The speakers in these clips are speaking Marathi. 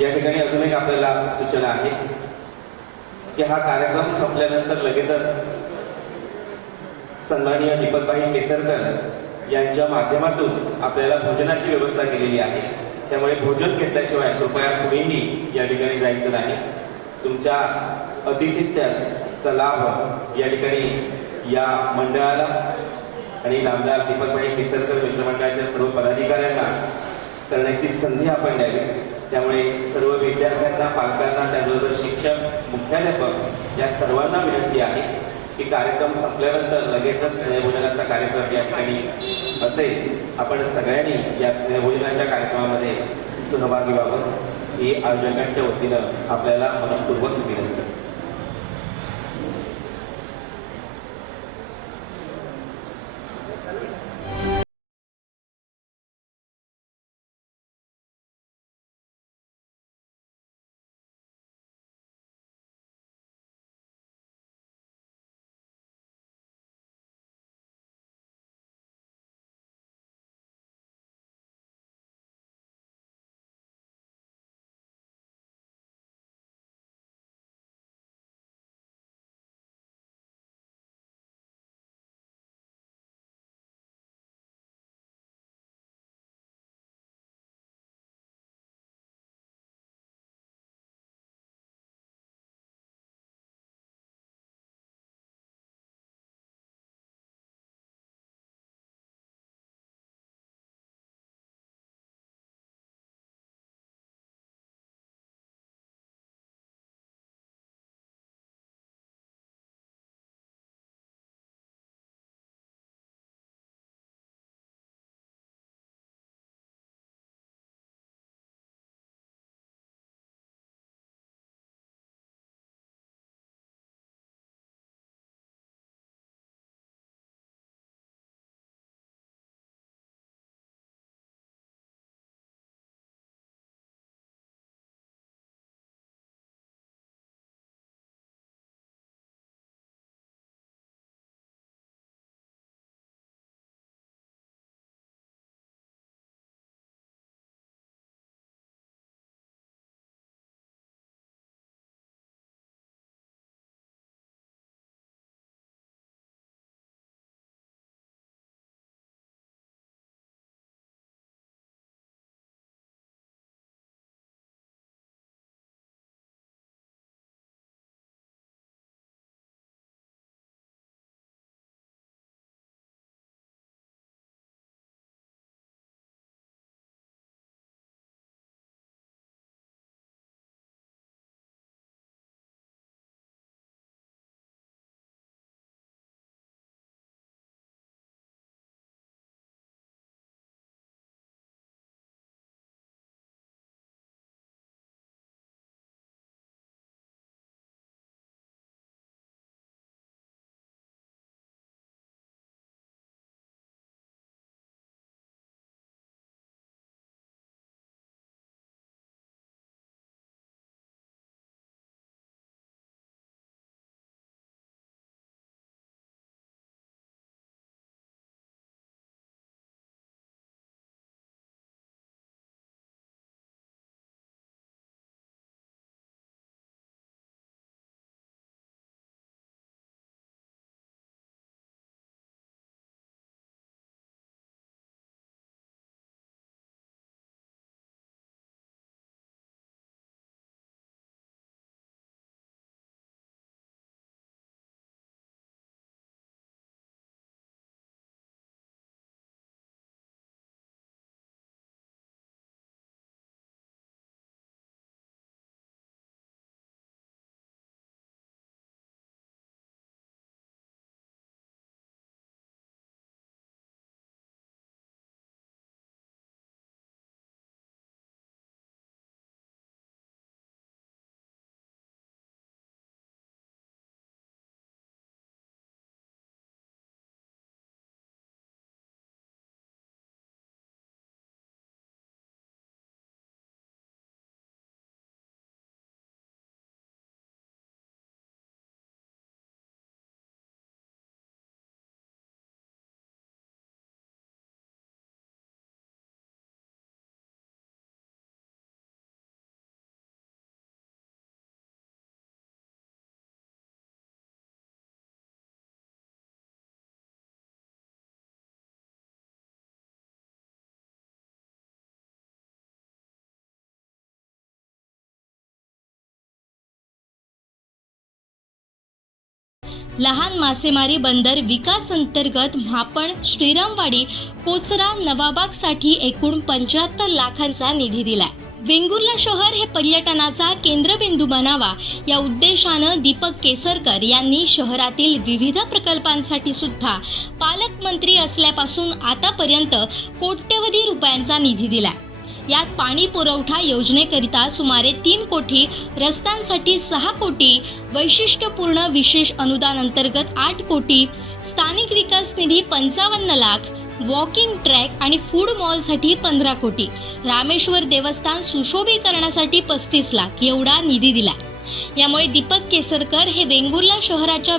या ठिकाणी अजून एक आपल्याला सूचना आहे की हा कार्यक्रम संपल्यानंतर लगेचच सन्माननीय दीपकभाई केसरकर यांच्या माध्यमातून आपल्याला भोजनाची व्यवस्था केलेली आहे। त्यामुळे भोजन घेतल्याशिवाय कृपया कुणीही या ठिकाणी जायचं नाही। तुमच्या अतिथित्याचा लाभ या ठिकाणी या मंडळाला आणि नामदार दीपकभाई केसरकर मित्रमंडळाच्या सर्व पदाधिकाऱ्यांना करण्याची संधी आपण द्यावी। त्यामुळे सर्व विद्यार्थ्यांना, पालकांना, त्याचबरोबर शिक्षक, मुख्याध्यापक या सर्वांना विनंती आहे की कार्यक्रम संपल्यानंतर लगेचच स्नेहभोजनाचा कार्यक्रम या ठिकाणी असेल। आपण सगळ्यांनी या स्नेहभोजनाच्या कार्यक्रमामध्ये सहभागी व्हावं ही आयोजकांच्या वतीनं आपल्याला मनपूर्वक विनंती। लहान मासेमारी बंदर विकास अंतर्गत म्हापण, श्रीरामवाडी, कोचरा, नवाबागसाठी एकूण 75 लाखांचा निधी दिलाय. वेंगुर्ला शहर हे पर्यटनाचा केंद्रबिंदू बनावा या उद्देशानं दीपक केसरकर यांनी शहरातील विविध प्रकल्पांसाठी सुद्धा पालकमंत्री असल्यापासून आतापर्यंत कोट्यवधी रुपयांचा निधी दिलाय. यात पाणी पुरवठा योजनेकरिता सुमारे 3 कोटी, रस्त्यांसाठी 6 कोटी, वैशिष्ट्यपूर्ण विशेष अनुदान अंतर्गत 8 कोटी, स्थानिक विकास निधी 55 लाख, वॉकिंग ट्रॅक आणि फूड मॉलसाठी 15 कोटी, रामेश्वर देवस्थान सुशोभीकरणासाठी 35 लाख एवढा निधी दिला. यामुळे दीपक केसरकर हे वेंगुर्ला शहराच्या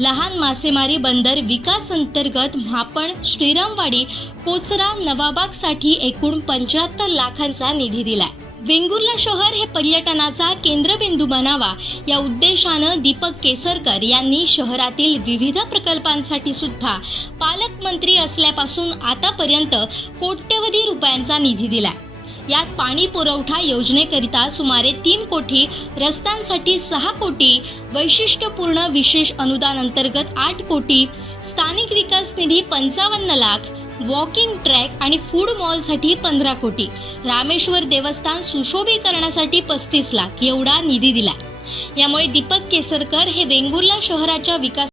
लहान मासेमारी बंदर विकास अंतर्गत म्हापण, श्रीरामवाडी, कोचरा, नवाबागसाठी एकूण 75 लाखांचा निधी दिलाय. वेंगुर्ला शहर हे पर्यटनाचा केंद्रबिंदू बनावा या उद्देशानं दीपक केसरकर यांनी शहरातील विविध प्रकल्पांसाठी सुद्धा पालकमंत्री असल्यापासून आतापर्यंत कोट्यवधी रुपयांचा निधी दिलाय. यात पाणी पुरवठा योजनेकरिता सुमारे 3 कोटी, रस्त्यांसाठी 6 कोटी, वैशिष्ट्यपूर्ण विशेष अनुदान अंतर्गत 8 कोटी, स्थानिक विकास निधी 55 लाख, वॉकिंग ट्रॅक आणि फूड मॉलसाठी 15 कोटी, रामेश्वर देवस्थान सुशोभीकरणासाठी 35 लाख एवढा निधी दिला. यामुळे दीपक केसरकर हे वेंगुर्ला शहराच्या विकास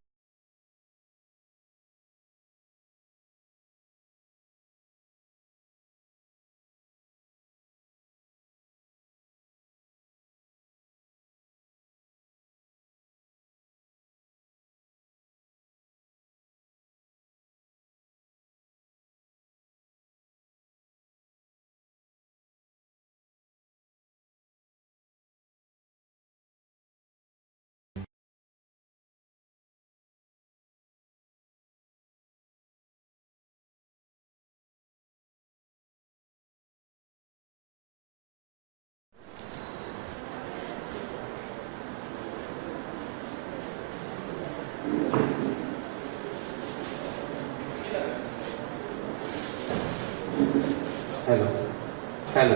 हॅलो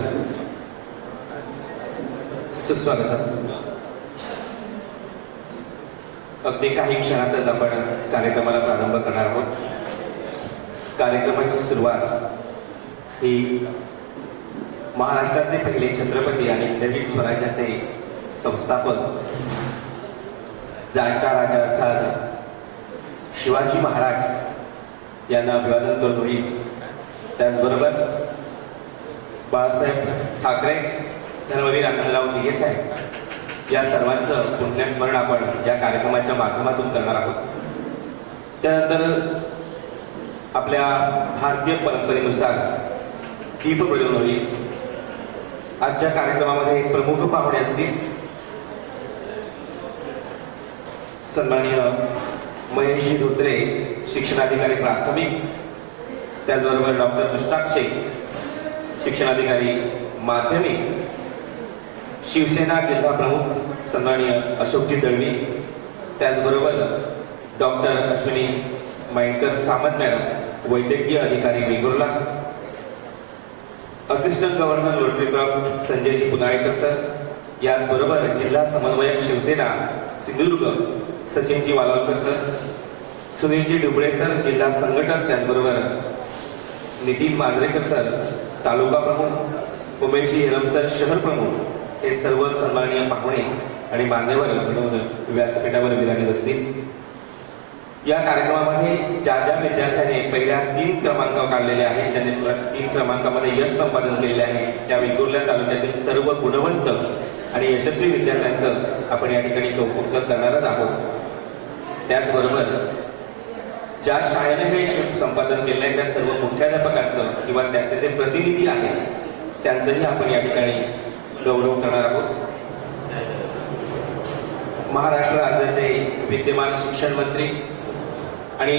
सुस्वागत. अगदी काही क्षणातच आपण कार्यक्रमाला प्रारंभ करणार आहोत. कार्यक्रमाची सुरुवात ही महाराष्ट्राचे पहिले छत्रपती आणि हिंदवी स्वराज्याचे संस्थापक जाणता राजा अर्थात शिवाजी महाराज यांना अभिवादन करून होईल. त्याचबरोबर बाळासाहेब ठाकरे, धर्मवीर आनंदराव दिघे साहेब या सर्वांचं पुण्यस्मरण आपण या कार्यक्रमाच्या माध्यमातून करणार आहोत. त्यानंतर आपल्या भारतीय परंपरेनुसार दीप प्रज्वलन होईल. आजच्या कार्यक्रमामध्ये प्रमुख पाहुणे असतील सन्माननीय महेशजी धोत्रे, शिक्षणाधिकारी प्राथमिक, त्याचबरोबर डॉक्टर मुश्ताक शेख, शिक्षणाधिकारी माध्यमिक, शिवसेना जिल्हा प्रमुख सन्माननीय अशोकजी दळवी, त्याचबरोबर डॉक्टर अश्विनी माइंडकर सामंत मॅडम, वैद्यकीय अधिकारी Vengurla, assistant governor Rotary club Sanjayji Punalekar sir, याचबरोबर जिल्हा समन्वयक शिवसेना सिंधुदुर्ग सचिनजी वालावलकर सर, सुनीलजी डुबळे सर जिल्हा संघटक, त्याचबरोबर नितीन मांजरेकर सर तालुका प्रमुख, उमेशजी हेरम सर शहर प्रमुख, हे सर्व सन्माननीय पाहुणे आणि मान्यवर म्हणून व्यासपीठावर विराजित असतील. या कार्यक्रमामध्ये ज्या ज्या विद्यार्थ्यांनी पहिल्या 3 क्रमांक काढलेले आहेत, त्यांनी 3 क्रमांकामध्ये यश संपादन केलेले आहे, त्या वेंगुर्ला तालुक्यातील सर्व गुणवंत आणि यशस्वी विद्यार्थ्यांचं आपण या ठिकाणी कौतुक करणारच आहोत. त्याचबरोबर ज्या शाळेने हे संपादन केलं आहे त्या सर्व मुख्याध्यापकांचं किंवा त्याचे जे प्रतिनिधी आहेत त्यांचंही आपण या ठिकाणी गौरव करणार आहोत. महाराष्ट्र राज्याचे विद्यमान शिक्षण मंत्री आणि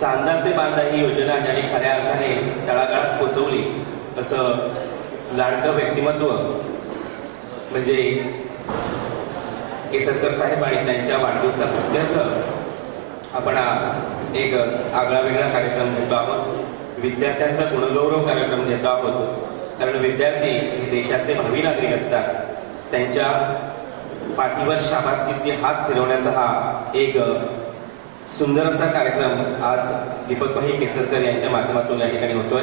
चांदार ते बांधा ही योजना ज्यांनी खऱ्या अर्थाने तळागाळात पोहोचवली असं लाडकं व्यक्तिमत्व म्हणजे केसरकर साहेब आणि त्यांच्या वाढदिवसाप्रित्यर्थ आपण एक आगळा वेगळा कार्यक्रम घेतो आहोत. विद्यार्थ्यांचा गुणगौरव कार्यक्रम घेतो आहोत. कारण विद्यार्थी हे देशाचे भावी नागरिक असतात. त्यांच्या पाठीवर शाबासकीचे हात फिरवण्याचा हा एक सुंदर असा कार्यक्रम आज दीपकभाई केसरकर यांच्या माध्यमातून या ठिकाणी होतोय.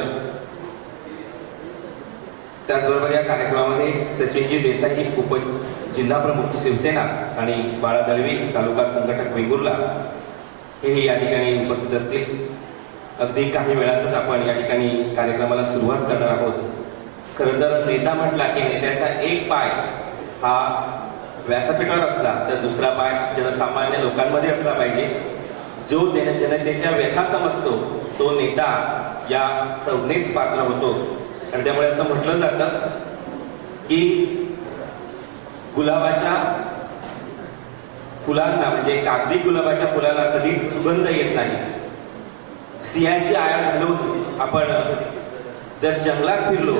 त्याचबरोबर या कार्यक्रमामध्ये सचिनजी देसाई उप जिल्हा प्रमुख शिवसेना आणि बाळा दळवी तालुका संघटक वेंगुर्ला हेही या ठिकाणी उपस्थित असतील. अगदी काही वेळातच आपण या ठिकाणी कार्यक्रमाला सुरुवात करणार आहोत. खरं तर नेता म्हटला की नेत्याचा एक पाय हा व्यासपीठावर असला तर दुसरा पाय जनसामान्य लोकांमध्ये असला पाहिजे. जो जनतेच्या व्यथा समजतो तो नेता या संज्ञेस पात्र होतो. आणि त्यामुळे असं म्हटलं जातं की गुलाबाच्या फुलांना म्हणजे कागदी गुलाबाच्या फुलाला कधीच सुगंध येत नाही. सिंहाची आळ घालून आपण जर जंगलात फिरलो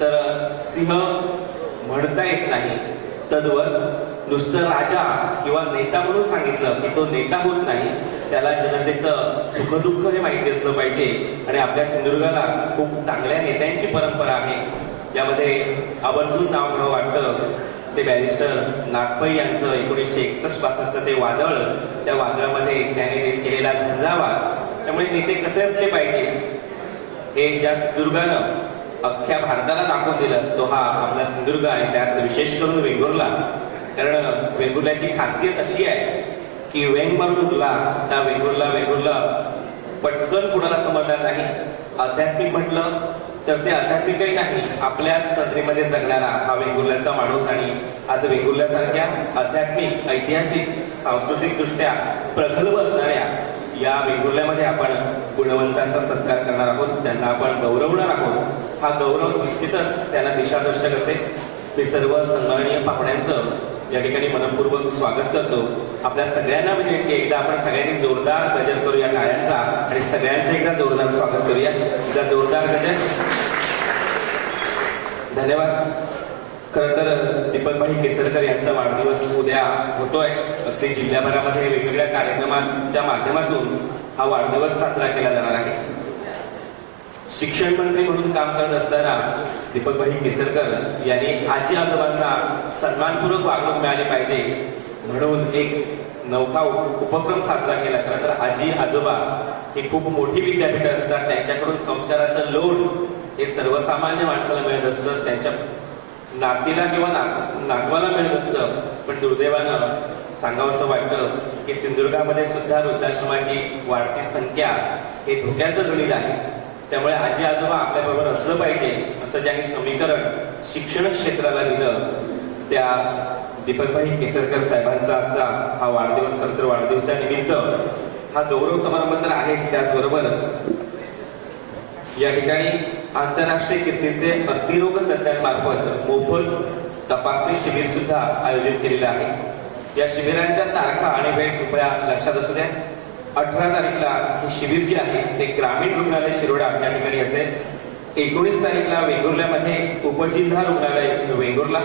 तर सिंह म्हणता येत नाही. तद्वत नुसतं राजा किंवा नेता म्हणून सांगितलं की तो नेता होत नाही. त्याला जनतेचं सुखदुःख हे माहिती असलं पाहिजे. आणि आपल्या सिंधुदुर्गाला खूप चांगल्या नेत्यांची परंपरा आहे. यामध्ये आवर्जून नाव घ्यावं वाटतं ते बॅरिस्टर नागपै यांचं 1961-62 ते वादळ. त्या वादळामध्ये त्याने केलेला झंझावात. त्यामुळे नेते कसे असले पाहिजे हे ज्या सिंधुदुर्गानं अख्ख्या भारताला दाखवून दिलं तो हा आपला सिंधुदुर्ग आहे. त्यात विशेष करून वेंगुर्ला. कारण वेंगुर्ल्याची खासियत अशी आहे की वेंग मारून उठला त्या वेंगुर्ला पटकन कुणाला समजणार नाही. आध्यात्मिक म्हटलं तर ते आध्यात्मिकही नाही, आपल्याच तंत्रीमध्ये जगणारा हा वेंगुर्ल्याचा माणूस. आणि आज वेंगुर्ल्यासारख्या आध्यात्मिक, ऐतिहासिक, सांस्कृतिक दृष्ट्या प्रगल्भ असणाऱ्या या वेंगुर्ल्यामध्ये आपण गुणवंतांचा सत्कार करणार आहोत. त्यांना आपण गौरवणार आहोत. हा गौरव निश्चितच त्यांना दिशादर्शक असेल. मी सर्व सन्माननीय पाहुण्यांचं या ठिकाणी मनपूर्वक स्वागत करतो. आपल्या सगळ्यांना विनंती, एकदा आपण सगळ्यांनी जोरदार गजर करूया टाळ्यांचा आणि सगळ्यांचं एकदा जोरदार स्वागत करूया. एकदा जोरदार गजर. धन्यवाद. खरं तर दीपकभाई केसरकर यांचा वाढदिवस उद्या होतोय. अगदी जिल्ह्याभरामध्ये वेगवेगळ्या कार्यक्रमांच्या माध्यमातून हा वाढदिवस साजरा केला जाणार आहे. शिक्षण मंत्री म्हणून काम करत असताना दीपकभाई केसरकर यांनी आजी आजोबांना सन्मानपूर्वक वागणूक मिळाली पाहिजे म्हणून एक नौका उपक्रम साजरा केला. खरं तर आजी आजोबा ही खूप मोठी विद्यापीठं असतात. त्यांच्याकडून संस्काराचं लोड हे सर्वसामान्य माणसाला मिळत असतं, त्यांच्या नातीला किंवा नातवाला मिळत असतं. पण दुर्दैवानं सांगावंसं वाटतं की सिंधुदुर्गामध्ये सुद्धा वृद्धाश्रमाची वाढती संख्या हे धोक्याचं गणित आहे. त्यामुळे आजी आजोबा आपल्याबरोबर असलं पाहिजे असं ज्यांनी समीकरण शिक्षण क्षेत्राला दिलं त्या दीपकभाई केसरकर साहेबांचा आजचा हा वाढदिवस. खरं तर वाढदिवसा निमित्त हा गौरव समारंभ तर आहेच, त्याचबरोबर या ठिकाणी आंतरराष्ट्रीय कीर्तीचे अस्थिरोग तज्ञांमार्फत मोफत तपासणी शिबिर सुद्धा आयोजित केलेलं आहे. या शिबिरांच्या तारखा आणि वेळ कृपया लक्षात असू द्या. 18 तारीखला हे शिबिर जे आहे ते ग्रामीण रुग्णालय शिरोडा या ठिकाणी असेल. 19 तारीखला वेंगुर्ल्यामध्ये उपजिल्हा रुग्णालय वेंगुर्ला.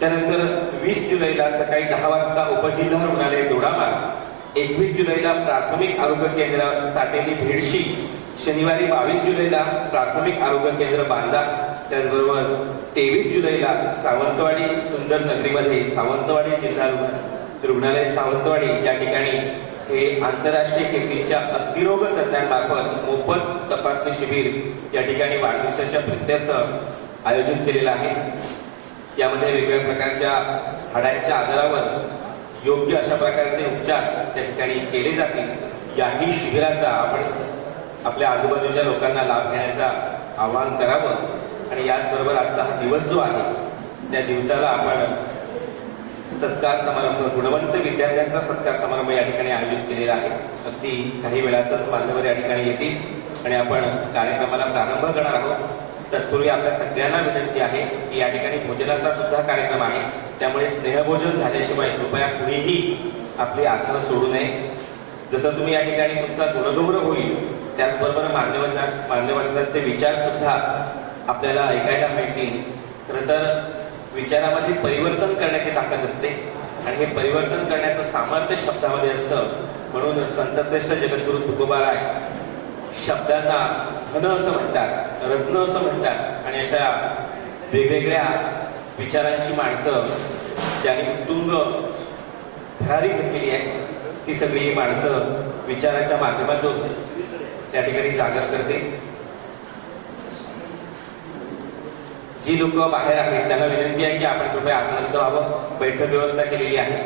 त्यानंतर 20 जुलैला सकाळी 10 वाजता उपजिल्हा रुग्णालय दोडामार्ग. 21 जुलैला प्राथमिक आरोग्य केंद्र साटेली भेडशी. शनिवारी 22 जुलैला प्राथमिक आरोग्य केंद्र बांदा. त्याचबरोबर 23 जुलैला सावंतवाडी सुंदर नगरीमध्ये सावंतवाडी जिल्हा रुग्णालय सावंतवाडी या ठिकाणी हे आंतरराष्ट्रीय कीर्तीच्या अस्थिरोग तज्ञांमार्फत मोफत तपासणी शिबिर या ठिकाणी वाढदिवसाच्या प्रित्यर्थ आयोजित केलेलं आहे. यामध्ये वेगवेगळ्या प्रकारच्या हाडांच्या आजारावर योग्य अशा प्रकारचे उपचार त्या ठिकाणी केले जातील. याही शिबिराचा आपण आपल्या आजूबाजूच्या लोकांना लाभ घेण्याचा आवाहन करावं. आणि याचबरोबर आजचा हा दिवस जो आहे त्या दिवसाला आपण सत्कार समारंभ, गुणवंत विद्यार्थ्यांचा सत्कार समारंभ या ठिकाणी आयोजित केलेला आहे. अगदी काही वेळातच मान्यवर या ठिकाणी येतील आणि आपण कार्यक्रमाला प्रारंभ करणार आहोत. तत्पूर्वी आपल्या सगळ्यांना विनंती आहे की या ठिकाणी भोजनाचा सुद्धा कार्यक्रम आहे. त्यामुळे स्नेहभोजन झाल्याशिवाय कृपया कुणीही आपली आसनं सोडू नये. जसं तुम्ही या ठिकाणी तुमचा गुणगौरव होईल त्याचबरोबर मान्यवरांचे विचार सुद्धा आपल्याला ऐकायला मिळतील. खरं तर विचारामध्ये परिवर्तन करण्याची ताकद असते आणि हे परिवर्तन करण्याचं सामर्थ्य शब्दामध्ये असतं. म्हणून संतश्रेष्ठ जगद्गुरु तुकोबाराय शब्दांना धन असं म्हणतात, रत्न असं म्हणतात. आणि अशा वेगवेगळ्या विचारांची माणसं ज्यांनी उत्तुंग भरारी घेतलेली आहे ती सगळी माणसं विचाराच्या माध्यमातून त्या ठिकाणी जागर करते. जी लोक बाहेर आहेत त्यांना विनंती आहे की आपण कृपया आसनस्थ व्हावं. बैठक व्यवस्था केलेली आहे.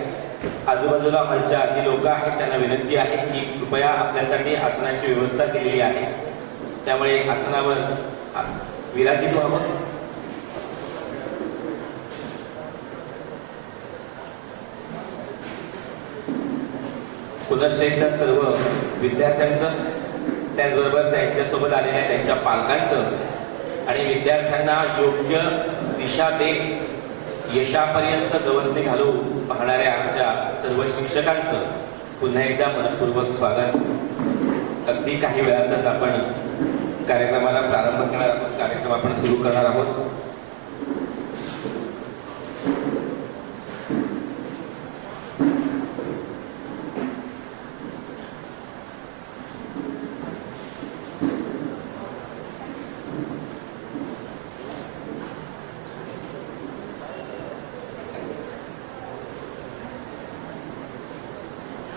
आजूबाजूला हॉलच्या जी लोक आहेत त्यांना विनंती आहे की कृपया आपल्यासाठी आसनाची व्यवस्था केलेली आहे. त्यामुळे आसनावर विराजित व्हावं. पुनश्च एकदा सर्व विद्यार्थ्यांचं त्याचबरोबर त्यांच्यासोबत आलेल्या त्यांच्या पालकांचं आणि विद्यार्थ्यांना योग्य दिशा देत यशापर्यंत गवसणी घालू पाहणाऱ्या आमच्या सर्व शिक्षकांचं पुन्हा एकदा मनपूर्वक स्वागत. अगदी काही वेळातच आपण कार्यक्रमाला प्रारंभ करणार आहोत. कार्यक्रम आपण सुरू करणार आहोत.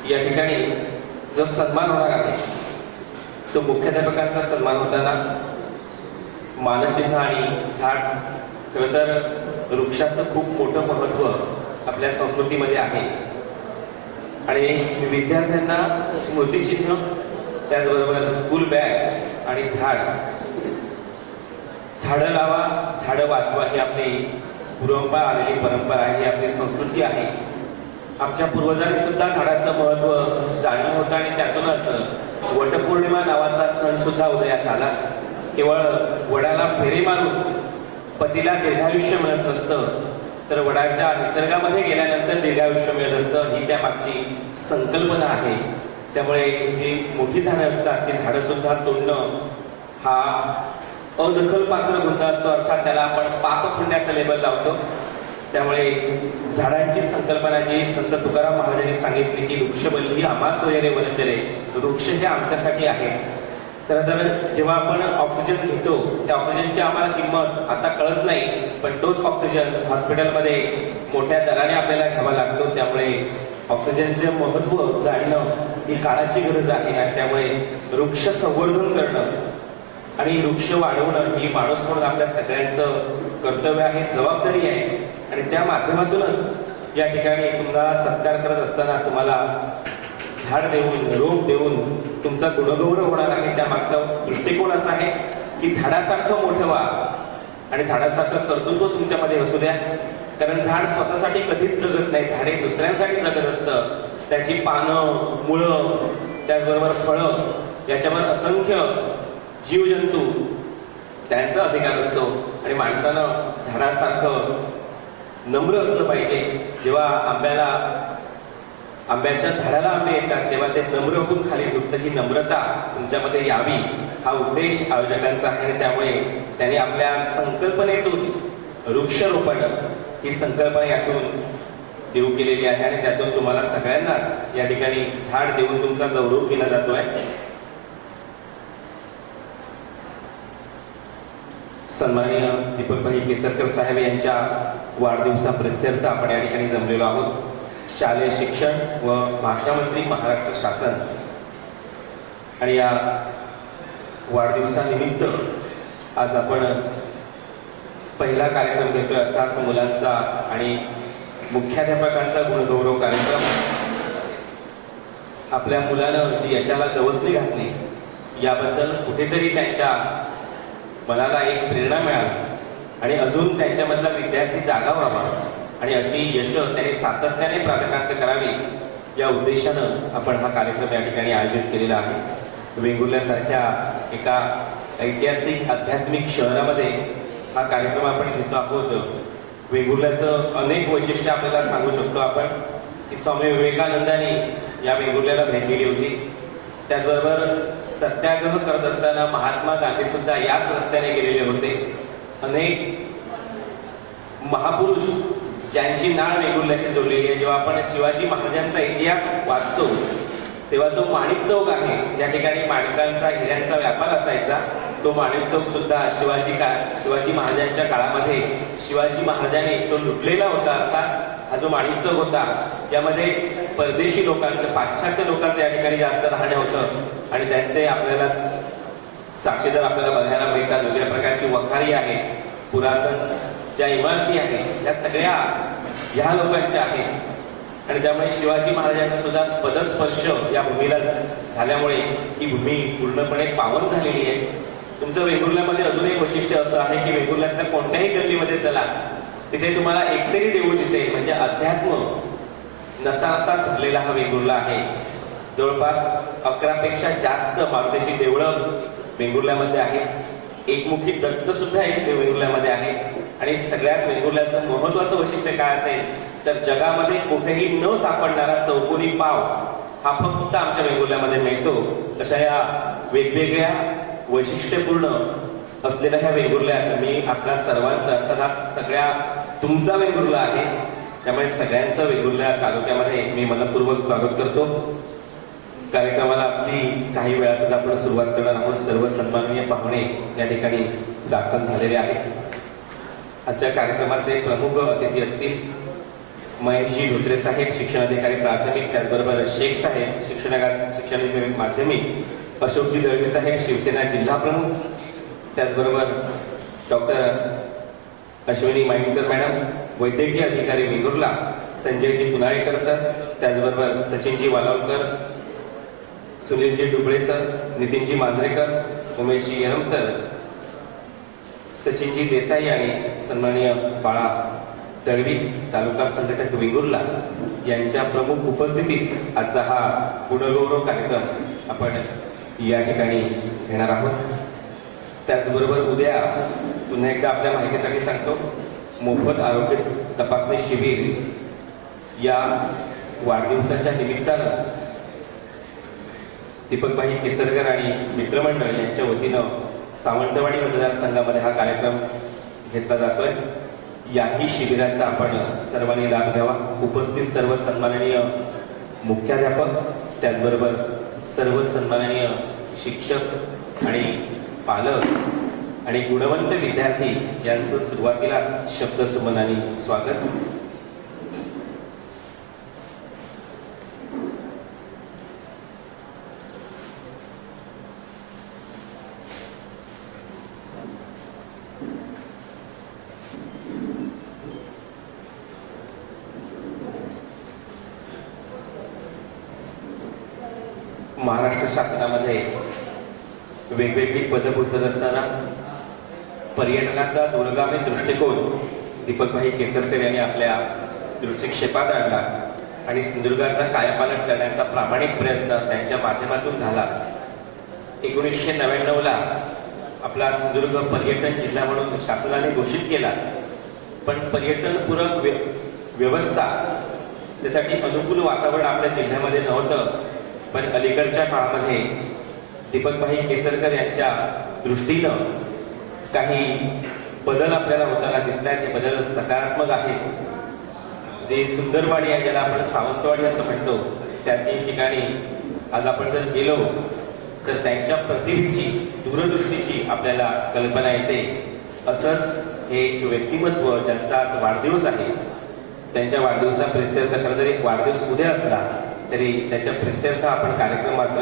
या ठिकाणी जो सन्मान होणार आहे तो मुख्याध्यापकांचा सन्मान होताना मानचिन्ह आणि झाड. खरं तर वृक्षाचं खूप मोठं महत्त्व आपल्या संस्कृतीमध्ये आहे आणि विद्यार्थ्यांना स्मृतिचिन्ह, त्याचबरोबर स्कूल बॅग आणि झाड. झाडं लावा, झाडं वाचवा ही आपली पूर्वपा आलेली परंपरा आहे, ही आपली संस्कृती आहे. आमच्या पूर्वजांनी सुद्धा झाडाचं महत्त्व जाणलं होतं आणि त्यातूनच वटपौर्णिमा नावाचा सण सुद्धा उदयास आला. केवळ वडाला फेरे मारून पतीला दीर्घायुष्य मिळत नसतं, तर वडाच्या निसर्गामध्ये गेल्यानंतर दीर्घायुष्य मिळत असतं, ही त्यामागची संकल्पना आहे. त्यामुळे जी मोठी झाडं असतात ती झाडं सुद्धा तोडणं हा अदखलपात्र गुन्हा असतो, अर्थात त्याला आपण पाप पुण्याचं लेबल लावतो. त्यामुळे झाडांची संकल्पना जी संत तुकाराम महाराजांनी सांगितली की वृक्षवल्ली आम्हास वैरे वनचरे, वृक्ष हे आमच्यासाठी आहे. खरं तर जेव्हा आपण ऑक्सिजन घेतो त्या ऑक्सिजनची आम्हाला किंमत आता कळत नाही, पण तोच ऑक्सिजन हॉस्पिटलमध्ये मोठ्या दराने आपल्याला घ्यावा लागतो. त्यामुळे ऑक्सिजनचे महत्त्व जाणणं ही काळाची गरज आहे आणि त्यामुळे वृक्ष संवर्धन करणं आणि वृक्ष वाढवणं ही माणूस म्हणून आपल्या सगळ्यांचं कर्तव्य आहे, जबाबदारी आहे. आणि त्या माध्यमातूनच या ठिकाणी तुम्हाला सत्कार करत असताना तुम्हाला झाड देऊन, रोप देऊन तुमचा गुणगौरव होणार आहे. त्यामागचा दृष्टिकोन असा आहे की झाडासारखं मोठं व्हा आणि झाडासारखं कर्तृत्व तुमच्यामध्ये असू द्या. कारण झाड स्वतःसाठी कधीच जगत नाही, झाडे दुसऱ्यांसाठी जगत असतं. त्याची पानं, मुळं, त्याचबरोबर फळं याच्यावर असंख्य जीवजंतू त्यांचा अधिकार असतो आणि माणसानं झाडासारखं नम्र असलं पाहिजे. जेव्हा आंब्याच्या झाडाला आंबे येतात तेव्हा ते नम्र होऊन खाली झुकतं. ही नम्रता तुमच्यामध्ये यावी हा उद्देश आयोजकांचा आहे आणि त्यामुळे त्यांनी आपल्या संकल्पनेतून वृक्षरोपण ही संकल्पना यातून देऊ केलेली आहे आणि त्यातून तुम्हाला सगळ्यांनाच या ठिकाणी झाड देऊन तुमचा गौरव केला जातोय. सन्माननीय दीपकभाई केसरकर साहेब यांच्या वाढदिवसाप्रित्यर्थ आपण या ठिकाणी जमलेलो आहोत. शालेय शिक्षण व भाषा मंत्री महाराष्ट्र शासन आणि या वाढदिवसानिमित्त आज आपण पहिला कार्यक्रम घेतोय, अर्थात मुलांचा आणि मुख्याध्यापकांचा गुणगौरव कार्यक्रम. आपल्या मुलानं जी यशाला गवसणी घातली याबद्दल कुठेतरी त्यांच्या मनाला एक प्रेरणा मिळावी आणि अजून त्यांच्यामधला विद्यार्थी जागा व्हावा आणि अशी यश त्यांनी सातत्याने प्राप्त करावी या उद्देशानं आपण हा कार्यक्रम या ठिकाणी आयोजित केलेला आहे. वेंगुर्ल्यासारख्या एका ऐतिहासिक आध्यात्मिक शहरामध्ये हा कार्यक्रम आपण घेतो आहोत. वेंगुर्ल्याचं अनेक वैशिष्ट्य आपल्याला सांगू शकतो आपण की स्वामी विवेकानंदांनी या वेंगुर्ल्याला भेट दिली होती. त्याचबरोबर सत्याग्रह करत असताना महात्मा गांधी सुद्धा याच रस्त्याने गेलेले होते. अनेक महापुरुष ज्यांची नाळ वेंगुर्ल्याशी जोडलेली आहे. जेव्हा आपण शिवाजी महाराजांचा इतिहास वाचतो तेव्हा जो माणिक चौक आहे, ज्या ठिकाणी माणिकांचा, हिऱ्यांचा व्यापार असायचा, तो माणिक चौक सुद्धा शिवाजी महाराजांच्या काळामध्ये शिवाजी महाराजांनी तो लुटलेला होता. अर्थात हा जो माणिक चौक होता यामध्ये परदेशी लोकांचं, पाश्चात्य लोकांचं या ठिकाणी जास्त राहणं होतं आणि त्यांचे आपल्याला साक्षीदार आपल्याला बघायला मिळतात. वेगळ्या प्रकारची वखारी आहे, पुरातन ज्या इमारती आहेत त्या सगळ्या ह्या लोकांच्या आहेत आणि त्यामुळे शिवाजी महाराजांचा सुद्धा पदस्पर्श या भूमीला झाल्यामुळे ही भूमी पूर्णपणे पावन झालेली आहे. तुमचं वेंगुर्ल्यामध्ये अजून एक वैशिष्ट्य असं आहे की वेंगुर्ल्यातल्या कोणत्याही गल्लीमध्ये चला तिथे तुम्हाला एकतरी देऊळ दिसेल. म्हणजे अध्यात्म नसा भरलेला हा वेंगुर्ला आहे. जवळपास 11पेक्षा जास्त मारुतीची देवळं वेंगुर्ल्यामध्ये आहेत. एकमुखी दत्त सुद्धा एक वेंगुर्ल्यामध्ये आहे आणि सगळ्यात वेंगुर्ल्याचं महत्वाचं वैशिष्ट्य काय असेल तर जगामध्ये कुठेही न सापडणारा चौकोनी पाव हा फक्त आमच्या वेंगुर्ल्यामध्ये मिळतो. तशा या वेगवेगळ्या वैशिष्ट्यपूर्ण असलेल्या ह्या वेंगुर्ल्यात मी आपल्या सर्वांचं अर्थात सगळ्या तुमचा वेंगुर्ला आहे, त्यामुळे सगळ्यांचं वेंगुर्ल्या तालुक्यामध्ये मी मनपूर्वक स्वागत करतो. कार्यक्रमाला आपली काही वेळातच आपण सुरुवात करणार आहोत. सर्व सन्माननीय पाहुणे या ठिकाणी दाखल झालेले आहेत. आजच्या कार्यक्रमाचे प्रमुख अतिथी असतील महेशजी धोत्रे साहेब, शिक्षणाधिकारी प्राथमिक, त्याचबरोबर शेख साहेब, शिक्षणाधिकारी माध्यमिक, अशोकजी दळवी साहेब, शिवसेना जिल्हा प्रमुख, त्याचबरोबर डॉक्टर अश्विनी माइंडकर मॅडम, वैद्यकीय अधिकारी वेंगुर्ला, संजयजी पुनाळेकर सर, त्याचबरोबर सचिनजी वालावकर, सुनीलजी डुबळे सर, नितीनजी मांजरेकर, उमेशजी यरम सर, सचिनजी देसाई आणि सन्माननीय बाळा दळवी, तालुका संघटक वेंगुर्ला यांच्या प्रमुख उपस्थितीत आजचा हा गुणगौरव कार्यक्रम आपण या ठिकाणी घेणार आहोत. त्याचबरोबर उद्या पुन्हा एकदा आपल्या माहितीसाठी सांगतो, मोफत आरोग्य तपासणी शिबिर या वाढदिवसाच्या निमित्तानं दीपकभाई केसरकर आणि मित्रमंडळ यांच्या वतीनं सावंतवाडी मतदारसंघामध्ये हा कार्यक्रम घेतला जातोय. याही शिबिराचा आपण सर्वांनी लाभ घ्यावा. उपस्थित सर्व सन्माननीय मुख्याध्यापक, त्याचबरोबर सर्व सन्माननीय शिक्षक आणि पालक आणि गुणवंत विद्यार्थी यांचं सुरुवातीलाच शब्दसुमनाने स्वागत. महाराष्ट्र शासनामध्ये वेगवेगळी पदं भूषवत असताना पर्यटनाचा दूरगामी दृष्टिकोन दीपकभाई केसरकर यांनी आपल्या दृष्टिक्षेपात आणला आणि सिंधुदुर्गाचा कायापालट करण्याचा प्रामाणिक प्रयत्न त्यांच्या माध्यमातून झाला. 1999ला आपला सिंधुदुर्ग पर्यटन जिल्हा म्हणून शासनाने घोषित केला, पण पर्यटनपूरक व्यवस्था त्यासाठी अनुकूल वातावरण आपल्या जिल्ह्यामध्ये नव्हतं. पण अलीकडच्या काळामध्ये दीपकभाई केसरकर यांच्या दृष्टीनं काही बदल आपल्याला होताना दिसत आहेत. हे बदल सकारात्मक आहेत. जे सुंदरवाडी आहे, ज्याला आपण सावंतवाडी असं म्हणतो, त्या 3 ठिकाणी आज आपण जर गेलो तर त्यांच्या प्रतिभेची, दूरदृष्टीची आपल्याला कल्पना येते. असंच हे एक व्यक्तिमत्व ज्यांचा आज वाढदिवस आहे, त्यांच्या वाढदिवसाप्रित्यर्थ खरं तर एक वाढदिवस उद्या असला तरी त्याच्या प्रित्यर्थ आपण कार्यक्रम मात्र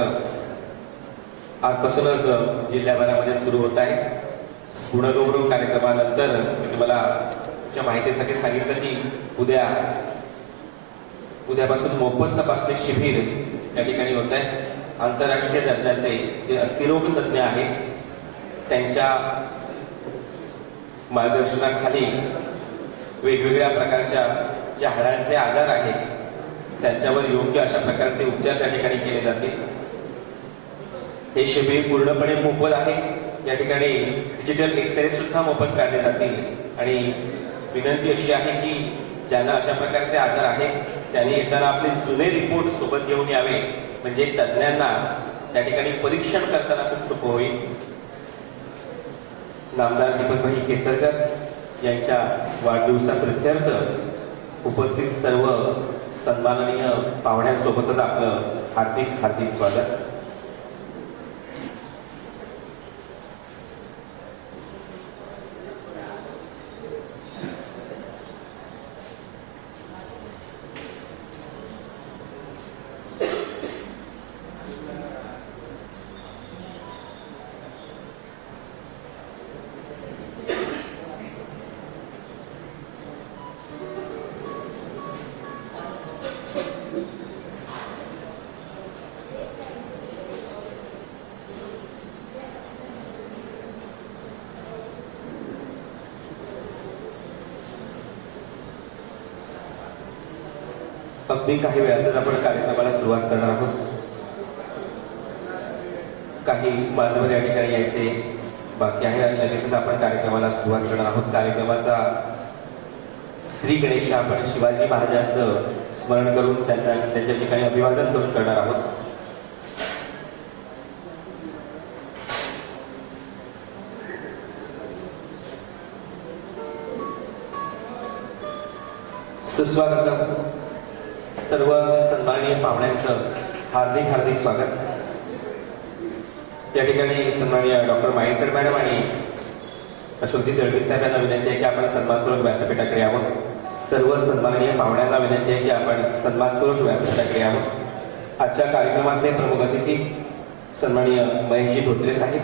आजपासूनच जिल्ह्याभरामध्ये सुरू होत आहे. गुणगौरव कार्यक्रमानंतर मी तुम्हाला तुमच्या माहितीसाठी सांगितलं की उद्यापासून मोफत तपासणी शिबिर या ठिकाणी होत आहे. आंतरराष्ट्रीय दर्जाचे जे अस्थिरोग तज्ज्ञ आहेत, त्यांच्या मार्गदर्शनाखाली वेगवेगळ्या प्रकारच्या जे हाडांचे आजार आहेत त्यांच्यावर योग्य अशा प्रकारचे उपचार त्या ठिकाणी केले जातील. हे शिबिर पूर्णपणे मोफत आहे. या ठिकाणी डिजिटल एक्सरे सुद्धा मोफत काढले जातील आणि विनंती अशी आहे की ज्यांना अशा प्रकारचे आजार आहेत त्यांनी येताना आपले जुने रिपोर्ट सोबत घेऊन यावे, म्हणजे तज्ज्ञांना त्या ठिकाणी परीक्षण करताना खूप सोपं होईल. नामदार दीपकभाई केसरकर यांच्या वाढदिवसाप्रित्यर्थ उपस्थित सर्व सन्माननीय पाहुण्यांसोबतच आपलं हार्दिक हार्दिक स्वागत. अगदी काही वेळातच आपण कार्यक्रमाला सुरुवात करणार आहोत. काही मान्यवर या ठिकाणी यायचे बाकी आहे आणि लगेचच आपण कार्यक्रमाला सुरुवात करणार आहोत. कार्यक्रमाचा श्री गणेश आपण शिवाजी महाराजांचं स्मरण करून त्यांच्या ठिकाणी अभिवादन करून करणार आहोत. सुस्वागतम. सर्व सन्माननीय पाहुण्यांचं हार्दिक हार्दिक स्वागत. या ठिकाणी सन्माननीय डॉक्टर मायेकर मॅडम आणि अशोकजी दळवी साहेब यांना विनंती आहे की आपण सन्मानपूर्वक व्यासपीठाकडे यावं. सर्व सन्माननीय पाहुण्यांना विनंती आहे की आपण सन्मानपूर्वक व्यासपीठाकडे यावं. आजच्या कार्यक्रमाचे प्रमुख अतिथी सन्माननीय महेशजी धोत्रे साहेब,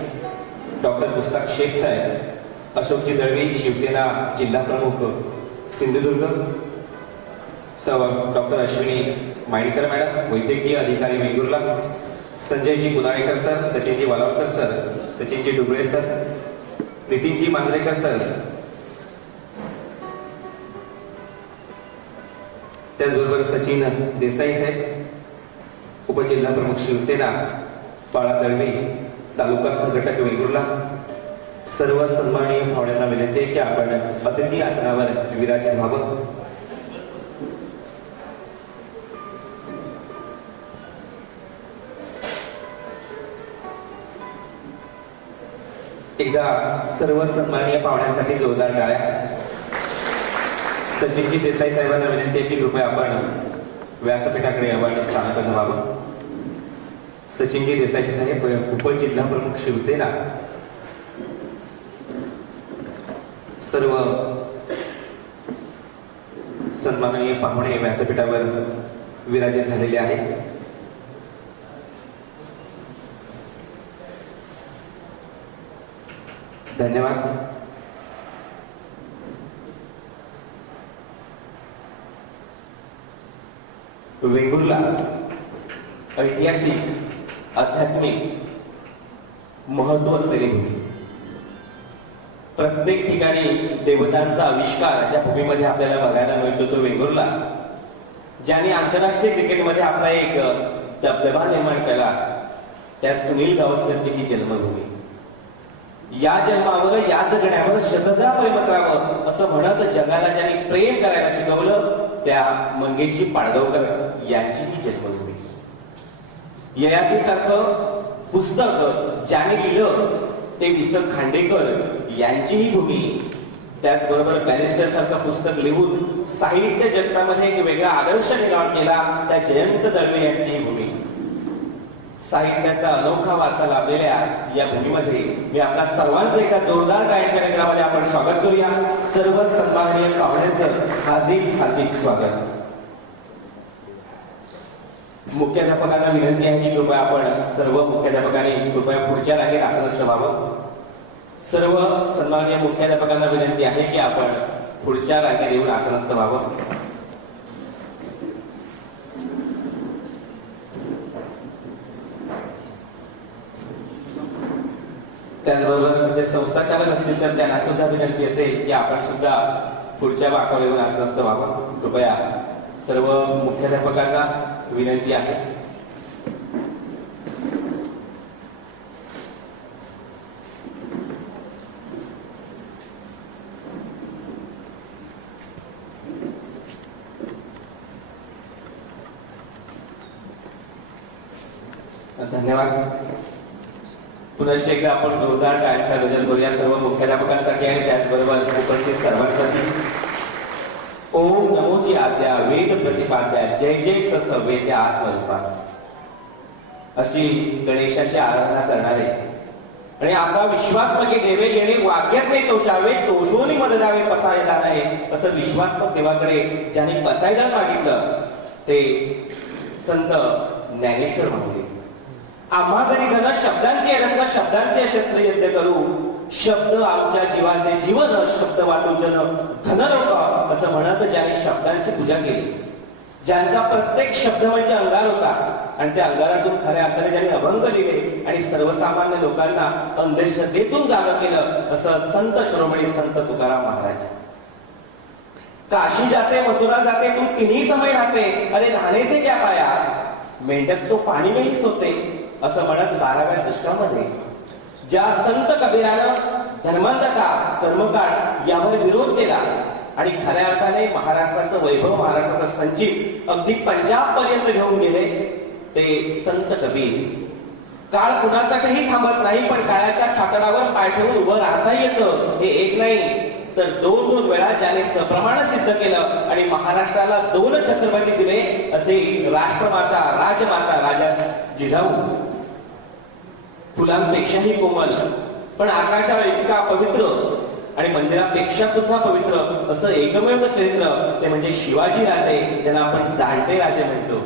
डॉक्टर मुस्ताक शेख साहेब, अशोकजी दळवी शिवसेना जिल्हा प्रमुख सिंधुदुर्ग, डॉक्टर अश्विनी मायेकर मॅडम वैद्यकीय अधिकारी Vengurla, Sanjayji Punalekar sir, Sachinji Walavkar sir, Sachinji Dubale sir, Nitinji Manjrekar sir, त्याचबरोबर सचिन देसाई साहेब, उपजिल्हा प्रमुख शिवसेना बाळा दळवी, तालुका संघटक वेंगुर्ला. सर्व सन्माननीय पाहुण्यांना विनंती आहे की आपण अतिथी आसनावर विराजित व्हावं. एकदा सर्व सन्माननीय पाहुण्यांसाठी जोरदार टाळ्या. सचिनजी देसाई साहेबांना विनंती आहे की कृपया आपण व्यासपीठाकडे यावं आणि स्थानापन्न व्हावं. सचिनजी देसाई साहेब, उपजिल्हा प्रमुख शिवसेना. सर्व सन्माननीय पाहुणे व्यासपीठावर विराजित झालेले आहेत. धन्यवाद. वेंगुर्ला ऐतिहासिक, आध्यात्मिक महत्व असलेली भूमी. प्रत्येक ठिकाणी देवतांचा आविष्कार ज्या भूमीमध्ये आपल्याला बघायला मिळतो तो वेंगुर्ला, ज्याने आंतरराष्ट्रीय क्रिकेटमध्ये आपला एक दबदबा निर्माण केला, त्या सुनील गावस्करची ही जन्मभूमी. या जन्मावर, या जगण्यावर शतजा प्रेम करावं असं म्हणत जगाला ज्यांनी प्रेम करायला शिकवलं त्या मंगेशजी पाडगावकर यांची ही जन्मभूमी. ययातीसारखं पुस्तक ज्याने लिहिलं ते विसल खांडेकर यांची ही भूमी. त्याचबरोबर बॅरिस्टर सारखं पुस्तक लिहून साहित्य जगतामध्ये एक वेगळा आदर्श निर्माण केला त्या जयंत दळवे यांची ही भूमी. साहित्याचा अनोखा वारसा लाभलेल्या या भूमीमध्ये मी आपल्या सर्वांचं एका जोरदार गायनच्या कार्यक्रमामध्ये आपण स्वागत करूया. सर्व सन्माननीय पाहुण्यांचं हार्दिक हार्दिक स्वागत. मुख्याध्यापकांना विनंती आहे की कृपया आपण सर्व मुख्याध्यापकांनी कृपया पुढच्या रांगेत आसनस्थ व्हावं. सर्व सन्माननीय मुख्याध्यापकांना विनंती आहे की आपण पुढच्या रांगेत येऊन आसनस्थ व्हावं. त्याचबरोबर जे संस्था चालक असतील तर त्यांना सुद्धा विनंती असेल की आपण सुद्धा पुढच्या वाकावर येऊन आसनस्थ व्हावं. कृपया सर्व मुख्याध्यापकांना विनंती आहे. धन्यवाद. पुन्हा एकदा आपण जोरदार टाळ्यांचा गजर करूया सर्व मुख्याध्यापकांसाठी आणि त्याचबरोबर उपस्थित सर्वांसाठी. ओम नमोची आद्या वेद प्रतिपाद्या जय जय सस वेद्या आत्मरूपा अशी गणेशाची आराधना करणारे आणि आता विश्वात्मके देवे येणे वाक्यात नाही तोषावे तोषोनी मद द्यावे पसायदान आहे असं विश्वात्मक देवाकडे ज्यांनी पसायदान मागितलं ते संत ज्ञानेश्वर म्हणले. आम्हा तरी धन शब्दांचे रंग शब्दांचे शस्त्र यज्ञ करू शब्द आमच्या जीवाचे जीवन शब्द वाटू जन धन लोक असं म्हणत ज्यांनी शब्दांची पूजा केली, ज्यांचा प्रत्येक शब्द म्हणजे अंगार होता आणि त्या अंगारातून खऱ्या अर्थाने ज्यांनी अभंग लिहिले आणि सर्वसामान्य लोकांना अंधश्रद्धेतून जागं केलं असं संत शिरोमणी संत तुकाराम महाराज. काशी जाते मथुरा जाते तू तिन्ही समय राहते अरे धाने से क्या पाया मेंढक तो पाणी में ही सोते असं म्हणत 12व्या दशकामध्ये ज्या संत कबीरानं धर्मांधता कर्मकांड यावर विरोध केला आणि खऱ्या अर्थाने महाराष्ट्राचं वैभव, महाराष्ट्राचा संचित अगदी पंजाब पर्यंत घेऊन गेले ते संत कबीर. काळ कुणासाठीही थांबत नाही, पण काळाच्या छातडावर पाय ठेवून उभं राहता येतं. हे एक नाही तर दोन वेळा ज्याने सप्रमाण सिद्ध केलं आणि महाराष्ट्राला 2 छत्रपती दिले असे राष्ट्रमाता, राजमाता राजा जिजाऊ. फुलांपेक्षाही कोमल पण आकाशावर इतका पवित्र आणि मंदिरापेक्षा सुद्धा पवित्र असं एकमेव चरित्र ते म्हणजे शिवाजी राजे, ज्यांना आपण जाणते राजे म्हणतो.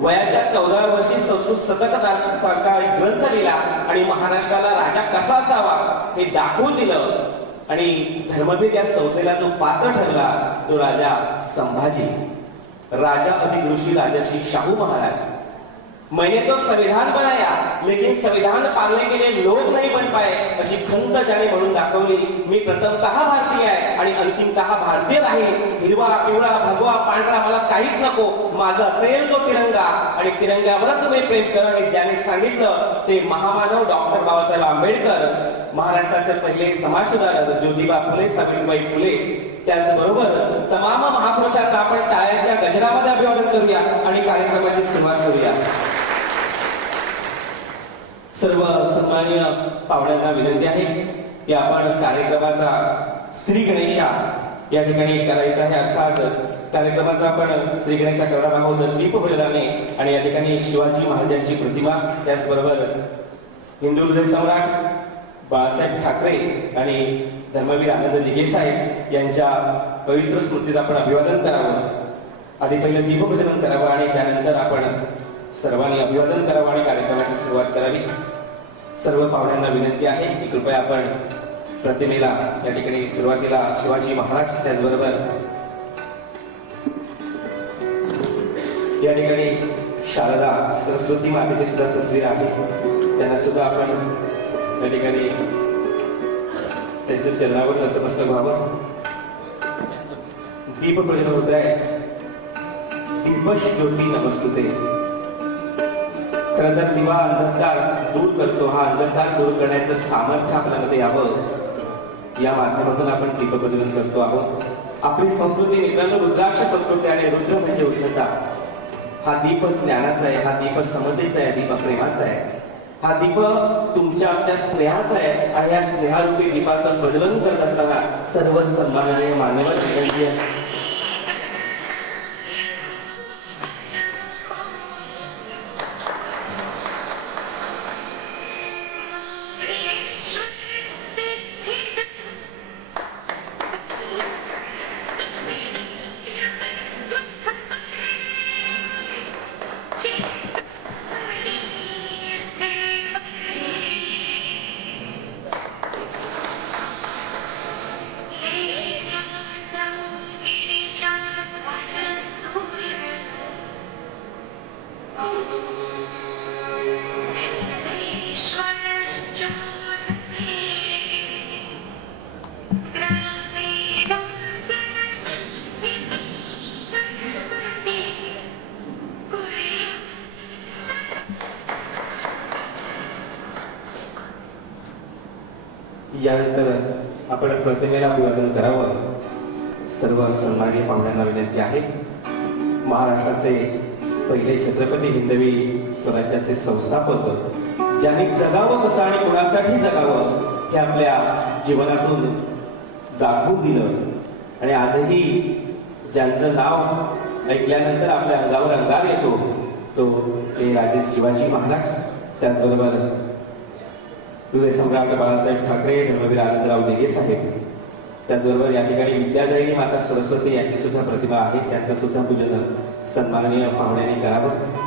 वयाच्या 14व्या वर्षी संस्कृत शतकसारखा ग्रंथ लिहिला आणि महाराष्ट्राला राजा कसा असावा हे दाखवून दिलं. आणि धर्मवीर या संज्ञेला जो पात्र ठरला तो राजा संभाजी. राजा अधिक ऋषी राजर्षी शाहू महाराज. मैंने तो संविधान बनाया लेकिन संविधान पालने के लिए लोग नहीं बन पाए अशी खंत ज्याने म्हणून दाखवली. मी प्रथमतः भारतीय आहे आणि अंतिमतः भारतीय राहील. हिरवा, पिवळा, भगवा, पांढरा मला काहीच नको, माझा असेल तो तिरंगा आणि तिरंग्यावरच मी प्रेम करेन हे ज्याने सांगितलं ते महामानव डॉक्टर बाबासाहेब आंबेडकर. महाराष्ट्राचे पहिले समाजसुधारक ज्योतिबा फुले, सावित्रीबाई फुले. त्याचबरोबर तमाम महापुरुषांना आपण टाळ्यांच्या गजरामध्ये अभिवादन करूया आणि कार्यक्रमाची सुरुवात करूया. सर्व सन्माननीय पाहुण्यांना विनंती आहे की आपण कार्यक्रमाचा श्री गणेशा या ठिकाणी करायचा आहे. अर्थात कार्यक्रमाचा आपण श्री गणेशा करणार आहोत दीपप्रज्वलनाने. आणि या ठिकाणी शिवाजी महाराजांची प्रतिमा, त्याचबरोबर हिंदू हृदय सम्राट बाळासाहेब ठाकरे आणि धर्मवीर आनंद दिघे साहेब यांच्या पवित्र स्मृतीचं आपण अभिवादन करावं. आधी पहिलं दीपप्रज्वलन करावं आणि त्यानंतर आपण सर्वांनी अभिवादन करावं आणि कार्यक्रमाची सुरुवात करावी. सर्व पाहुण्यांना विनंती आहे की कृपया आपण प्रतिमेला या ठिकाणी सुरुवातीला शिवाजी महाराज, त्याचबरोबर या ठिकाणी शारदा सरस्वती मातेची सुद्धा तस्वीर आहे, त्यांना सुद्धा आपण या ठिकाणी त्यांच्या चरणावर नतमस्तक व्हावं. दीप प्रज्वलन होत आहे. दीपश ज्योती नमस्तुते. खरं तर दिवा अंधकार दूर करतो. हा अंधकार दूर करण्याचं सामर्थ्य आपल्यामध्ये यावं या माध्यमातून आपण दीप प्रज्वलन करतो आहोत. आपली संस्कृती मित्रांनो रुद्राक्ष संस्कृती आणि रुद्र म्हणजे उष्णता. हा दीप ज्ञानाचा आहे, हा दीप समतेचा आहे, दीप प्रेमाचा आहे. हा दीप तुमच्या आमच्या स्नेहाचा आहे आणि या स्नेहरूपी दीपाचं प्रज्वलन करत असताना सर्व सन्माननीय मान्यवर श्रीमंती यानंतर आपण प्रतिमेला अभिवादन करावं. सर्व सन्माननीय पाहुण्यांना विनंती आहे. महाराष्ट्राचे पहिले छत्रपती हिंदवी स्वराज्याचे संस्थापक, ज्यांनी जगावं कसं आणि कोणासाठी जगावं हे आपल्या जीवनातून दाखवून दिलं आणि आजही ज्यांचं नाव ऐकल्यानंतर आपल्या अंगावर अंगार येतो तो ते राजे शिवाजी महाराज, त्याचबरोबर हृदय सम्राट बाळासाहेब ठाकरे, धर्मवीर आनंदराव दिघे साहेब. त्याचबरोबर या ठिकाणी विद्यादायिनी माता सरस्वती यांची सुद्धा प्रतिमा आहे, त्यांचं सुद्धा पूजन सन्माननीय पाहुण्यांनी करावं.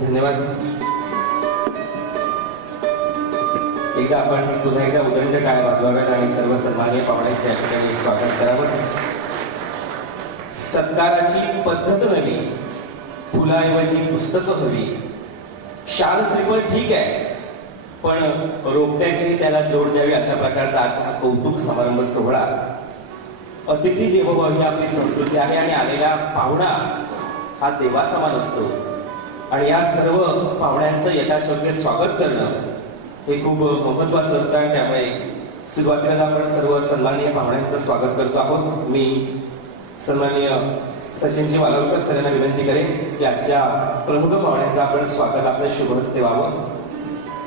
धन्यवाद. एकदा आपण पुन्हा एकदा उदंड टाळ्या वाजवाव्यात आणि सर्व सन्माननीय पाहुण्यांचे या ठिकाणी स्वागत करावं. सत्काराची पद्धत नवी, फुलाऐवजी पुस्तकं हवी. शाल श्रीफळ ठीक आहे पण रोपट्याची त्याला जोड द्यावी अशा प्रकारचा आज हा कौतुक समारंभ सोहळा. अतिथी देवो भव ही आपली संस्कृती आहे आणि आलेला पाहुणा हा देवासमान असतो आणि या सर्व पाहुण्यांचं यथाशक्य स्वागत करणं हे खूप महत्वाचं असतं आणि त्यामुळे सुरुवातीला आपण सर्व सन्माननीय पाहुण्यांचं स्वागत करतो आहोत. मी सन्माननीय सचिनजी वालावलकर सर यांना विनंती करेन की आजच्या प्रमुख पाहुण्यांचं आपण स्वागत आपल्या शुभ हस्ते व्हावं.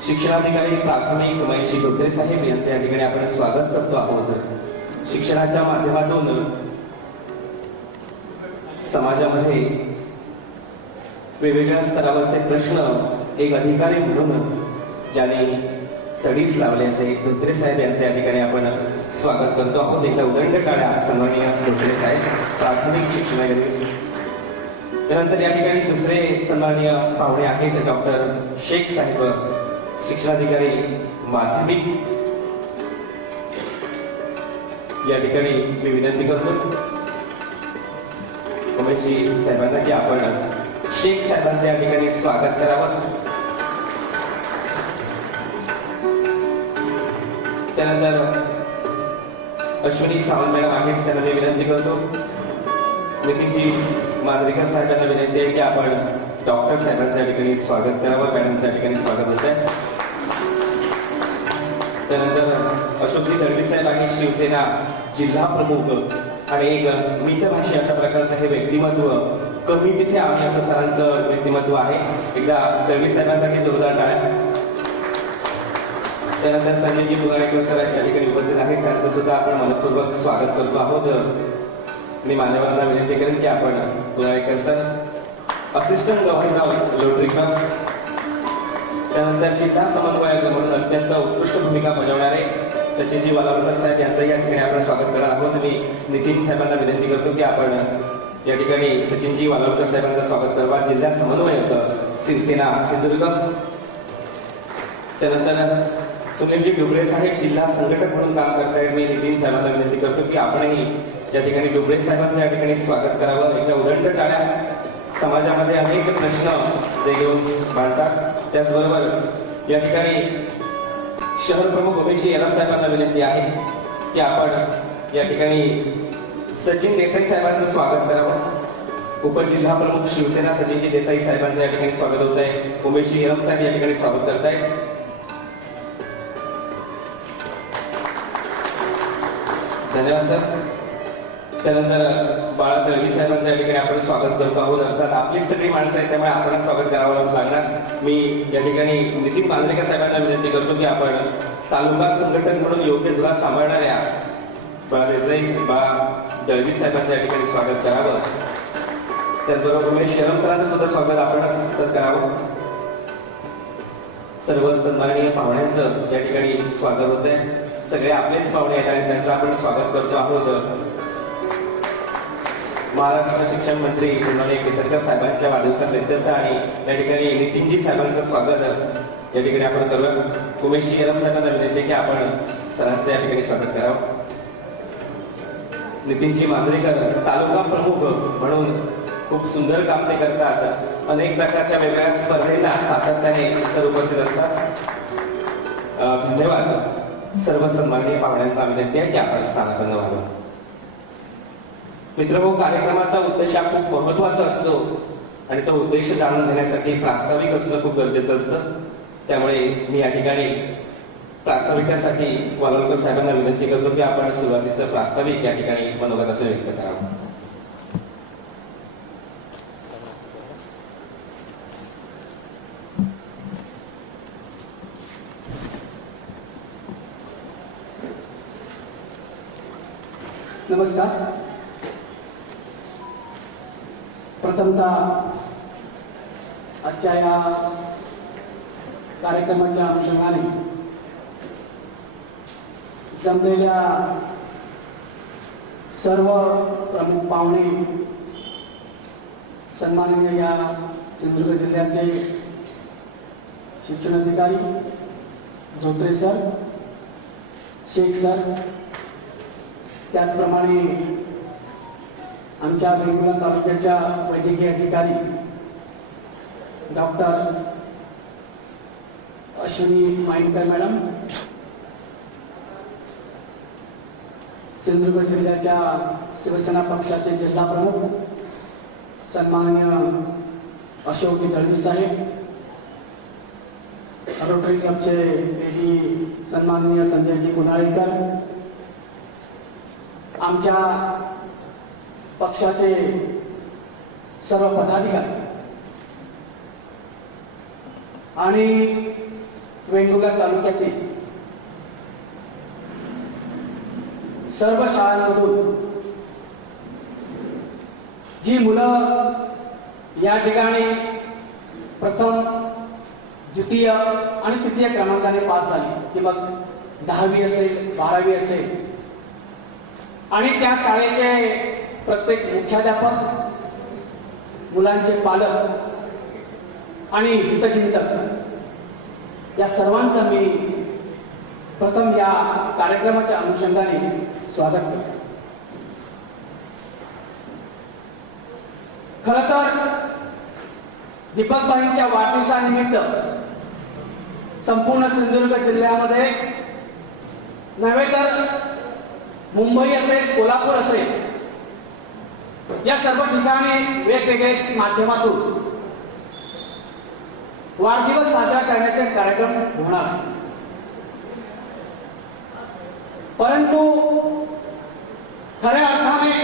शिक्षणाधिकारी प्राथमिक महेशजी धोत्रे साहेब यांचे या ठिकाणी आपण स्वागत करतो आहोत. शिक्षणाच्या माध्यमातून समाजामध्ये वेगवेगळ्या स्तरावरचे प्रश्न एक अधिकारी म्हणून ज्याने तडीस लावले असे धोत्रे साहेब यांचे या ठिकाणी आपण स्वागत करतो आहोत. एकदा उदंड टाळ्या सन्माननीय धोत्रे साहेब प्राथमिक शिक्षणाधिकारी. त्यानंतर या ठिकाणी दुसरे सन्माननीय पाहुणे आहेत डॉक्टर शेख साहेब शिक्षणाधिकारी माध्यमिक. या ठिकाणी मी विनंती करतो उमेशजी साहेबांना की आपण शेख साहेबांचं या ठिकाणी स्वागत करावं. त्यानंतर अश्विनी सावंत मॅडम आहेत त्यांना मी विनंती करतो. नितीनजी मांजरेकर साहेबांना विनंती आहे की आपण डॉक्टर साहेबांचं या ठिकाणी स्वागत करावं. मॅडमचं या ठिकाणी स्वागत होत आहे. त्यानंतर अशोकजी दळवी साहेब आहेत शिवसेना जिल्हा प्रमुख आणि एक मितभाषी अशा प्रकारचं हे व्यक्तिमत्व. कमी तिथे आम्ही असं सरांचं व्यक्तिमत्व आहे. एकदा दळवी साहेबांसाठी जोरदार टाळ्या. त्यानंतर संजयजी पुगाळेकर सर या ठिकाणी उपस्थित आहेत त्यांचं सुद्धा आपण मनपूर्वक स्वागत करतो आहोत. मी मान्यवरांना विनंती करेन की आपण पुगाळेकर सर असिस्टंट गव्हर्नर लोटरीकर. त्यानंतर जिल्हा समन्वयक म्हणून अत्यंत उत्कृष्ट भूमिका बजावणारे सचिनजी वालावलकर साहेब यांचं या ठिकाणी आपण स्वागत करणार आहोत. मी नितीन साहेबांना विनंती करतो की आपण या ठिकाणी सचिनजी वालावलकर साहेबांचं स्वागत करावा. जिल्हा समन्वयक शिवसेना सिंधुदुर्ग. त्यानंतर सुनीलजी डुबळे साहेब जिल्हा संघटक म्हणून काम करतायत. मी नितीन साहेबांना विनंती करतो की आपणही या ठिकाणी डुबळे साहेबांचं या ठिकाणी स्वागत करावं. एकदा उदंड टाळ्या. समाजामध्ये अनेक प्रश्न ते घेऊन मांडतात. त्याचबरोबर या ठिकाणी शहर प्रमुख उमेशजी यलम साहेबांना विनंती आहे की आपण या ठिकाणी सचिन देसाई साहेबांचं स्वागत करावं. उपजिल्हा प्रमुख शिवसेना सचिनजी देसाई साहेबांचं या ठिकाणी स्वागत होत आहे. उमेशजी यलम साहेब या ठिकाणी स्वागत करतायत. धन्यवाद सर. त्यानंतर बाळा दळवी साहेबांचं या ठिकाणी आपण स्वागत करतो आहोत. अर्थात आपलीच सगळी माणसं आहेत त्यामुळे आपण स्वागत करावं लागणार. मी या ठिकाणी नितीन मांजरेकर साहेबांना विनंती करतो की आपण तालुका संघटक म्हणून योग्य धुरा सांभाळणाऱ्या बाळा दळवी साहेबांचं या ठिकाणी स्वागत करावं. त्याचबरोबर उमेश शरम सरांचं सुद्धा स्वागत आपण करावं. सर्व सन्माननीय पाहुण्यांचं या ठिकाणी स्वागत होत आहे. सगळे आपलेच पाहुणे आहेत आणि त्यांचं आपण स्वागत करतो आहोत. महाराष्ट्र शिक्षण मंत्री सन्माननीय केसरकर साहेबांच्या वाढदिवसानिमित्त आणि या ठिकाणी नितीनजी साहेबांचं स्वागत या ठिकाणी आपण करूया. उमेशजी यलम साहेबांना विनंती की आपण सरांचं या ठिकाणी स्वागत करावं. नितीनजी मांजरेकर तालुका प्रमुख म्हणून खूप सुंदर काम ते करतात. अनेक प्रकारच्या वेगवेगळ्या स्पर्धेला सातत्याने सर उपस्थित असतात. धन्यवाद. सर्व सन्माननीय पाहुण्यांना विनंती आहे की आपण स्थानापन्न व्हावं. मित्रभाऊ, कार्यक्रमाचा उद्देश हा खूप महत्वाचा असतो आणि तो उद्देश जाणून घेण्यासाठी प्रास्ताविक असणं खूप गरजेचं असतं. त्यामुळे मी या ठिकाणी प्रास्ताविकासाठी वालावलकर साहेबांना विनंती करतो की आपण सुरुवातीचं प्रास्ताविक या ठिकाणी मनोगतातून व्यक्त करावं. नमस्कार. प्रथमतः आजच्या या कार्यक्रमाच्या अनुषंगाने जमलेल्या सर्व प्रमुख पाहुणे, सन्माननीय या सिंधुदुर्ग जिल्ह्याचे शिक्षणाधिकारी धोत्रे सर, शेख सर, त्याचप्रमाणे आमच्या वेंगुर्ला तालुक्याच्या वैद्यकीय अधिकारी डॉक्टर अश्विनी माईनकर मॅडम, सिंधुदुर्ग जिल्ह्याच्या शिवसेना पक्षाचे जिल्हा प्रमुख सन्माननीय अशोक दळवी साहेब, रोटरी क्लबचे एजी सन्माननीय संजयजी कुनाळेकर, आमच्या पक्षाचे सर्व पदाधिकारी आणि वेंगुर्ला तालुक्यातील सर्व शाळांमधून जी मुलं या ठिकाणी प्रथम, द्वितीय आणि तृतीय क्रमांकाने पास झाली, की मग 10वी असेल, 12वी असेल, आणि त्या शाळेचे प्रत्येक मुख्याध्यापक, मुलांचे पालक आणि हितचिंतक या सर्वांचं मी प्रथम या कार्यक्रमाच्या अनुषंगाने स्वागत करतो. खरं तर दीपकबाईंच्या वाढदिवसानिमित्त संपूर्ण सिंधुदुर्ग जिल्ह्यामध्ये नव्हे तर मुंबई असेल, कोल्हापूर असेल, या सर्व ठिकाणी वेगवेगळ्या माध्यमातून वाढदिवस साजरा करण्याचे कार्यक्रम होणार आहे. परंतु खऱ्या अर्थाने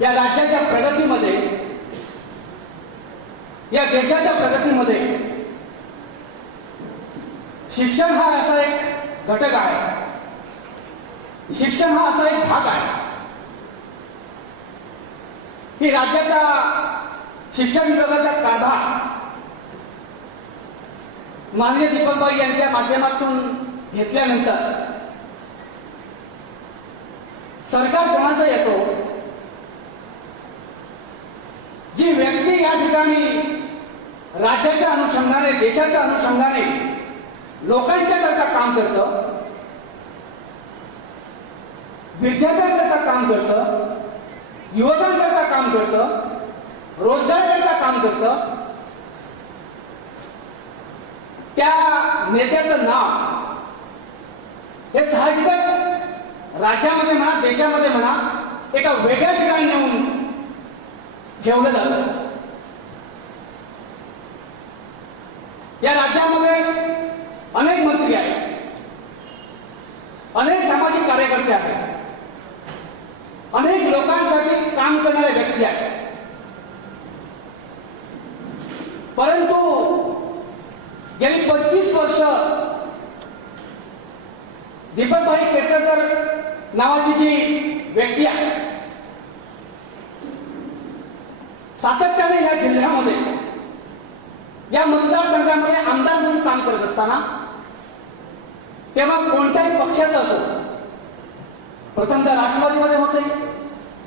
या राज्याच्या प्रगतीमध्ये, या देशाच्या प्रगतीमध्ये शिक्षण हा असा एक घटक आहे, शिक्षण हा असा एक भाग आहे की राज्याचा शिक्षण विभागाचा कारभार माननीय दीपकबाई यांच्या माध्यमातून घेतल्यानंतर सरकार कोणाचंही असो, जी व्यक्ती या ठिकाणी राज्याच्या अनुषंगाने, देशाच्या अनुषंगाने लोकांच्या करता काम करतं, विद्यार्थ्यांकरता काम करतं, युवकांकरता काम करतं, रोजगाराकरता काम करतं, त्या नेत्याचं नाव हे साहजिकच राज्यामध्ये म्हणा, देशामध्ये म्हणा, एका वेगळ्या ठिकाणी नेऊन ठेवलं जातं. या राज्यामध्ये अनेक मंत्री आहेत, अनेक सामाजिक कार्यकर्ते आहेत, अनेक लोकांसाठी काम करणारे व्यक्ती आहेत. परंतु गेली 25 वर्ष दीपकभाई केसरकर नावाची जी व्यक्ती आहे, सातत्याने या जिल्ह्यामध्ये, या मतदारसंघामध्ये आमदार म्हणून काम करत असताना, तेव्हा कोणत्याही पक्षाचा असो, प्रथमतः राष्ट्रवादीमध्ये होते,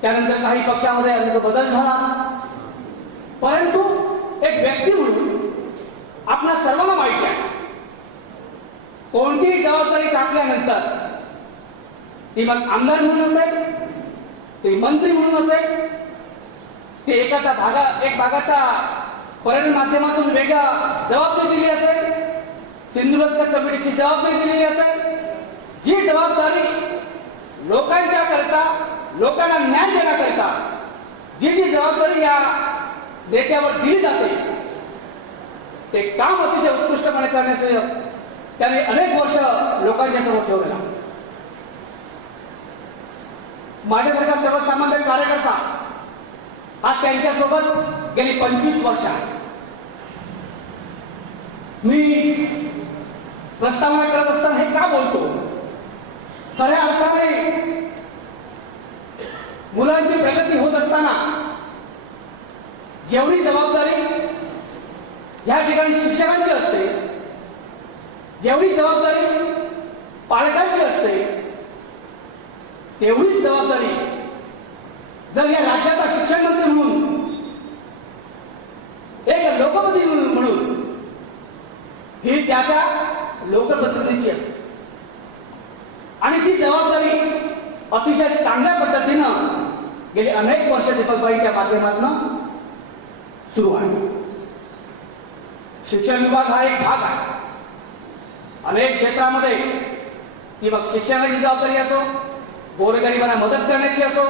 त्यानंतर काही पक्षामध्ये अनेक बदल झाला, परंतु एक व्यक्ती म्हणून आपणा सर्वांना माहिती आहे, कोणतीही जबाबदारी टाकल्यानंतर ती मग आमदार म्हणून असेल, ती मंत्री म्हणून असेल, ती एक भागाचा पर्यटन माध्यमातून वेगळा जबाबदारी दिली असेल, सिंधुदुर्ग कमिटीची जबाबदारी दिलेली असेल, जी जबाबदारी लोकांच्या करता, लोकांना न्याय देण्याकरता जी जी जबाबदारी या नेत्यावर दिली जाते, ते काम अतिशय उत्कृष्टपणे करण्याचे त्याने अनेक वर्ष लोकांच्या समोर ठेवलेला. माझ्यासारखा सर्वसामान्य कार्यकर्ता हा त्यांच्यासोबत गेली 25 वर्ष आहे. मी प्रस्तावना करत असताना हे का बोलतो? खऱ्या अर्थाने मुलांची प्रगती होत असताना जेवढी जबाबदारी या ठिकाणी शिक्षकांची असते, जेवढी जबाबदारी पालकांची असते, तेवढीच जबाबदारी जर या राज्याचा शिक्षण मंत्री म्हणून, एक लोकप्रतिनिधी म्हणून ही त्या लोकप्रतिनिधीची असते. आणि ती जबाबदारी अतिशय चांगल्या पद्धतीनं गेली अनेक वर्ष दीपकबाईंच्या माध्यमातून सुरू आहे. शिक्षण विभाग हा एक भाग आहे. अनेक क्षेत्रामध्ये ती मग शिक्षणाची जबाबदारी असो, गोरगरिबांना मदत करण्याची असो,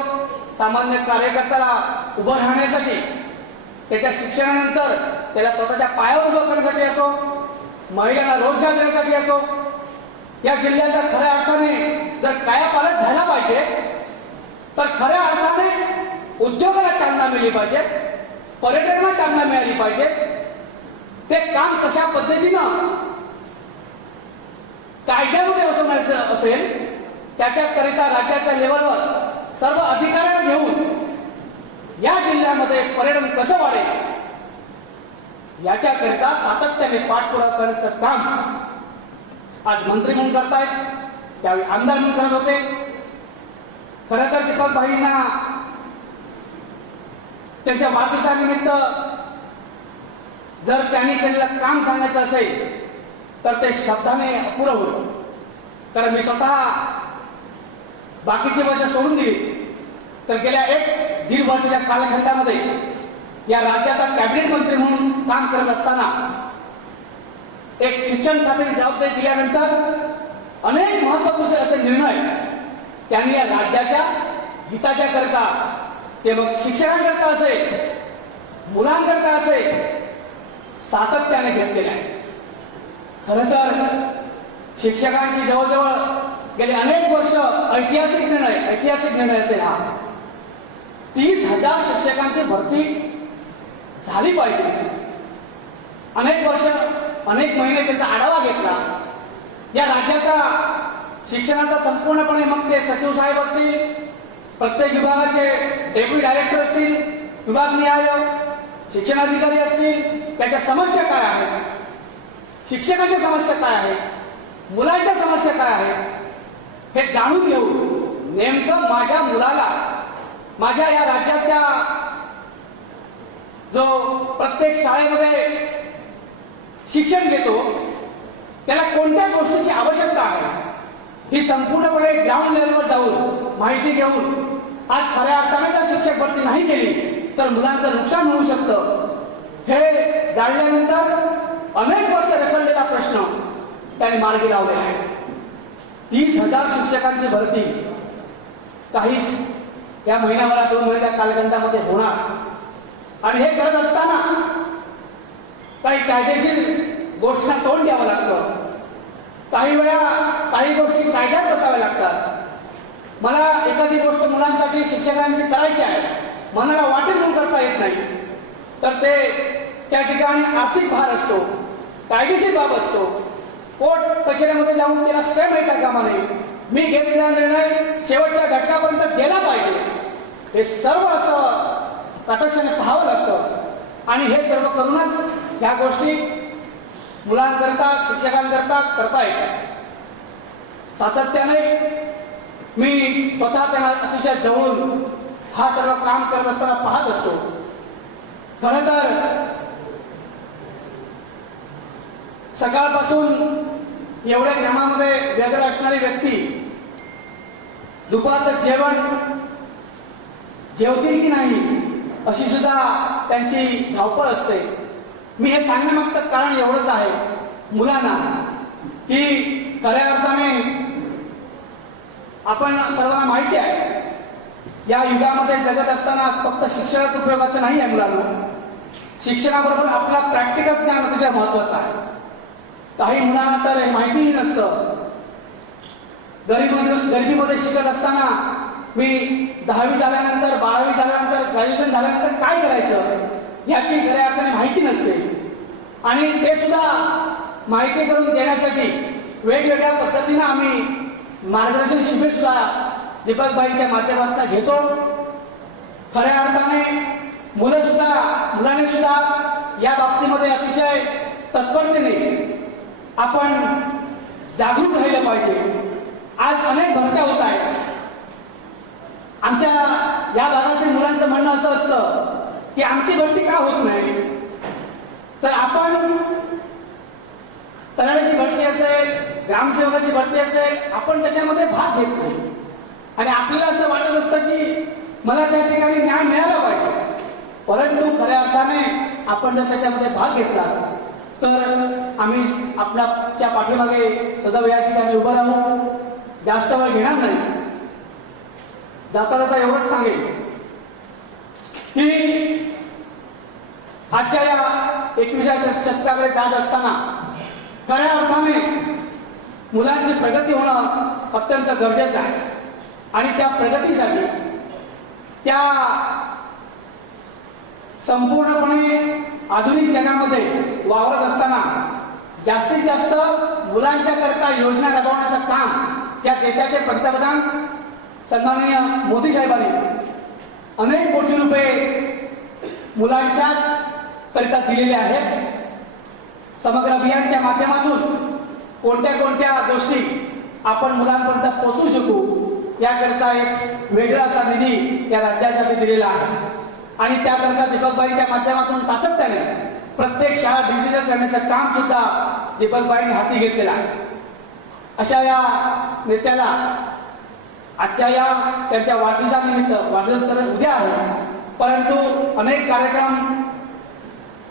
सामान्य कार्यकर्त्याला उभं राहण्यासाठी, त्याच्या शिक्षणानंतर त्याला स्वतःच्या पायावर उभं करण्यासाठी असो, महिलांना रोजगार देण्यासाठी असो, या जिल्ह्याचा खऱ्या अर्थाने जर कायापालट झाला पाहिजे तर खऱ्या अर्थाने उद्योगाला चालना मिळाली पाहिजे, पर्यटनाला चालना मिळाली पाहिजे. ते काम कशा पद्धतीनं कायद्यामध्ये बसवण्याचं असेल त्याच्याकरिता राज्याच्या लेवलवर सर्व अधिकाऱ्यांना घेऊन या जिल्ह्यामध्ये पर्यटन कसं वाढेल याच्याकरिता सातत्याने पाठपुरावा करण्याचं काम आज मंत्री म्हणून करतायत, त्यावेळी आमदार म्हणून करत होते. खरं तर दीपक भाईंना त्यांच्या वाढदिवसानिमित्त जर त्यांनी केलेलं काम सांगायचं असेल तर ते शब्दाने अपुरं होतं. कारण मी स्वतः बाकीची वर्ष सोडून दिली तर गेल्या 1-1.5 वर्षाच्या कालखंडामध्ये या राज्याचा कॅबिनेट मंत्री म्हणून काम करत असताना एक शिक्षण खात्याची जबाबदारी दिल्यानंतर अनेक महत्वपूर्ण असे निर्णय त्यांनी या राज्याच्या हिताच्या करता, ते मग शिक्षकांकरता असेल, मुलांकरता असेल, सातत्याने घेतलेले आहे. खरं तर शिक्षकांची जवळजवळ गेले अनेक वर्ष ऐतिहासिक निर्णय असेल हा. 30,000 शिक्षकांची भरती झाली पाहिजे. अनेक वर्ष, अनेक महिने त्याचा आढावा घेतला. या राज्याचा शिक्षणाचा संपूर्णपणे, मग ते सचिव साहेब असतील, प्रत्येक विभागाचे डेप्युटी डायरेक्टर असतील, विभागनिहाय शिक्षणाधिकारी असतील, त्याच्या समस्या काय आहेत, शिक्षकांच्या समस्या काय आहेत, मुलांच्या समस्या काय आहेत हे जाणून घेऊन नेमकं माझ्या मुलाला, माझ्या या राज्याच्या जो प्रत्येक शाळेमध्ये शिक्षण घेतो त्याला कोणत्या गोष्टीची आवश्यकता आहे ही संपूर्णपणे ग्राउंड लेवलवर जाऊन माहिती घेऊन आज खऱ्या अर्थाने जर शिक्षक भरती नाही केली तर मुलांचं नुकसान होऊ शकतं हे जाणल्यानंतर अनेक वर्ष रखडलेला प्रश्न त्यांनी मार्गी लावलेला आहे. 30,000 शिक्षकांची भरती काहीच या महिन्याभरात 2 महिन्याच्या कालखंडामध्ये होणार आणि हे करत असताना काही कायदेशीर गोष्टींना तोंड द्यावं लागतं. काही वेळा काही गोष्टी कायद्यात बसाव्या लागतात. मला एखादी गोष्ट मुलांसाठी शिक्षकांनी करायची आहे, मनाला वाटेल म्हणून करता येत नाही तर ते त्या ठिकाणी आर्थिक भार असतो, कायदेशीर बाब असतो, कोर्ट कचेऱ्यामध्ये जाऊन त्याला स्टे मिळता कामा नये. मी घेतलेला निर्णय शेवटच्या घटकापर्यंत गेला पाहिजे हे सर्व असं कटाक्षाने पाहावं लागतं आणि हे सर्व करूनच ह्या गोष्टी मुलांकरता, शिक्षकांकरता करता येतात. सातत्याने मी स्वतः त्यांना अतिशय जवळून हा सर्व काम करत असताना पाहत असतो. खरं तर सकाळपासून एवढ्या ग्रामामध्ये व्यग्र असणारी व्यक्ती दुपारचं जेवण जेवतील की नाही अशी सुद्धा त्यांची धावपळ असते. मी हे सांगण्यामागचं कारण एवढंच आहे मुलांना की खऱ्या अर्थाने आपण सर्वांना माहिती आहे या युगामध्ये जगत असताना फक्त शिक्षणात उपयोगाचं नाही आहे. मुलांना शिक्षणाबरोबर आपला प्रॅक्टिकल ज्ञान अतिशय महत्वाचं आहे. काही मुलांना तर हे माहितीही नसतं. गरिबीमध्ये शिकत असताना मी 10वी झाल्यानंतर, 12वी झाल्यानंतर, ग्रॅज्युएशन झाल्यानंतर काय करायचं याची खऱ्या अर्थाने माहिती नसते आणि ते सुद्धा माहिती करून देण्यासाठी वेगवेगळ्या पद्धतीनं आम्ही मार्गदर्शन शिबिर सुद्धा दीपकबाईंच्या माध्यमातून घेतो. खऱ्या अर्थाने मुलाने सुद्धा या बाबतीमध्ये अतिशय तत्परतेने आपण जागरूक राहिलं पाहिजे. आज अनेक भरत्या होत आहेत. आमच्या या भागातील मुलांचं म्हणणं असं असतं की आमची भरती का होत नाही, तर आपण तलाठीची भरती असेल, ग्रामसेवकाची भरती असेल, आपण त्याच्यामध्ये भाग घेत नाही आणि आपल्याला असं वाटत असतं की मला त्या ठिकाणी न्याय मिळाला पाहिजे. परंतु खऱ्या अर्थाने आपण जर त्याच्यामध्ये भाग घेतला तर आम्ही आपल्याच्या पाठीमागे सदैव या ठिकाणी उभं राहू. जास्त वेळ घेणार नाही. जाता जाता एवढंच सांगेल की आजच्या या 21व्या शतकाकडे जात असताना खऱ्या अर्थाने मुलांची प्रगती होणं अत्यंत गरजेचं आहे. आणि त्या प्रगतीसाठी त्या संपूर्णपणे आधुनिक जगामध्ये वावरत असताना जास्तीत जास्त मुलांच्या करता योजना राबवण्याचं काम या देशाचे पंतप्रधान सन्माननीय मोदी साहेबांनी अनेक कोटी रुपये मुलांच्या करिता दिलेले आहेत. समग्र अभियानच्या माध्यमातून कोणत्या कोणत्या गोष्टी आपण मुलांपर्यंत पोहोचू शकू याकरता एक वेगळा असा निधी या राज्यासाठी दिलेला आहे. आणि त्याकरता दीपकबाईंच्या माध्यमातून सातत्याने प्रत्येक शाळा डिजिटल करण्याचं काम सुद्धा दीपकबाईंनी हाती घेतलेलं आहे. अशा या नेत्याला आजच्या या त्यांच्या वाढदिवसानिमित्त, वाढदिवस तर उद्या आहे, परंतु अनेक कार्यक्रम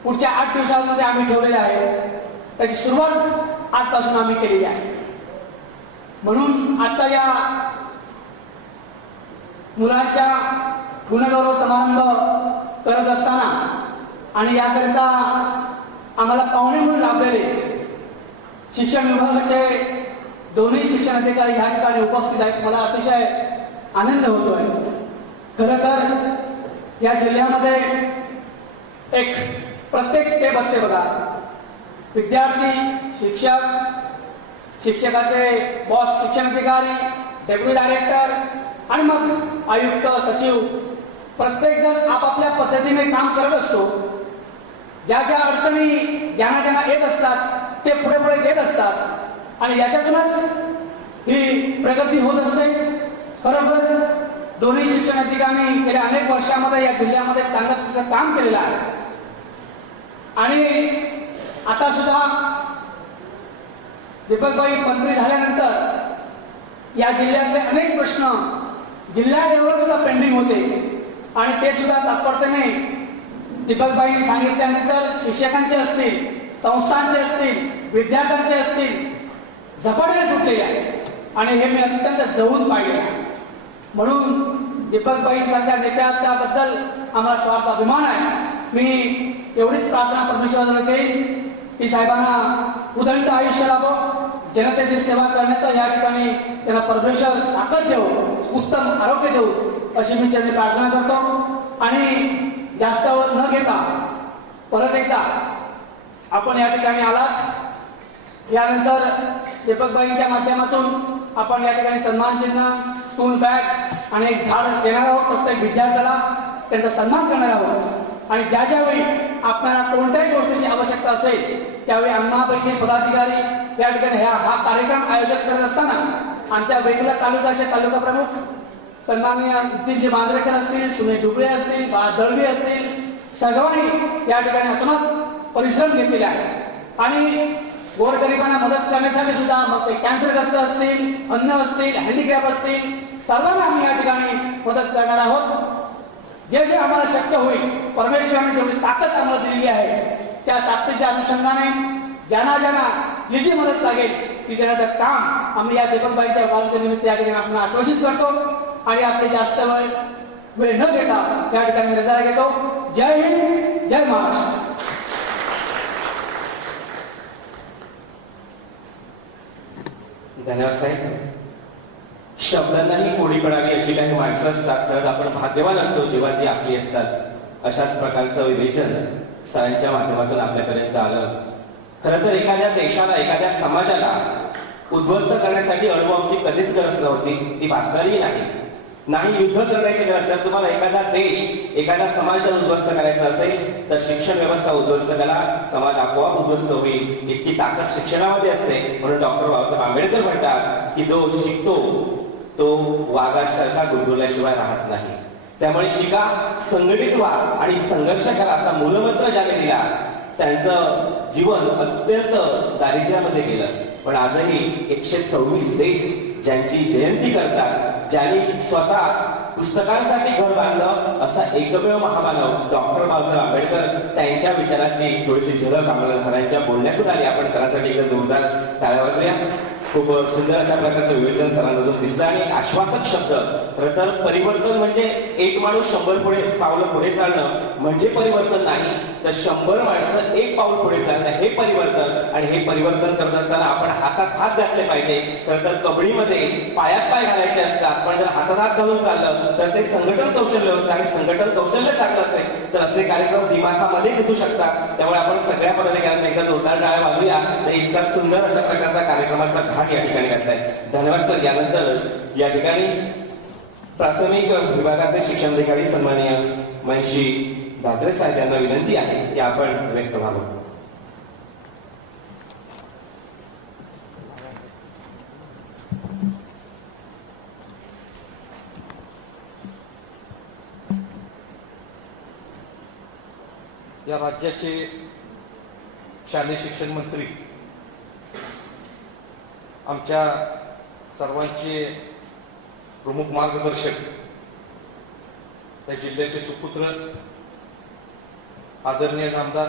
पुढच्या 8 दिवसांमध्ये आम्ही ठेवलेले आहे. त्याची सुरुवात आजपासून आम्ही केलेली आहे. म्हणून आजचा या मुलांच्या गुणगौरव समारंभ करत असताना आणि याकरिता आम्हाला पाहुणे म्हणून लाभलेले शिक्षण विभागाचे दोन्ही शिक्षण अधिकारी ह्या ठिकाणी उपस्थित आहेत. मला अतिशय आनंद होतोय. खरं तर या जिल्ह्यामध्ये एक प्रत्येक स्टेप असते बघा. विद्यार्थी, शिक्षक, शिक्षकाचे बॉस, शिक्षण अधिकारी, डेप्युटी डायरेक्टर आणि मग आयुक्त, सचिव, प्रत्येक जण आपापल्या पद्धतीने काम करत असतो. ज्या ज्या अडचणी ज्यांना ज्यांना येत असतात ते पुढे पुढे देत असतात आणि याच्यातूनच ही प्रगती होत असते. खरोखरच दोन्ही शिक्षण अधिकाऱ्यांनी गेल्या अनेक वर्षामध्ये या जिल्ह्यामध्ये चांगलं काम केलेलं आहे. आणि आता सुद्धा दीपकबाई मंत्री झाल्यानंतर या जिल्ह्यातले अनेक प्रश्न जिल्हा लेवलवर सुद्धा पेंडिंग होते आणि ते सुद्धा तात्परतेने दीपकबाईंनी सांगितल्यानंतर शिक्षकांचे असतील, संस्थांचे असतील, विद्यार्थ्यांचे असतील, झपाट्याने सुटलेले आहे आणि हे मी अत्यंत जवळून पाहिले आहे. म्हणून दीपकबाईंसारख्या नेत्याच्या बद्दल आम्हाला स्वार्थ अभिमान आहे. मी एवढीच प्रार्थना परमेश्वराला करेन की साहेबांना उदंड आयुष्य लाभो, जनतेची सेवा करण्याचं या ठिकाणी त्यांना परमेश्वर ताकद देऊ, उत्तम आरोग्य देऊ अशी मी त्यांनी प्रार्थना करतो. आणि जास्त वेळ न घेता परत एकदा आपण या ठिकाणी आलात. यानंतर दीपकबाईंच्या माध्यमातून आपण या ठिकाणी सन्मान चिन्ह, स्कूल बॅग आणि एक झाड देणार आहोत. प्रत्येक विद्यार्थ्याला त्यांचा सन्मान करणार आहोत. आणि ज्या ज्यावेळी आपल्याला कोणत्याही गोष्टीची आवश्यकता असेल त्यावेळी आम्हापैकी पदाधिकारी या ठिकाणी हा कार्यक्रम आयोजित करत असताना आमच्या वेगवेगळ्या तालुक्याचे तालुका प्रमुख सन्माननीय नितीनजी मांजरेकर असतील, सुने डुबळे असतील, दळवी असतील, सर्वांनी या ठिकाणी अतोनात परिश्रम घेतलेले आहे. आणि गोरगरिबांना मदत करण्यासाठी सुद्धा मग ते कॅन्सरग्रस्त असतील, अंध असतील, हँडिकॅप असतील, सर्वांना आम्ही या ठिकाणी मदत करणार आहोत. जे जे आम्हाला शक्य होईल, परमेश्वराने जेवढी ताकद आम्हाला दिलेली आहे त्या ताकदीच्या अनुषंगाने ज्यांना ज्यांना जी जी मदत लागेल ती देण्याचं काम आम्ही या दीपकबाईंच्या वाढदिवसानिमित्त या ठिकाणी आपण आश्वासित करतो. आणि आपली जास्त वेळ न घेता या ठिकाणी रजा घेतो. जय हिंद, जय महाराष्ट्र. धन्यवाद साहेब. शब्दांनाही कोडी पडावी अशी काही माणसं असतात. खरंच आपण भाग्यवान असतो जेव्हा ती आपली असतात. अशाच प्रकारचं विवेचन सरांच्या माध्यमातून आपल्यापर्यंत आलं. खरं तर एखाद्या देशाला, एखाद्या समाजाला उद्ध्वस्त करण्यासाठी अणुबॉम्बची कधीच गरज नव्हती. ती भासणारही नाही युद्ध करण्याची गरज. जर तुम्हाला एखादा देश, एखादा समाज जर उद्ध्वस्त करायचा असेल तर शिक्षण व्यवस्था उद्ध्वस्त करा, समाज आपोआप उद्ध्वस्त होईल. इतकी ताकद शिक्षणामध्ये असते. म्हणून डॉक्टर बाबासाहेब आंबेडकर म्हणतात की जो शिकतो तो वाघासारखा गुरगुरल्याशिवाय राहत नाही. त्यामुळे शिका, संघटित व्हा आणि संघर्ष करा असा मूलमंत्र ज्याने दिला त्यांचं जीवन अत्यंत दारिद्र्यामध्ये गेलं. पण आजही 126 देश ज्यांची जयंती करतात, ज्यांनी स्वतः पुस्तकांसाठी घर बांधलं, असा एकमेव महामानव डॉक्टर बाबासाहेब आंबेडकर त्यांच्या विचाराची थोडीशी झलक आम्हाला सरांच्या बोलण्यातून आली. आपण सरांसाठी एकदा जोरदार टाळ्या वाजूया. खूप सुंदर अशा प्रकारचं विवेचन सरांमधून दिसलं आणि आश्वासक शब्द. खरं तर परिवर्तन म्हणजे एक माणूस 100 पावलं पुढे चालणं म्हणजे परिवर्तन नाही, तर 100 माणसं एक पाऊल पुढे चालणं हे परिवर्तन. आणि हे परिवर्तन करत असताना आपण हातात हात घातले पाहिजे. खरं तर कबड्डीमध्ये पायात पाय घालायचे असतात, पण जर हातात हात घालून चाललं तर ते संघटन कौशल्य असतं आणि संघटन कौशल्य चांगलं असेल तर असे कार्यक्रम दिमाखामध्ये दिसू शकतात. त्यामुळे आपण सगळ्या पदाधिकाऱ्यांना एकदा जोरदार टाळ्या वाजूया. तर इतका सुंदर अशा प्रकारचा कार्यक्रमाचा घाट या ठिकाणी घातलाय. धन्यवाद सर. यानंतर या ठिकाणी प्राथमिक विभागाचे शिक्षणाधिकारी सन्माननीय महिषी दात्रे साहेब यांना विनंती आहे की आपण व्यक्त व्हावं. या राज्याचे शालेय शिक्षण मंत्री, आमच्या सर्वांचे प्रमुख मार्गदर्शक, या जिल्ह्याचे सुपुत्र आदरणीय नामदार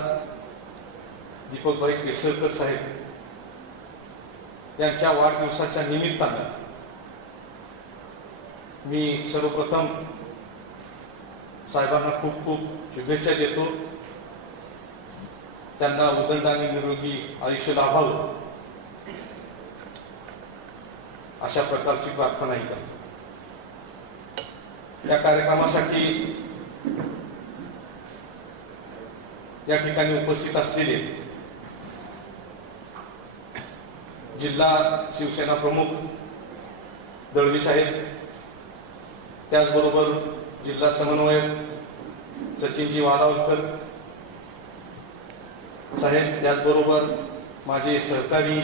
दीपकभाई केसरकर साहेब यांच्या वाढदिवसाच्या निमित्तानं मी सर्वप्रथम साहेबांना खूप खूप शुभेच्छा देतो. त्यांना उदंड आणि निरोगी आयुष्य लाभावं अशा प्रकारची प्रार्थना आहे. या कार्यक्रमासाठी या ठिकाणी उपस्थित असलेले जिल्हा शिवसेना प्रमुख दळवी साहेब, त्याचबरोबर जिल्हा समन्वयक सचिनजी वालावलकर साहेब, त्याचबरोबर माझे सहकारी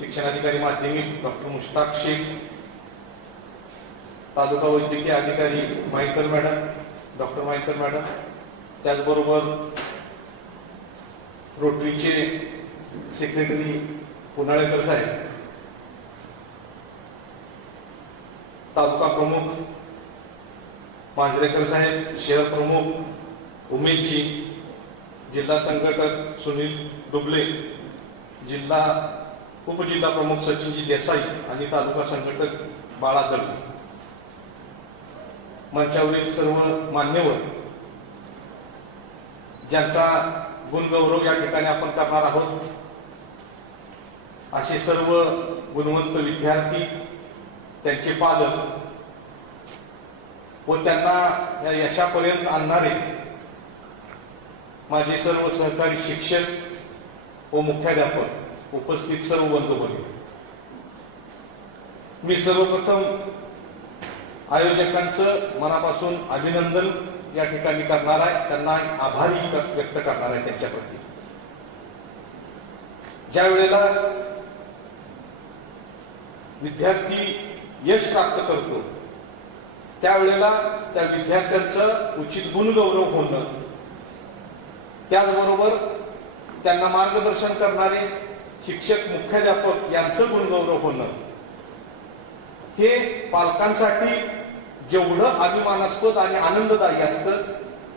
शिक्षणाधिकारी माध्यमिक डॉक्टर मुश्ताक शेख, तालुका वैद्यकीय अधिकारी माईकर मॅडम, डॉक्टर माईकर मॅडम, त्याचबरोबर रोटरीचे सेक्रेटरी पुनाळेकर साहेब, तालुका प्रमुख मांजरेकर साहेब, शहर प्रमुख उमेशजी, जिल्हा संघटक सुनील डुबले, जिल्हा उपजिल्हा प्रमुख सचिनजी देसाई आणि तालुका संघटक बाळा दळवी, मंचावरील सर्व मान्यवर ज्यांचा गुणगौरव या ठिकाणी आपण करणार आहोत, असे सर्व गुणवंत विद्यार्थी, त्यांचे पालक व त्यांना या यशापर्यंत आणणारे माझे सर्व सहकारी शिक्षक व मुख्याध्यापक, उपस्थित सर्व बंधुभगिनी, मी सर्वप्रथम आयोजकांचं मनापासून अभिनंदन या ठिकाणी करणार आहे, त्यांना आभारी व्यक्त करणार आहे त्यांच्याप्रती. ज्या वेळेला विद्यार्थी यश प्राप्त करतो त्यावेळेला त्या विद्यार्थ्यांचं उचित गुणगौरव होणं, त्याचबरोबर त्यांना मार्गदर्शन करणारे शिक्षक मुख्याध्यापक यांचं गुणगौरव होणं, हे पालकांसाठी जेवढं अभिमानास्पद आणि आनंददायी असतं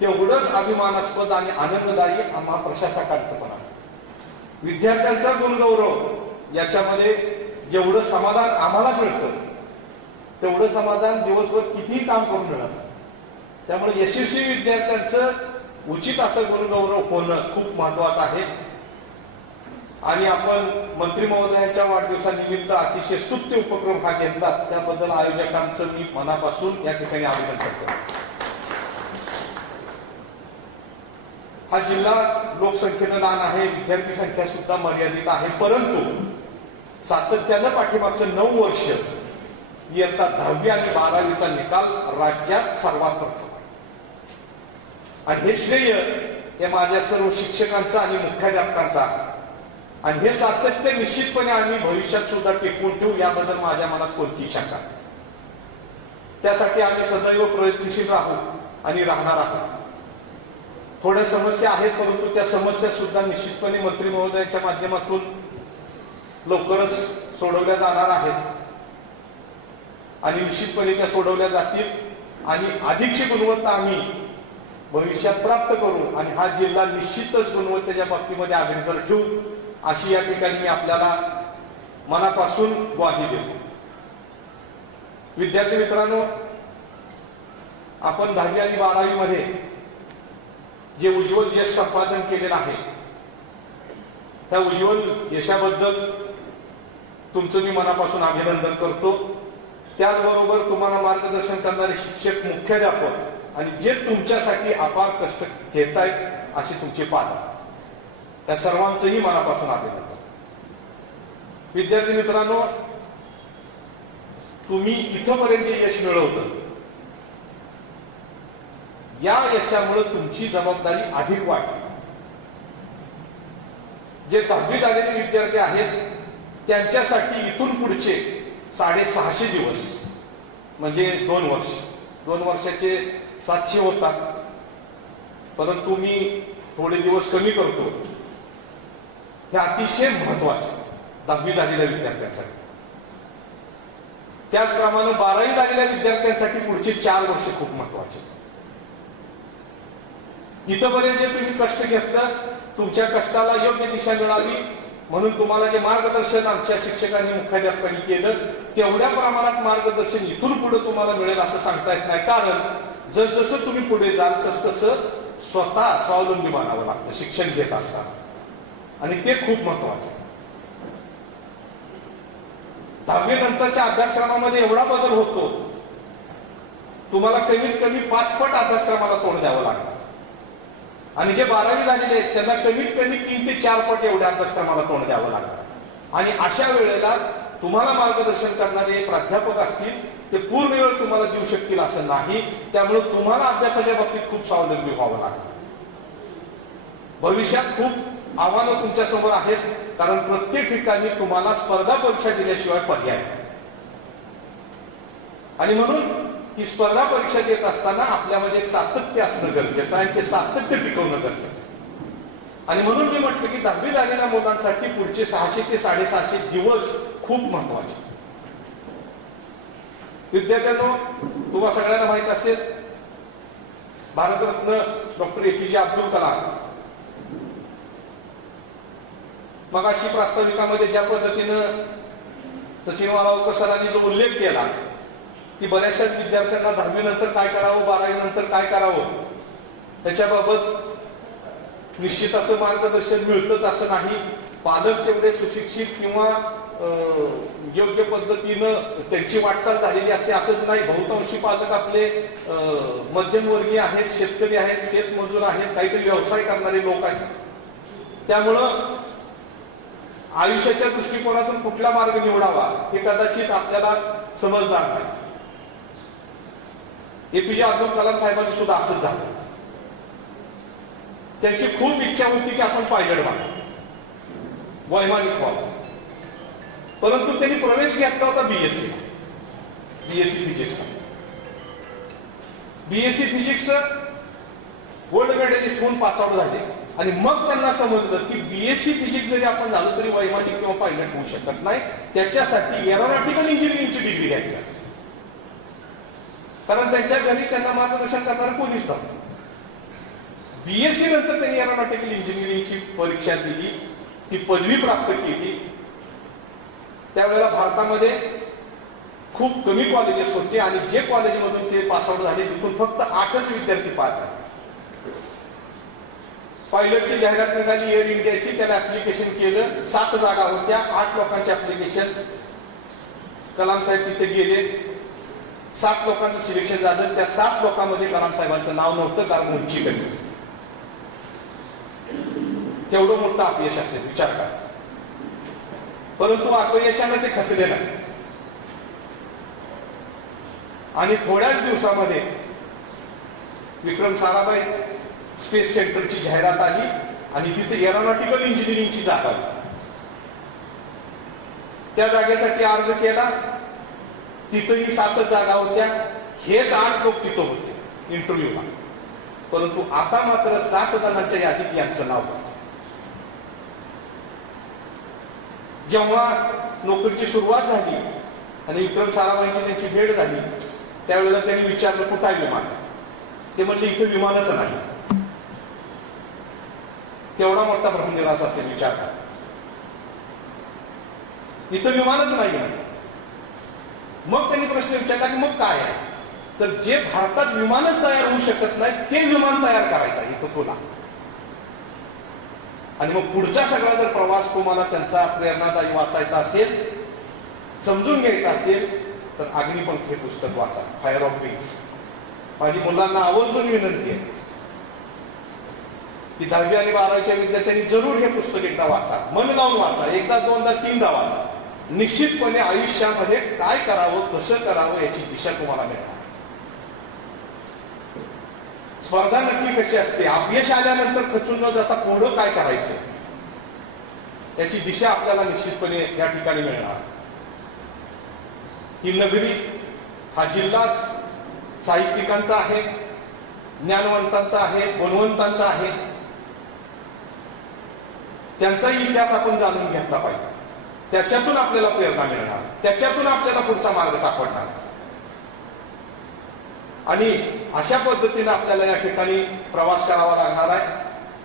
तेवढंच अभिमानास्पद आणि आनंददायी आम्हा प्रशासकांचं पण असतं. विद्यार्थ्यांचा गुणगौरव याच्यामध्ये जेवढं समाधान आम्हाला मिळतं तेवढं समाधान दिवसभर कितीही काम करून मिळणार. त्यामुळे यशस्वी विद्यार्थ्यांचं उचित असं गुणगौरव होणं खूप महत्वाचं आहे. आणि आपण मंत्री महोदयांच्या वाढदिवसानिमित्त अतिशय स्तुत्य उपक्रम हा घेतला, त्याबद्दल आयोजकांचं मी मनापासून या ठिकाणी अभिनंदन करतो. हा जिल्हा लोकसंख्येनं लहान आहे, विद्यार्थी संख्या सुद्धा मर्यादित आहे, परंतु सातत्यानं पाठीमागचं 9 वर्ष इयत्ता 10वी आणि 12वीचा निकाल राज्यात सर्वात प्रथम आहे. आणि हे श्रेय हे माझ्या सर्व शिक्षकांचं आणि मुख्याध्यापकांचं आहे. आणि हे सातत्य निश्चितपणे आम्ही भविष्यात सुद्धा टिकवून ठेवू याबद्दल माझ्या मनात कोणतीही शंका नाही. त्यासाठी आम्ही सदैव प्रयत्नशील राहू आणि राहणार आहोत. थोड्या समस्या आहेत, परंतु त्या समस्या सुद्धा निश्चितपणे मंत्री महोदयांच्या माध्यमातून लवकरच सोडवल्या जाणार आहेत आणि निश्चितपणे त्या सोडवल्या जातील. आणि अधिकची गुणवत्ता आम्ही भविष्यात प्राप्त करू आणि हा जिल्हा निश्चितच गुणवत्तेच्या बाबतीमध्ये अग्रेसर ठेवू, अशी या ठिकाणी मी आपल्याला मनापासून ग्वाही देतो. विद्यार्थी मित्रांनो, आपण 10वी आणि 12वी मध्ये जे उज्ज्वल यश संपादन केलेलं आहे, त्या उज्ज्वल यशाबद्दल तुमचं मी मनापासून अभिनंदन करतो. त्याचबरोबर तुम्हाला मार्गदर्शन करणारे शिक्षक, मुख्याध्यापक आणि जे तुमच्यासाठी अपार कष्ट घेतायत असे तुमचे पालक, त्या सर्वांचंही मनापासून अभिनंदन. विद्यार्थी मित्रांनो, तुम्ही इथपर्यंत जे यश मिळवलं, या यशामुळे तुमची जबाबदारी अधिक वाढली. जे 10वी झालेले विद्यार्थी आहेत त्यांच्यासाठी इथून पुढचे 650 दिवस म्हणजे 2 वर्ष, 2 वर्षाचे 700 होतात, परंतु मी थोडे दिवस कमी करतो. हे अतिशय महत्वाचे 10वी झालेल्या विद्यार्थ्यांसाठी. त्याचप्रमाणे 12वी झालेल्या विद्यार्थ्यांसाठी पुढचे 4 वर्ष खूप महत्वाचे. इथपर्यंत जे तुम्ही कष्ट घेतलं, तुमच्या कष्टाला योग्य दिशा मिळावी म्हणून तुम्हाला जे मार्गदर्शन आमच्या शिक्षकांनी, मुख्याध्यापकांनी केलं, तेवढ्या प्रमाणात मार्गदर्शन इथून पुढे तुम्हाला मिळेल असं सांगता येत नाही. कारण जसजसं तुम्ही पुढे जाल तसतसं स्वतः स्वावलंबी बनावं लागतं शिक्षण घेत असताना, आणि ते खूप महत्वाचं आहे. 10वी नंतरच्या अभ्यासक्रमामध्ये एवढा बदल होतो, तुम्हाला कमीत कमी 5 पट अभ्यासक्रमाला तोंड द्यावं लागतं. आणि जे 12वी झालेले आहेत त्यांना कमीत कमी 3 ते 4 पट एवढ्या अभ्यासक्रमाला तोंड द्यावं लागतं. आणि अशा वेळेला तुम्हाला मार्गदर्शन करणारे प्राध्यापक असतील ते पूर्ण वेळ तुम्हाला देऊ शकतील असं नाही. त्यामुळे तुम्हाला अभ्यासाच्या बाबतीत खूप स्वावलंबी व्हावं लागतं. भविष्यात खूप आव्हानं तुमच्या समोर आहेत, कारण प्रत्येक ठिकाणी तुम्हाला स्पर्धा परीक्षा दिल्याशिवाय पर्याय नाही. आणि म्हणून ही स्पर्धा परीक्षा देत असताना आपल्यामध्ये एक सातत्य असणं गरजेचं आहे, ते सातत्य टिकवणं गरजेचं आहे. आणि म्हणून मी म्हटलं की 10वी झालेल्या मुलांसाठी पुढचे 600 ते 650 दिवस खूप महत्वाचे. विद्यार्थ्यांनो, तुम्हा सगळ्यांना माहित असेल, भारतरत्न डॉक्टर APJ अब्दुल कलाम मगाशी प्रास्ताविकामध्ये ज्या पद्धतीनं सचिन वालावकर सरांनी जो उल्लेख केला की बऱ्याचशा विद्यार्थ्यांना 10वी नंतर काय करावं, 12वी नंतर काय करावं, त्याच्याबाबत निश्चित असं मार्गदर्शन मिळतंच असं नाही. पालक तेवढे सुशिक्षित किंवा योग्य पद्धतीनं त्यांची वाटचाल झालेली असते असंच नाही. बहुतांशी पालक आपले मध्यमवर्गीय आहेत, शेतकरी आहेत, शेतमजूर आहेत, काहीतरी व्यवसाय करणारे लोक आहेत. त्यामुळं आयुष्याच्या दृष्टिकोनातून कुठला मार्ग निवडावा हे कदाचित आपल्याला समजणार नाही. APJ अब्दुल कलाम साहेबांनी सुद्धा असंच झालं. त्यांची खूप इच्छा होती की आपण पायलट व्हावं, वैमानिक व्हावं, परंतु त्यांनी प्रवेश घेतला होता BSc physics. BSc physics gold medalist होऊन पास आउट झाले. आणि मग त्यांना समजलं की BSc फिजिक्स जरी आपण झालं तरी वैमानिक किंवा पायलट होऊ शकत नाही, त्याच्यासाठी एरोनॉटिकल इंजिनिअरिंगची डिग्री घ्यायची. कारण त्यांच्या घरी त्यांना मार्गदर्शन करणारं कोणीच नव्हतं. BSc नंतर त्यांनी एरोनॉटिकल इंजिनिअरिंगची परीक्षा दिली, ती पदवी प्राप्त केली. त्यावेळेला भारतामध्ये खूप कमी कॉलेजेस होते आणि जे कॉलेजमधून ते पासआउट झाले तिथून फक्त 8च विद्यार्थी पास झाले. पायलटची जाहिरात निघाली एअर इंडियाची, त्याला ऍप्लिकेशन केलं, 7 जागा होत्या, 8 लोकांचे ऍप्लिकेशन. कलाम साहेब तिथे गेले, 7 लोकांचं सिलेक्शन झालं. त्या 7 लोकांमध्ये कलाम साहेबांचं नाव नव्हतं, कारण उंची कमी. केवढं मोठं अपयश असेल विचार करा. परंतु अपयशानं ते खचले नाही आणि थोड्याच दिवसामध्ये विक्रम साराभाई स्पेस सेंटरची जाहिरात आली आणि तिथे एरोनॉटिकल इंजिनिअरिंगची जागा होती. त्या जागेसाठी अर्ज केला, तिथेही 7च जागा होत्या. हेच 8 लोक तिथं होते इंटरव्ह्यूला, परंतु आता मात्र 7 जणांच्या यादीत यांचं नाव होतं. जेव्हा नोकरीची सुरुवात झाली आणि विक्रम साराभाईंची त्यांची भेट झाली, त्यावेळेला त्यांनी विचारलं कुठं आहे विमान? ते म्हणले इथे विमानच नाही. केवढा मोठा भ्रमनिरास असेल विचार करा. इथं विमानच नाही म्हणे. मग त्यांनी प्रश्न विचारला की मग काय आहे? तर जे भारतात विमानच तयार होऊ शकत नाही ते विमान तयार करायचं इथं तुला. आणि मग पुढचा सगळा जर प्रवास तुम्हाला त्यांचा प्रेरणादायी वाचायचा असेल, समजून घ्यायचा असेल, तर अग्निपंख हे पुस्तक वाचा, फायर ऑफ विंग्स. माझी मुलांना आवर्जून विनंती आहे की 10वी आणि 12वीच्या विद्यार्थ्यांनी जरूर हे पुस्तक एकदा वाचा, मन लावून वाचा, एकदा दोनदा तीनदा वाचा. निश्चितपणे आयुष्यामध्ये काय करावं, कसं करावं याची दिशा तुम्हाला मिळणार. स्पर्धा नक्की कशी असते, अपयश आल्यानंतर खचून न जाता पुढं काय करायचं याची दिशा आपल्याला निश्चितपणे या ठिकाणी मिळणार. ही नगरी, हा जिल्हाच साहित्यिकांचा आहे, ज्ञानवंतांचा आहे, गुणवंतांचा आहे. त्यांचाही इतिहास आपण जाणून घेतला पाहिजे. त्याच्यातून आपल्याला प्रेरणा मिळणार, त्याच्यातून आपल्याला पुढचा मार्ग सापडणार. आणि अशा पद्धतीने आपल्याला या ठिकाणी प्रवास करावा लागणार आहे.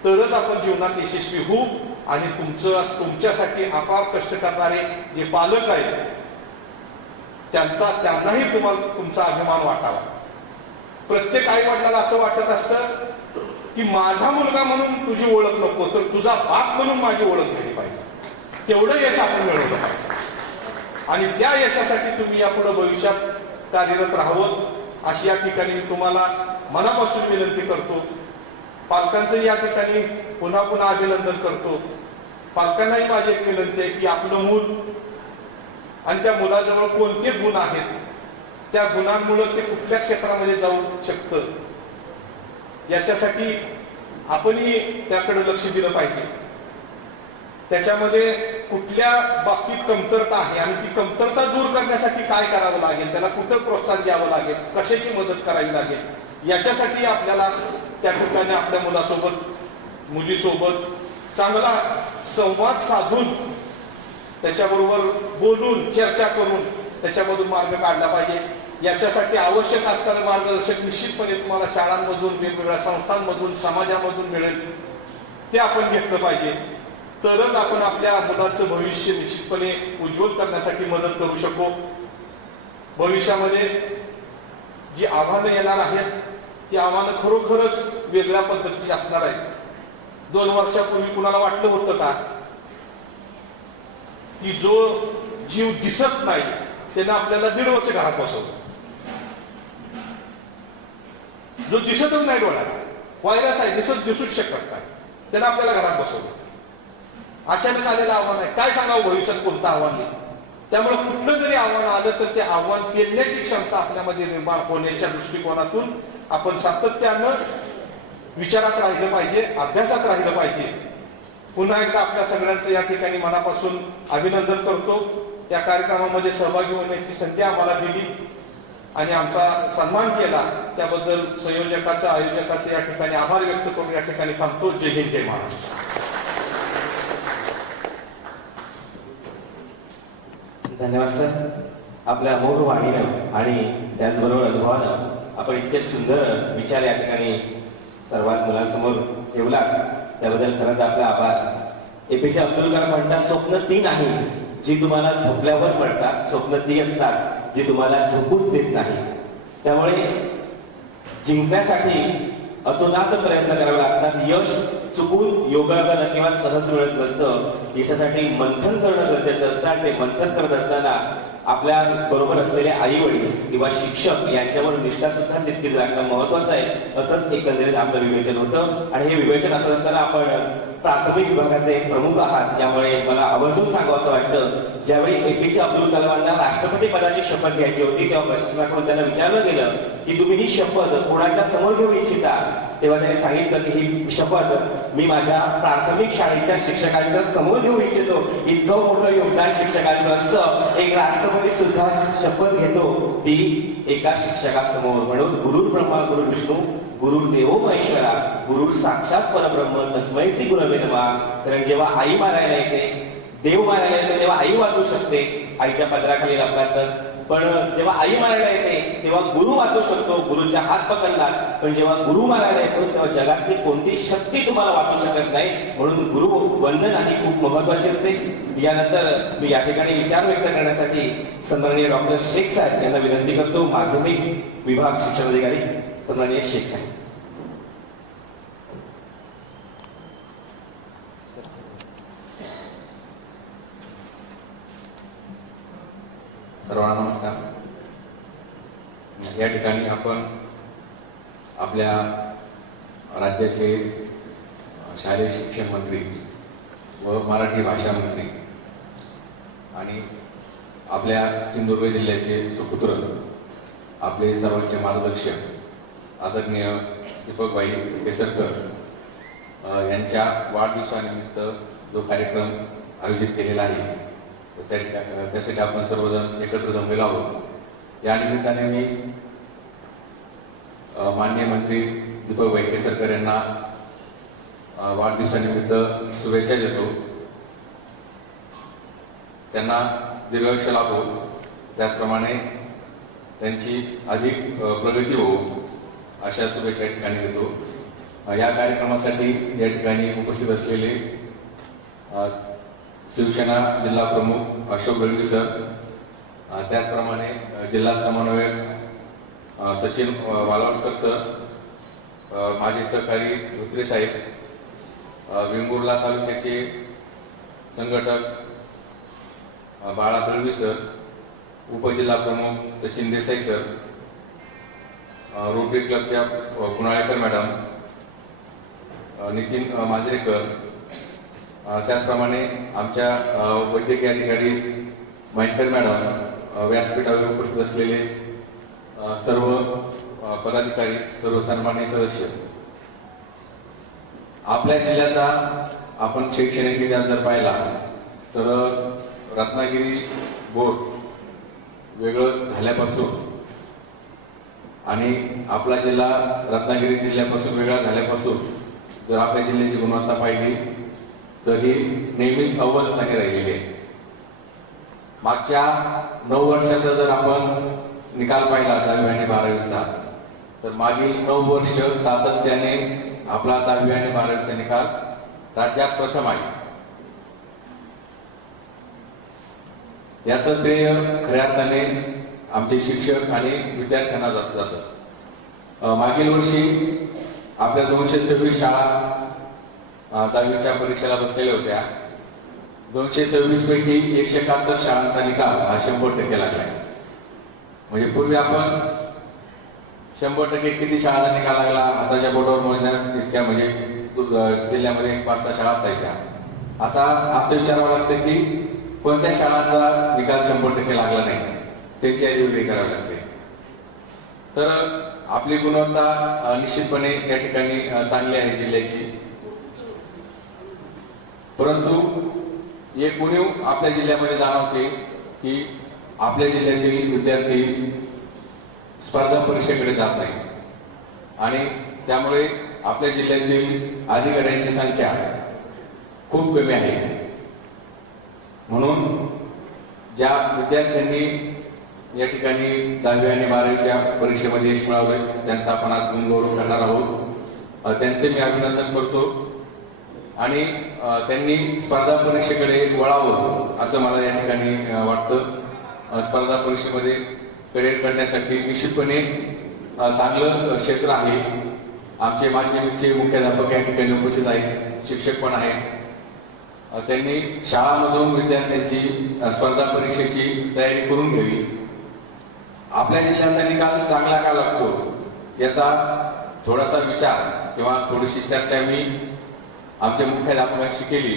तरच आपण जीवनात यशस्वी होऊ. आणि तुमच्यासाठी अपार कष्ट करणारे जे पालक आहेत त्यांनाही तुम्हाला तुमचा अभिमान वाटावा. प्रत्येक आई वडिलांना असं वाटत असतं की माझा मुलगा म्हणून तुझी ओळख नको, तर तुझा बाप म्हणून माझी ओळख झाली पाहिजे. तेवढं यश आपण मिळवलं पाहिजे. आणि त्या यशासाठी तुम्ही यापुढे भविष्यात कार्यरत राहावं अशी या ठिकाणी मी तुम्हाला मनापासून विनंती करतो. पालकांचं या ठिकाणी पुन्हा पुन्हा अभिनंदन करतो. पालकांनाही माझी एक विनंती आहे की आपलं मूल आणि त्या मुलाजवळ कोणते गुण आहेत, त्या गुणांमुळे ते कुठल्या क्षेत्रामध्ये जाऊ शकतं याच्यासाठी आपणही त्याकडे लक्ष दिलं पाहिजे. त्याच्यामध्ये कुठल्या बाबतीत कमतरता आहे आणि ती कमतरता दूर करण्यासाठी काय करावं लागेल, त्याला कुठं प्रोत्साहन द्यावं लागेल, कशाची मदत करावी लागेल, याच्यासाठी आपल्याला त्या ठिकाणी आपल्या मुलासोबत, मुलीसोबत चांगला संवाद साधून, त्याच्याबरोबर बोलून, चर्चा करून त्याच्यामधून मार्ग काढला पाहिजे. याच्यासाठी आवश्यक असणारे मार्गदर्शक निश्चितपणे तुम्हाला शाळांमधून, वेगवेगळ्या संस्थांमधून, समाजामधून मिळेल. ते आपण घेतलं पाहिजे. तरच आपण आपल्या मुलाचं भविष्य निश्चितपणे उज्ज्वल करण्यासाठी मदत करू शकू. भविष्यामध्ये जी आव्हानं येणार आहेत ती आव्हानं खरोखरच वेगळ्या पद्धतीची असणार आहेत. 2 वर्षापूर्वी कुणाला वाटलं होतं का की जो जीव दिसत नाही त्यानं आपल्याला 1.5 वर्ष घरात बसवलं. जो दिसतच नाही डोळ्याला, व्हायरस आहे, दिसूच शकत नाही, त्यानं आपल्याला घरात बसवलं. अचानक आलेलं आव्हान आहे. काय सांगावं भविष्यात कोणतं आव्हान नाही. त्यामुळे कुठलं जरी आव्हान आलं तर ते आव्हान पेलण्याची क्षमता आपल्यामध्ये निर्माण होण्याच्या दृष्टिकोनातून आपण सातत्यानं विचारात राहिलं पाहिजे, अभ्यासात राहिलं पाहिजे. पुन्हा एकदा आपल्या सगळ्यांचं या ठिकाणी मनापासून अभिनंदन करतो. या कार्यक्रमामध्ये सहभागी होण्याची संधी आम्हाला दिली आणि आमचा सन्मान केला त्याबद्दल संयोजकाचा, आयोजकाचे या ठिकाणी आभार व्यक्त करून या ठिकाणी थांबतो. जय हिंद, जय महाराष्ट्र. धन्यवाद सर. आपल्या अमोघ वाणीनं आणि त्याचबरोबर अनुभवानं आपण इतके सुंदर विचार या ठिकाणी सर्वात मुलांसमोर ठेवला, त्याबद्दल खरंच आपला आभार. एपीजे अब्दुल कलाम म्हणतात, स्वप्न ती नाही जी तुम्हाला झोपल्यावर पडतात, स्वप्न ती असतात जी तुम्हाला झोपूच देत नाही. त्यामुळे जिंकण्यासाठी अतोनात प्रयत्न करावे लागतात. यश चुकून योगायोगानं किंवा सहज मिळत नसतं. यशासाठी मंथन करणं गरजेचं असतं. आणि ते मंथन करत असताना आपल्या बरोबर असलेले आई वडील किंवा शिक्षक यांच्यावर निष्ठा सुद्धा तितकीच राखणं महत्वाचं आहे. असंच एकंदरीत आपलं विवेचन होतं. आणि हे विवेचन असत असताना आपण प्राथमिक विभागाचे प्रमुख आहात, त्यामुळे मला आवर्जून सांगावं असं वाटतं, ज्यावेळी एपीजे अब्दुल कलामांना राष्ट्रपती पदाची शपथ घ्यायची होती तेव्हा प्रशासनाकडून त्यांना विचारलं गेलं की तुम्ही ही शपथ कोणाच्या समोर घेऊ इच्छिता, तेव्हा त्यांनी सांगितलं की ही शपथ मी माझ्या प्राथमिक शाळेच्या शिक्षकांच्या समोर घेऊ इच्छितो. इतकं मोठं योगदान शिक्षकांचं असतं. एक राष्ट्रपती सुद्धा शपथ घेतो ती एका शिक्षकासमोर. म्हणून गुरुर ब्रह्मा गुरुर विष्णू गुरुर्देवो महेश्वरा गुरुर साक्षात परब्रह्म तस्मै श्री गुरवे नमः. कारण जेव्हा आई मारायला येते, देव मारायला येते, तेव्हा आई वाचू शकते. आईच्या पदराखाली आपला तर पण जेव्हा आई मारायला येते तेव्हा गुरु वाचू शकतो, गुरुच्या हात पकडला, पण जेव्हा गुरु मारायला येतो तेव्हा जगातली कोणती शक्ती तुम्हाला वाचू शकत नाही. म्हणून गुरु वंदना ही खूप महत्वाची असते. यानंतर मी या ठिकाणी विचार व्यक्त करण्यासाठी सन्माननीय डॉक्टर शेख साहेब यांना विनंती करतो, माध्यमिक विभाग शिक्षण अधिकारी सन्माननीय शेख साहेब. सर्वांना नमस्कार. या ठिकाणी आपण आपल्या राज्याचे शालेय शिक्षण मंत्री व मराठी भाषा मंत्री आणि आपल्या सिंधुदुर्ग जिल्ह्याचे सुपुत्र, आपले सर्वांचे मार्गदर्शक आदरणीय दीपकभाई केसरकर यांच्या वाढदिवसानिमित्त जो कार्यक्रम आयोजित केलेला आहे त्यासाठी आपण सर्वजण एकत्र जमलेलो आहोत. या निमित्ताने मी माननीय मंत्री दीपकभाई केसरकर यांना वाढदिवसानिमित्त शुभेच्छा देतो. त्यांना दीर्घायुष्य लाभो, त्याचप्रमाणे त्यांची अधिक प्रगती होवो अशा शुभेच्छा या ठिकाणी देतो. या कार्यक्रमासाठी या ठिकाणी उपस्थित असलेले शिवसेना जिल्हा प्रमुख अशोक गळवी सर, त्याचप्रमाणे जिल्हा समन्वयक सचिन वालावटकर सर, माझे सहकारी धोत्रे साहेब, वेंगुर्ला तालुक्याचे संघटक बाळा दळवी सर, उपजिल्हा प्रमुख सचिन देसाई सर, रोटरी क्लबच्या कुणाळेकर मॅडम, नितीन मांजरेकर, त्याचप्रमाणे आमच्या वैद्यकीय अधिकारी माइंडकर मॅडम, व्यासपीठावर उपस्थित असलेले सर्व पदाधिकारी, सर्व सन्माननीय सदस्य. आपल्या जिल्ह्याचा आपण शैक्षणिक इतिहास जर पाहिला तर रत्नागिरी बोर्ड वेगळं झाल्यापासून आणि आपला जिल्हा रत्नागिरी जिल्ह्यापासून वेगळा झाल्यापासून जर आपल्या जिल्ह्याची गुणवत्ता पाहिली तर ही नेहमीच अव्वल स्थानी राहिलेली आहे. मागच्या 9 वर्षाचा जर आपण निकाल पाहिला 10वी आणि 12वीचा, तर मागील 9 वर्ष सातत्याने आपला 10वी आणि 12वीचा निकाल राज्यात प्रथम आहे. याचं श्रेय खऱ्या अर्थाने आमचे शिक्षक आणि विद्यार्थ्यांना जातं. मागील वर्षी आपल्या 226 शाळा 10वीच्या परीक्षेला बसलेल्या होत्या. 226 पैकी 171 शाळांचा निकाल हा 100% लागलाय. म्हणजे पूर्वी आपण 100% किती शाळांचा निकाल लागला आताच्या बोर्डावर मोजण्यात इतक्या, म्हणजे जिल्ह्यामध्ये 5-6 शाळा असायच्या. आता असं विचारावं लागतं की कोणत्या शाळांचा निकाल 100% लागला नाही, त्याची वेगळी करावी लागते. तर आपली गुणवत्ता निश्चितपणे या ठिकाणी चांगली आहे जिल्ह्याची. परंतु एक उणीव आपल्या जिल्ह्यामध्ये जाणवते की आपल्या जिल्ह्यातील विद्यार्थी स्पर्धा परीक्षेकडे जात नाही आणि त्यामुळे आपल्या जिल्ह्यातील अधिकाऱ्यांची संख्या खूप कमी आहे. म्हणून ज्या विद्यार्थ्यांनी या ठिकाणी 10वी आणि 12वीच्या परीक्षेमध्ये यश मिळवले त्यांचा आपण आज गुणगौरव करणार आहोत. त्यांचे मी अभिनंदन करतो आणि त्यांनी स्पर्धा परीक्षेकडे वळावं असं मला या ठिकाणी वाटतं. स्पर्धा परीक्षेमध्ये करिअर करण्यासाठी निश्चितपणे चांगलं क्षेत्र आहे. आमचे माध्यमिकचे मुख्याध्यापक या ठिकाणी उपस्थित आहेत, शिक्षक पण आहेत. त्यांनी शाळांमधून विद्यार्थ्यांची स्पर्धा परीक्षेची तयारी करून घ्यावी. आपल्या जिल्ह्याचा निकाल चांगला का लागतो याचा थोडासा विचार किंवा थोडीशी चर्चा मी आमच्या मुख्याध्यापकांशी केली.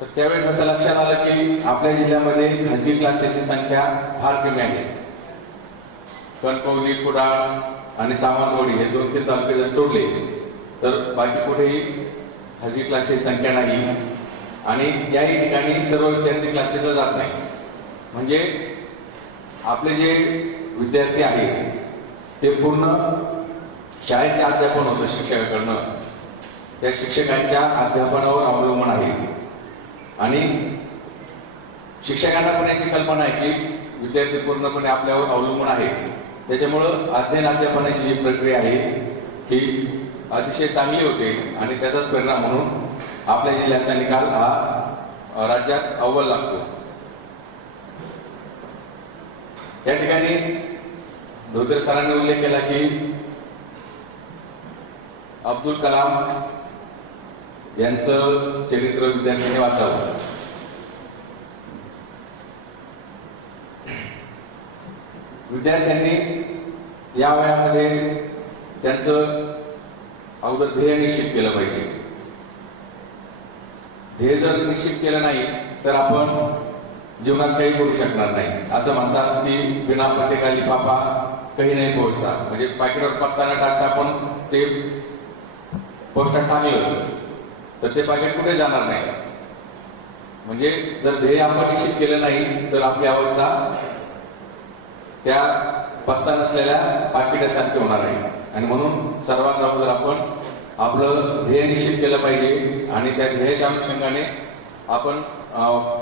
तर त्यावेळेस असं लक्षात आलं की आपल्या जिल्ह्यामध्ये खाजगी क्लासेसची संख्या फार कमी आहे. कणकवली, कुडाळ आणि सावंतवाडी हे 2-3 तालुके जर सोडले तर बाकी कुठेही खाजगी क्लासेस संख्या नाही आणि याही ठिकाणी सर्व विद्यार्थी क्लासेसला जात नाही. म्हणजे आपले जे विद्यार्थी आहेत ते पूर्ण शाळेचे अध्यापन होतं शिक्षकाकडनं, त्या शिक्षकांच्या अध्यापनावर अवलंबून आहे. आणि शिक्षकांना पण याची कल्पना आहे की विद्यार्थी पूर्णपणे आपल्यावर अवलंबून आहे. त्याच्यामुळं अध्यापनाची जी प्रक्रिया आहे ही अतिशय चांगली होते आणि त्याचाच परिणाम म्हणून आपल्या जिल्ह्याचा निकाल हा राज्यात अव्वल लागतो. या ठिकाणी धोत्रे सरांनी उल्लेख केला की अब्दुल कलाम यांचं चरित्र विद्यार्थ्यांनी वाचावं. विद्यार्थ्यांनी या वयामध्ये त्यांचं अगोदर ध्येय निश्चित केलं पाहिजे. ध्येय जर निश्चित केलं नाही तर आपण जीवनात काही करू शकणार नाही. असं म्हणतात की बिना प्रत्येका लिफाफा काही नाही पोहोचता. म्हणजे पाकिटावर पत्ता न टाकता आपण ते पोस्टात टाकलं तर ते पाकिट कुठे जाणार नाही. म्हणजे जर ध्येय आपण निश्चित केलं नाही तर आपली अवस्था त्या पत्ता नसलेल्या पाकिटासारखी होणार आहे. आणि म्हणून सर्वात अगोदर आपण आपलं ध्येय निश्चित केलं पाहिजे आणि त्या ध्येयाच्या अनुषंगाने आपण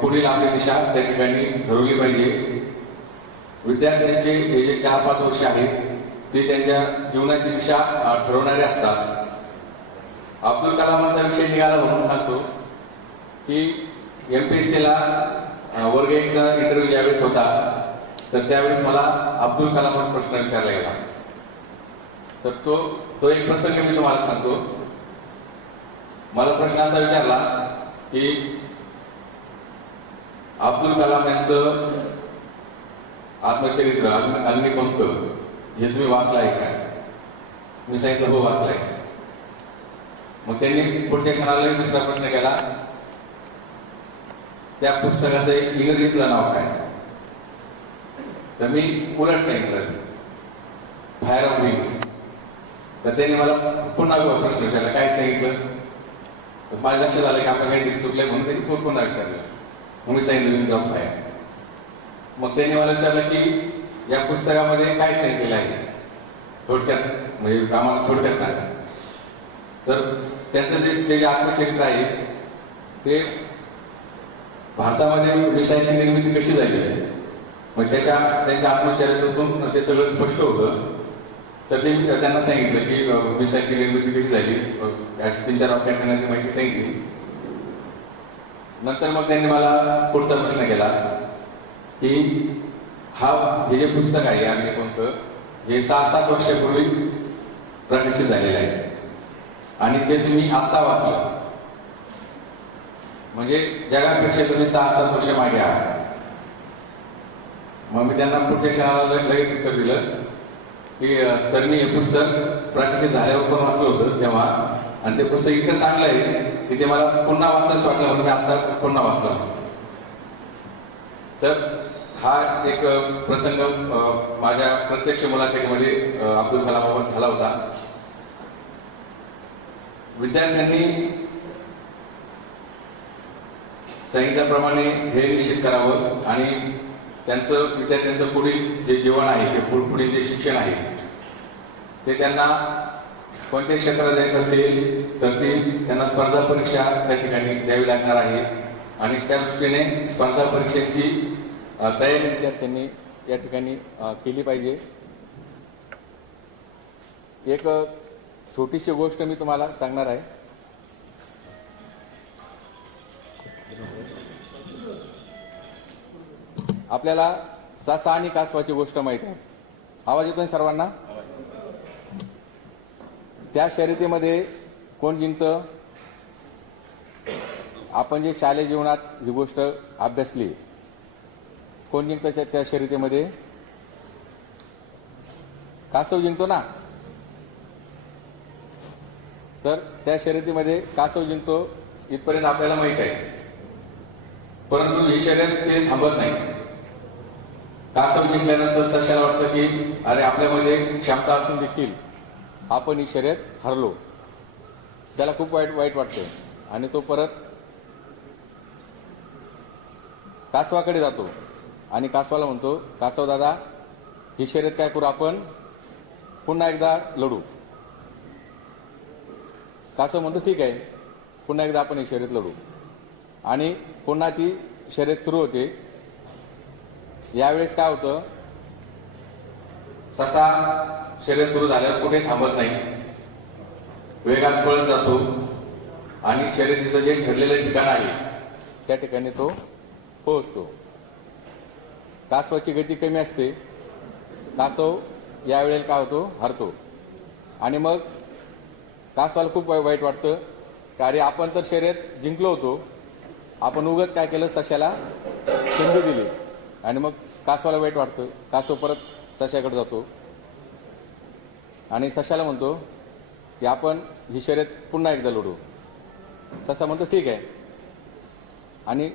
पुढील आपली दिशा त्या ठिकाणी ठरवली पाहिजे. विद्यार्थ्यांचे हे जे 4-5 वर्ष आहेत ते त्यांच्या जीवनाची दिशा ठरवणारे असतात. अब्दुल कलामांचा विषय निघाला म्हणून सांगतो की MPSCला वर्ग 1चा इंटरव्ह्यू ज्यावेळेस होता तर त्यावेळेस मला अब्दुल कलामांवर प्रश्न विचारला गेला. तर तो एक प्रसंग मी तुम्हाला सांगतो. मला प्रश्न असा विचारला की अब्दुल कलाम यांचं आत्मचरित्र अग्निपंख हे तुम्ही वाचलं आहे का? मी सांगितलं हो वाचलंय. मग त्यांनी पुढच्या क्षणाला दुसरा प्रश्न केला, त्या पुस्तकाचं एक इंग्रजीतलं नाव काय? तर मी उलट सांगितलं फायर ऑफ विंग्स. तर त्यांनी मला पुन्हा प्रश्न विचारला काय सांगितलं. तर माझ्या लक्षात आलं की आपलं काही चुकलंय म्हणून त्यांनी पुन्हा विचारलं. मग मी सांगितलं विंग्स ऑफ फायर. मग त्यांनी मला विचारलं की या पुस्तकामध्ये काय सांगितलेलं आहे थोडक्यात, म्हणजे आम्हाला थोडक्यात सांगा. तर त्यांचं ते जे आत्मचरित्र आहे ते भारतामध्ये मिसाईलची निर्मिती कशी झाली मग त्यांच्या आत्मचरित्रातून ते सगळं स्पष्ट होतं. तर ते मी त्यांना सांगितलं की मिसाईलची निर्मिती कशी झाली, 3-4 वाक्यांनी ती माहिती सांगितली. नंतर मग त्यांनी मला पुढचा प्रश्न केला की हे जे पुस्तक आहे अग्निपंख हे 6-7 वर्षापूर्वी प्रकाशित झालेलं आहे आणि ते तुम्ही आत्ता वाचलं म्हणजे जगापेक्षा तुम्ही 6-7 वर्ष मागे आहात. मग मी त्यांना पुढच्या क्षणाला लगेच उत्तर दिलं की सर मी हे पुस्तक प्रकाशित झाल्यावर पण वाचलं होतं तेव्हा आणि ते पुस्तक इतकं चांगलं आहे की ते मला पुन्हा वाचायचं वाटलं म्हणून मी आता पुन्हा वाचलं. तर हा एक प्रसंग माझ्या प्रत्यक्ष मुलाखतीमध्ये अब्दुल कलामाबाबत झाला होता. विद्यार्थ्यांनी सांगितल्याप्रमाणे ध्येय निश्चित करावं आणि विद्यार्थ्यांचं पुढील जे जीवन आहे पुढील जे शिक्षण आहे ते त्यांना कोणत्या क्षेत्रात जायचं असेल तर त्यांना स्पर्धा परीक्षा त्या ठिकाणी द्यावी लागणार आहे आणि त्या दृष्टीने स्पर्धा परीक्षेची तयारी विद्यार्थ्यांनी या ठिकाणी केली पाहिजे. एक छोटीशी गोष्ट मी तुम्हाला सांगणार आहे. आपल्याला ससा आणि कासवाची गोष्ट माहिती आहे. आवाज येतोय सर्वांना? त्या शर्यतीमध्ये कोण जिंकतं? आपण जे शालेय जीवनात ही गोष्ट अभ्यासली, कोण जिंकतं त्या शर्यतीमध्ये? कासव जिंकतो ना. तर त्या शर्यतीमध्ये कासव जिंकतो इथपर्यंत आपल्याला माहित आहे. परंतु ही शर्यत ते थांबत नाही. कासव जिंकल्यानंतर सशाला वाटतं की अरे आपल्यामध्ये क्षमता असून देखील आपण ही शर्यत हरलो. त्याला खूप वाईट वाटतं आणि तो परत कासवाकडे जातो आणि कासवाला म्हणतो, कासव दादा ही शर्यत काय करू, आपण पुन्हा एकदा लढू. कासव म्हणतो ठीक आहे, पुन्हा एकदा आपण ही शर्यत लढू. आणि पुन्हा ती शर्यत सुरू होते. यावेळेस काय होतं, ससा शर्यत सुरू झाल्यावर कुठे थांबत नाही, वेगात पळत जातो आणि शर्यतीचं जे ठरलेलं ठिकाण आहे त्या ठिकाणी तो पोहोचतो. कासवाची गती कमी असते, कासव यावेळेला काय होतो, हरतो. आणि मग कासवाला खूप वाईट वाटतं की अरे आपण तर शर्यत जिंकलो होतो, आपण उगाच काय केलं, सशाला संधी दिली. आणि मग कासवाला वाईट वाटतं, कासव परत सशाकडे जातो आणि सशाला म्हणतो की आपण ही शर्यत पुन्हा एकदा लढू. ससा म्हणतो ठीक आहे, आणि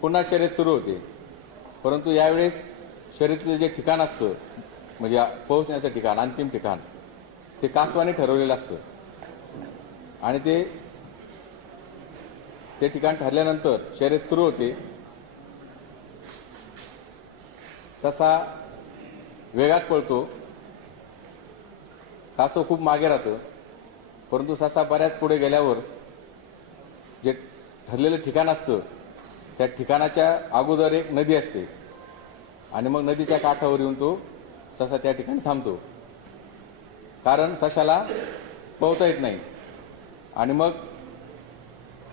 पुन्हा शर्यत सुरू होते. परंतु यावेळेस शर्यतीचं जे ठिकाण असतं, म्हणजे पोहोचण्याचं ठिकाण, अंतिम ठिकाण, ते कासवाने ठरवलेलं असतं. आणि ते ठिकाण ठरल्यानंतर शर्यत सुरू होते. तसा वेगात पळतो, कासव खूप मागे राहतं. परंतु ससा बऱ्याच पुढे गेल्यावर जे ठरलेलं ठिकाण असतं त्या ठिकाणाच्या अगोदर एक नदी असते आणि मग नदीच्या काठावर येऊन तो ससा त्या ठिकाणी थांबतो, कारण सशाला पोहता येत नाही. आणि मग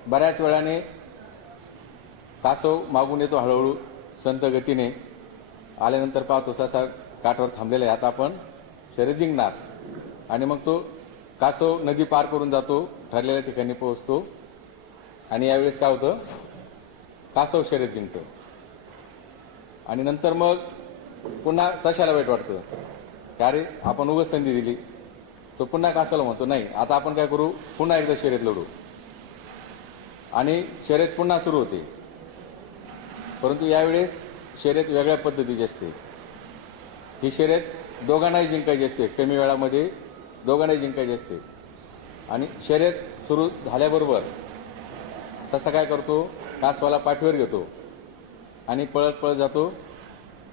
बऱ्याच वेळाने कासव मागून येतो हळूहळू संत गतीने. आल्यानंतर पाहतो ससा काठावर थांबलेला आहे, आता आपण शर्यत जिंकणार. आणि मग तो कासव नदी पार करून जातो, ठरलेल्या ठिकाणी पोहोचतो. आणि यावेळेस काय होतं, कासव शर्यत जिंकतो. आणि नंतर मग पुन्हा सशाला वाईट वाटतं की अरे आपण उगाच संधी दिली. तो पुन्हा कासवाला म्हणतो नाही, आता आपण काय करू, पुन्हा एकदा शर्यत लढू. आणि शर्यत पुन्हा सुरू होते. परंतु यावेळेस शर्यत वेगळ्या पद्धतीची असते. ही शर्यत दोघांनाही जिंकायची असते, कमी वेळामध्ये दोघांनाही जिंकायची असते. आणि शर्यत सुरू झाल्याबरोबर ससा काय करतो, कासवाला पाठीवर घेतो आणि पळत पळत जातो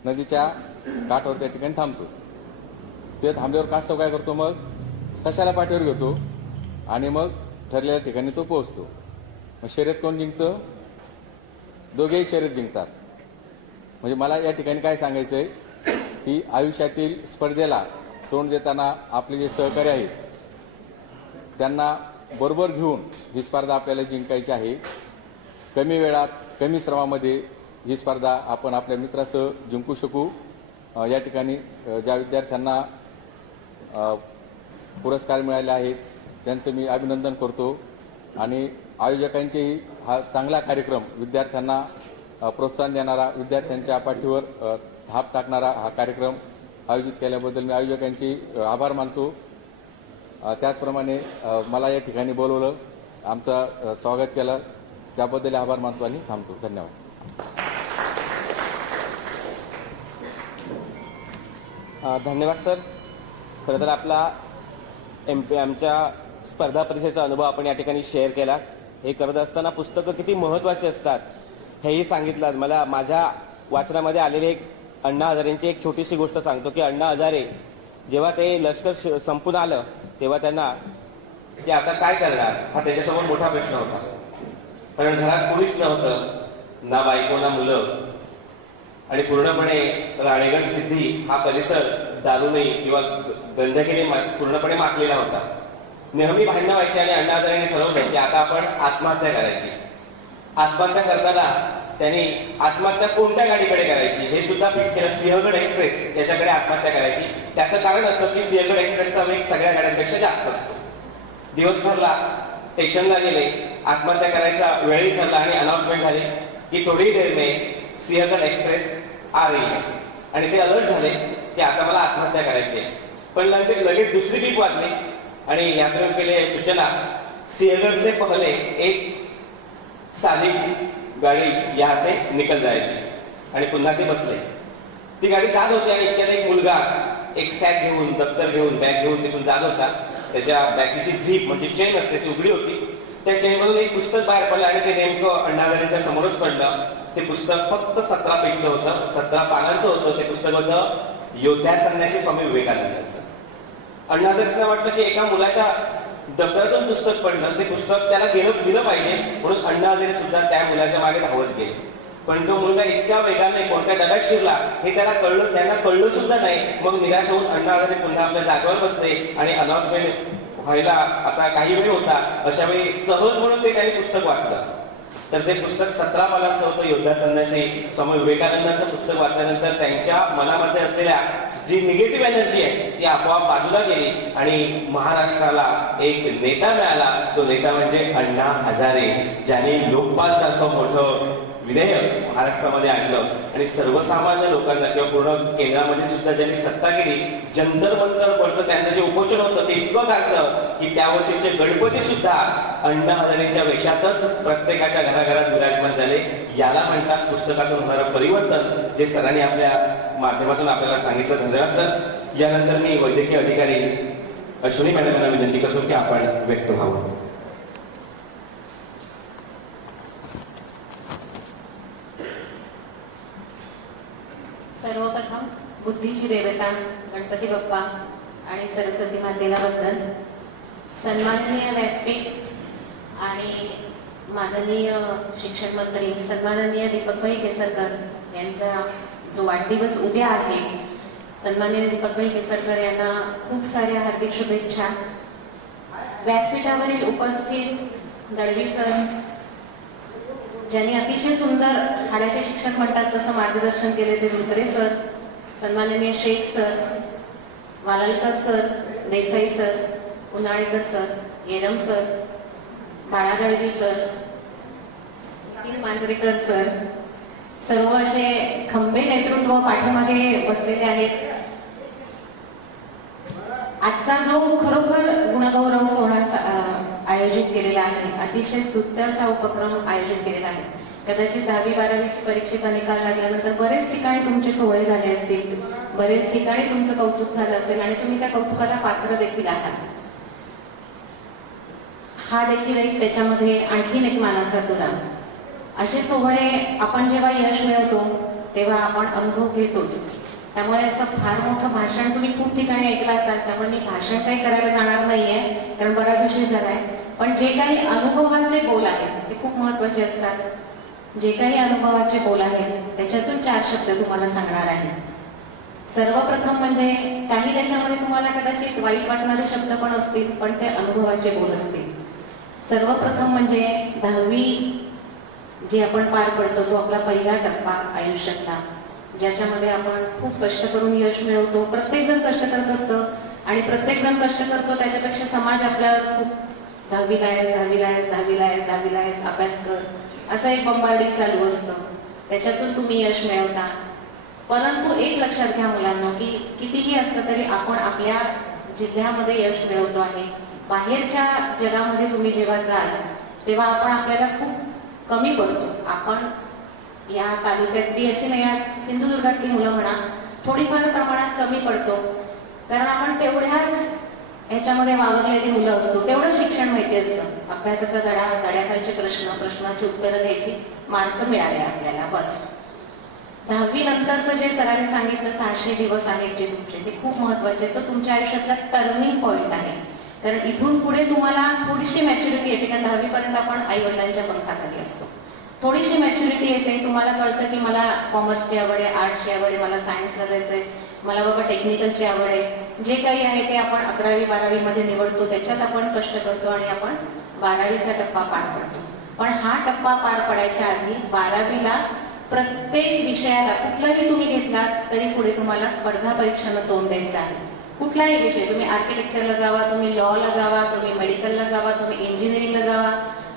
नदीच्या काठावर, त्या ठिकाणी थांबतो. ते थांबल्यावर कासव काय करतो, मग सशाला पाठीवर घेतो आणि मग ठरलेल्या ठिकाणी तो पोहोचतो. मग शर्यत कोण जिंकतं, दोघेही शर्यत जिंकतात. म्हणजे मला या ठिकाणी काय सांगायचंय की आयुष्यातील स्पर्धेला तोंड देताना आपले जे सहकारी आहेत त्यांना बरोबर घेऊन ही स्पर्धा आपल्याला जिंकायची आहे. कमी वेळात कमी श्रमामध्ये ही स्पर्धा आपण आपल्या मित्रासह जिंकू शकू. या ठिकाणी ज्या विद्यार्थ्यांना पुरस्कार मिळाले आहेत त्यांचं मी अभिनंदन करतो. आणि आयोजकांचेही हा चांगला कार्यक्रम, विद्यार्थ्यांना प्रोत्साहन देणारा, विद्यार्थ्यांच्या पाठीवर थाप टाकणारा हा कार्यक्रम आयोजित केल्याबद्दल मी आयोजकांचे आभार मानतो. त्याचप्रमाणे मला या ठिकाणी बोलवलं, आमचं स्वागत केलं, त्याबद्दल आभार मानतो आणि थांबतो. धन्यवाद. धन्यवाद सर. खरं तर आपला आमच्या स्पर्धा परीक्षेचा अनुभव आपण या ठिकाणी शेअर केला. हे करत असताना पुस्तकं किती महत्वाची असतात हेही सांगितलं. मला माझ्या वाचनामध्ये आलेली एक अण्णा हजारेंची एक छोटीशी गोष्ट सांगतो की अण्णा हजारे जेव्हा ते लष्कर संपून आलं तेव्हा त्यांना ते आता काय करणार हा त्याच्यासमोर मोठा प्रश्न होता. कारण घरात कोणीच नव्हतं, ना बायको ना मुलं, आणि पूर्णपणे राणेगड सिद्धी हा परिसर दारूने किंवा गंदकीने पूर्णपणे माखलेला होता. नेहमी भांडणं व्हायची आणि अण्णा हजारेंनी ठरवलं की आता आपण आत्महत्या करायची. आत्महत्या करताना त्यांनी आत्महत्या कोणत्या गाडीकडे करायची हे सुद्धा फिक्स केलं. सिंहगड एक्सप्रेस याच्याकडे आत्महत्या करायची. त्याचं कारण असतं की सिंहगड एक्सप्रेसचा वेग सगळ्या गाड्यांपेक्षा जास्त असतो. दिवस भरला, स्टेशनला गेले, आत्महत्या करायचा वेळही ठरला आणि अनाउन्समेंट झाली की थोडी देर में सिंहगड एक्सप्रेस आ रही है. आणि ते अलर्ट झाले की आता मला आत्महत्या करायची आहे. पण लगेच दुसरी बीप वाजली आणि यात्रियों के लिए सूचना, सिंहगड से पहले एक साधी गाडी यहाँ से निकल जायची. आणि पुन्हा ते बसले. ती गाडी जात होती आणि इतक्यात एक मुलगा एक सॅक घेऊन, दप्तर घेऊन, बॅग घेऊन तिथून जात होता. त्याच्या बॅगची झीप म्हणजे चेन असते ती उघडी होती. त्या चेन मधून एक पुस्तक बाहेर पडलं आणि ते नेमकं अण्णा हजारेंच्या समोरच पडलं. ते पुस्तक फक्त 17 पेजचं होतं, 17 पानांचं होतं. ते पुस्तक होतं योद्ध्या संन्यासी स्वामी विवेकानंदांचं. अण्णा हजारेंना वाटलं की एका मुलाच्या दप्तरातून पुस्तक पडलं, ते पुस्तक त्याला दिलं पाहिजे, म्हणून अण्णा हजारे सुद्धा त्या मुलाच्या मागे धावत गेले. पण तो मुलगा इतक्या वेगाने कोणत्या डब्यात शिरला हे त्यांना कळलं सुद्धा नाही. मग निराश होऊन अण्णा हजारे पुन्हा आपल्या जागेवर बसले आणि अनाउन्समेंट व्हायला आता काही वेळ होता. अशा वेळी सहज म्हणून त्यांनी पुस्तक वाचलं. तर ते पुस्तक 17 पानांचं होतं. योद्धा संन्यासी स्वामी विवेकानंदांचं पुस्तक वाचल्यानंतर त्यांच्या मनामध्ये असलेल्या जी निगेटिव्ह एनर्जी आहे ती आपोआप बाजूला गेली आणि महाराष्ट्राला एक नेता मिळाला. तो नेता म्हणजे अण्णा हजारे, ज्यांनी लोकपाल सारखं मोठं विधेयक महाराष्ट्रामध्ये आणलं आणि सर्वसामान्य लोकांना किंवा पूर्ण केंद्रामध्ये सुद्धा ज्यांनी सत्ता केली. जंतर मंतर वरचं त्यांचं जे उपोषण होतं ते इतकं गाजलं की त्या वर्षीचे गणपती सुद्धा अण्णा हजारेंच्या वेशातच प्रत्येकाच्या घराघरात विराजमान झाले. याला म्हणतात पुस्तकातून होणारं परिवर्तन, जे सरांनी आपल्या माध्यमातून आपल्याला सांगितलं. धन्यवाद सर. यानंतर मी वैद्यकीय अधिकारी अश्विनी मॅडमांना विनंती करतो की आपण व्यक्त व्हावं. सर्वप्रथम बुद्धीची देवता गणपती बाप्पा आणि सरस्वती मातेला वंदन. सन्माननीय व्यासपीठ आणि माननीय शिक्षण मंत्री सन्माननीय दीपकभाई केसरकर यांचा जो वाढदिवस उद्या आहे, सन्माननीय दीपकभाई केसरकर यांना खूप साऱ्या हार्दिक शुभेच्छा. व्यासपीठावरील उपस्थित दळवी सर, ज्यांनी अतिशय सुंदर हाडाचे शिक्षक म्हणतात तसं मार्गदर्शन केले ते धोत्रे सर, सन्माननीय Shaikh sir, Walalkar sir, Desai sir, Unhalekar sir, Yeram sir, Bala Dalvi sir, Manjrekar sir, सर्व असे खंबे नेतृत्व पाठीमागे बसलेले आहेत. आजचा जो खरोखर गुणगौरव सोहळा आयोजित केलेला आहे, अतिशय स्तुत्य असा उपक्रम आयोजित केलेला आहे. कदाचित 10वी-12वीची परीक्षेचा निकाल लागल्यानंतर बरेच ठिकाणी तुमचे सोहळे झाले असतील, बरेच ठिकाणी तुमचं कौतुक झालं असेल आणि तुम्ही त्या कौतुकाला पात्र देखील आहात. हा देखील एक त्याच्यामध्ये आणखीन एक मानाचा तुरा. असे सोहळे आपण जेव्हा यश मिळवतो तेव्हा आपण अनुभव घेतोच. त्यामुळे असं फार मोठं भाषण तुम्ही खूप ठिकाणी ऐकलं असाल, त्यामुळे मी भाषण काही करायला जाणार नाहीये कारण बराच उशीर झालाय. पण जे काही अनुभवाचे बोल आहेत ते खूप महत्वाचे असतात. जे काही अनुभवाचे बोल आहेत त्याच्यातून 4 शब्द तुम्हाला सांगणार आहे. सर्वप्रथम म्हणजे काही त्याच्यामध्ये तुम्हाला कदाचित वाईट वाटणारे शब्द पण असतील, पण ते अनुभवाचे बोल असतील. सर्वप्रथम म्हणजे 10वी जे आपण पार पडतो तो आपला पहिला टप्पा आयुष्यातला, ज्याच्यामध्ये आपण खूप कष्ट करून यश मिळवतो. प्रत्येक जण कष्ट करत असतं आणि प्रत्येक जण कष्ट करतो त्याच्यापेक्षा समाज आपल्याला खूप 10वीला आहेस, अभ्यास कर, असं एक बंबार्डिंग चालू असतं. त्याच्यातून तुम्ही यश मिळवता. परंतु एक लक्षात घ्या मुलांना की कितीही असलं तरी आपण आपल्या जिल्ह्यामध्ये यश मिळवतो आहे. बाहेरच्या जगामध्ये तुम्ही जेव्हा जाल तेव्हा आपण आपल्याला खूप कमी पडतो. आपण या तालुक्यातली अशी नाही, या सिंधुदुर्गातली मुलं म्हणा थोडीफार प्रमाणात कमी पडतो, कारण आपण तेवढ्याच ह्याच्यामध्ये वावरलेली मुलं असतो. तेवढं शिक्षण माहिती असतं, अभ्यासाचा धडा, धड्याखालचे प्रश्नाची उत्तरं द्यायची, मार्क मिळाले आपल्याला, बस. 10वी नंतरचं जे सरांनी सांगितलं 600 दिवस आहेत जे तुमचे, ते खूप महत्वाचे. तर तुमच्या आयुष्यातला टर्निंग पॉइंट आहे, कारण इथून पुढे तुम्हाला थोडीशी मॅच्युरिटी येते. कारण 10वी पर्यंत आपण आई वडिलांच्या पंखाखाली असतो. थोडीशी मॅच्युरिटी येते, तुम्हाला कळतं की मला कॉमर्सची आवड आहे, आर्ट्सची आवड आहे, मला सायन्सला जायचंय, मला बाबा टेक्निकलची आवड आहे. जे काही आहे ते आपण 11वी-12वी मध्ये निवडतो, त्याच्यात आपण कष्ट करतो आणि आपण 12वीचा टप्पा पार पडतो. पण हा टप्पा पार पडायच्या आधी 12वीला प्रत्येक विषयाला कुठलाही तुम्ही घेतलात तरी पुढे तुम्हाला स्पर्धा परीक्षेला तोंड द्यायचं आहे. कुठलाही विषय, तुम्ही आर्किटेक्चरला जावा, तुम्ही लॉला जावा, तुम्ही मेडिकलला जावा, तुम्ही इंजिनिअरिंगला जावा,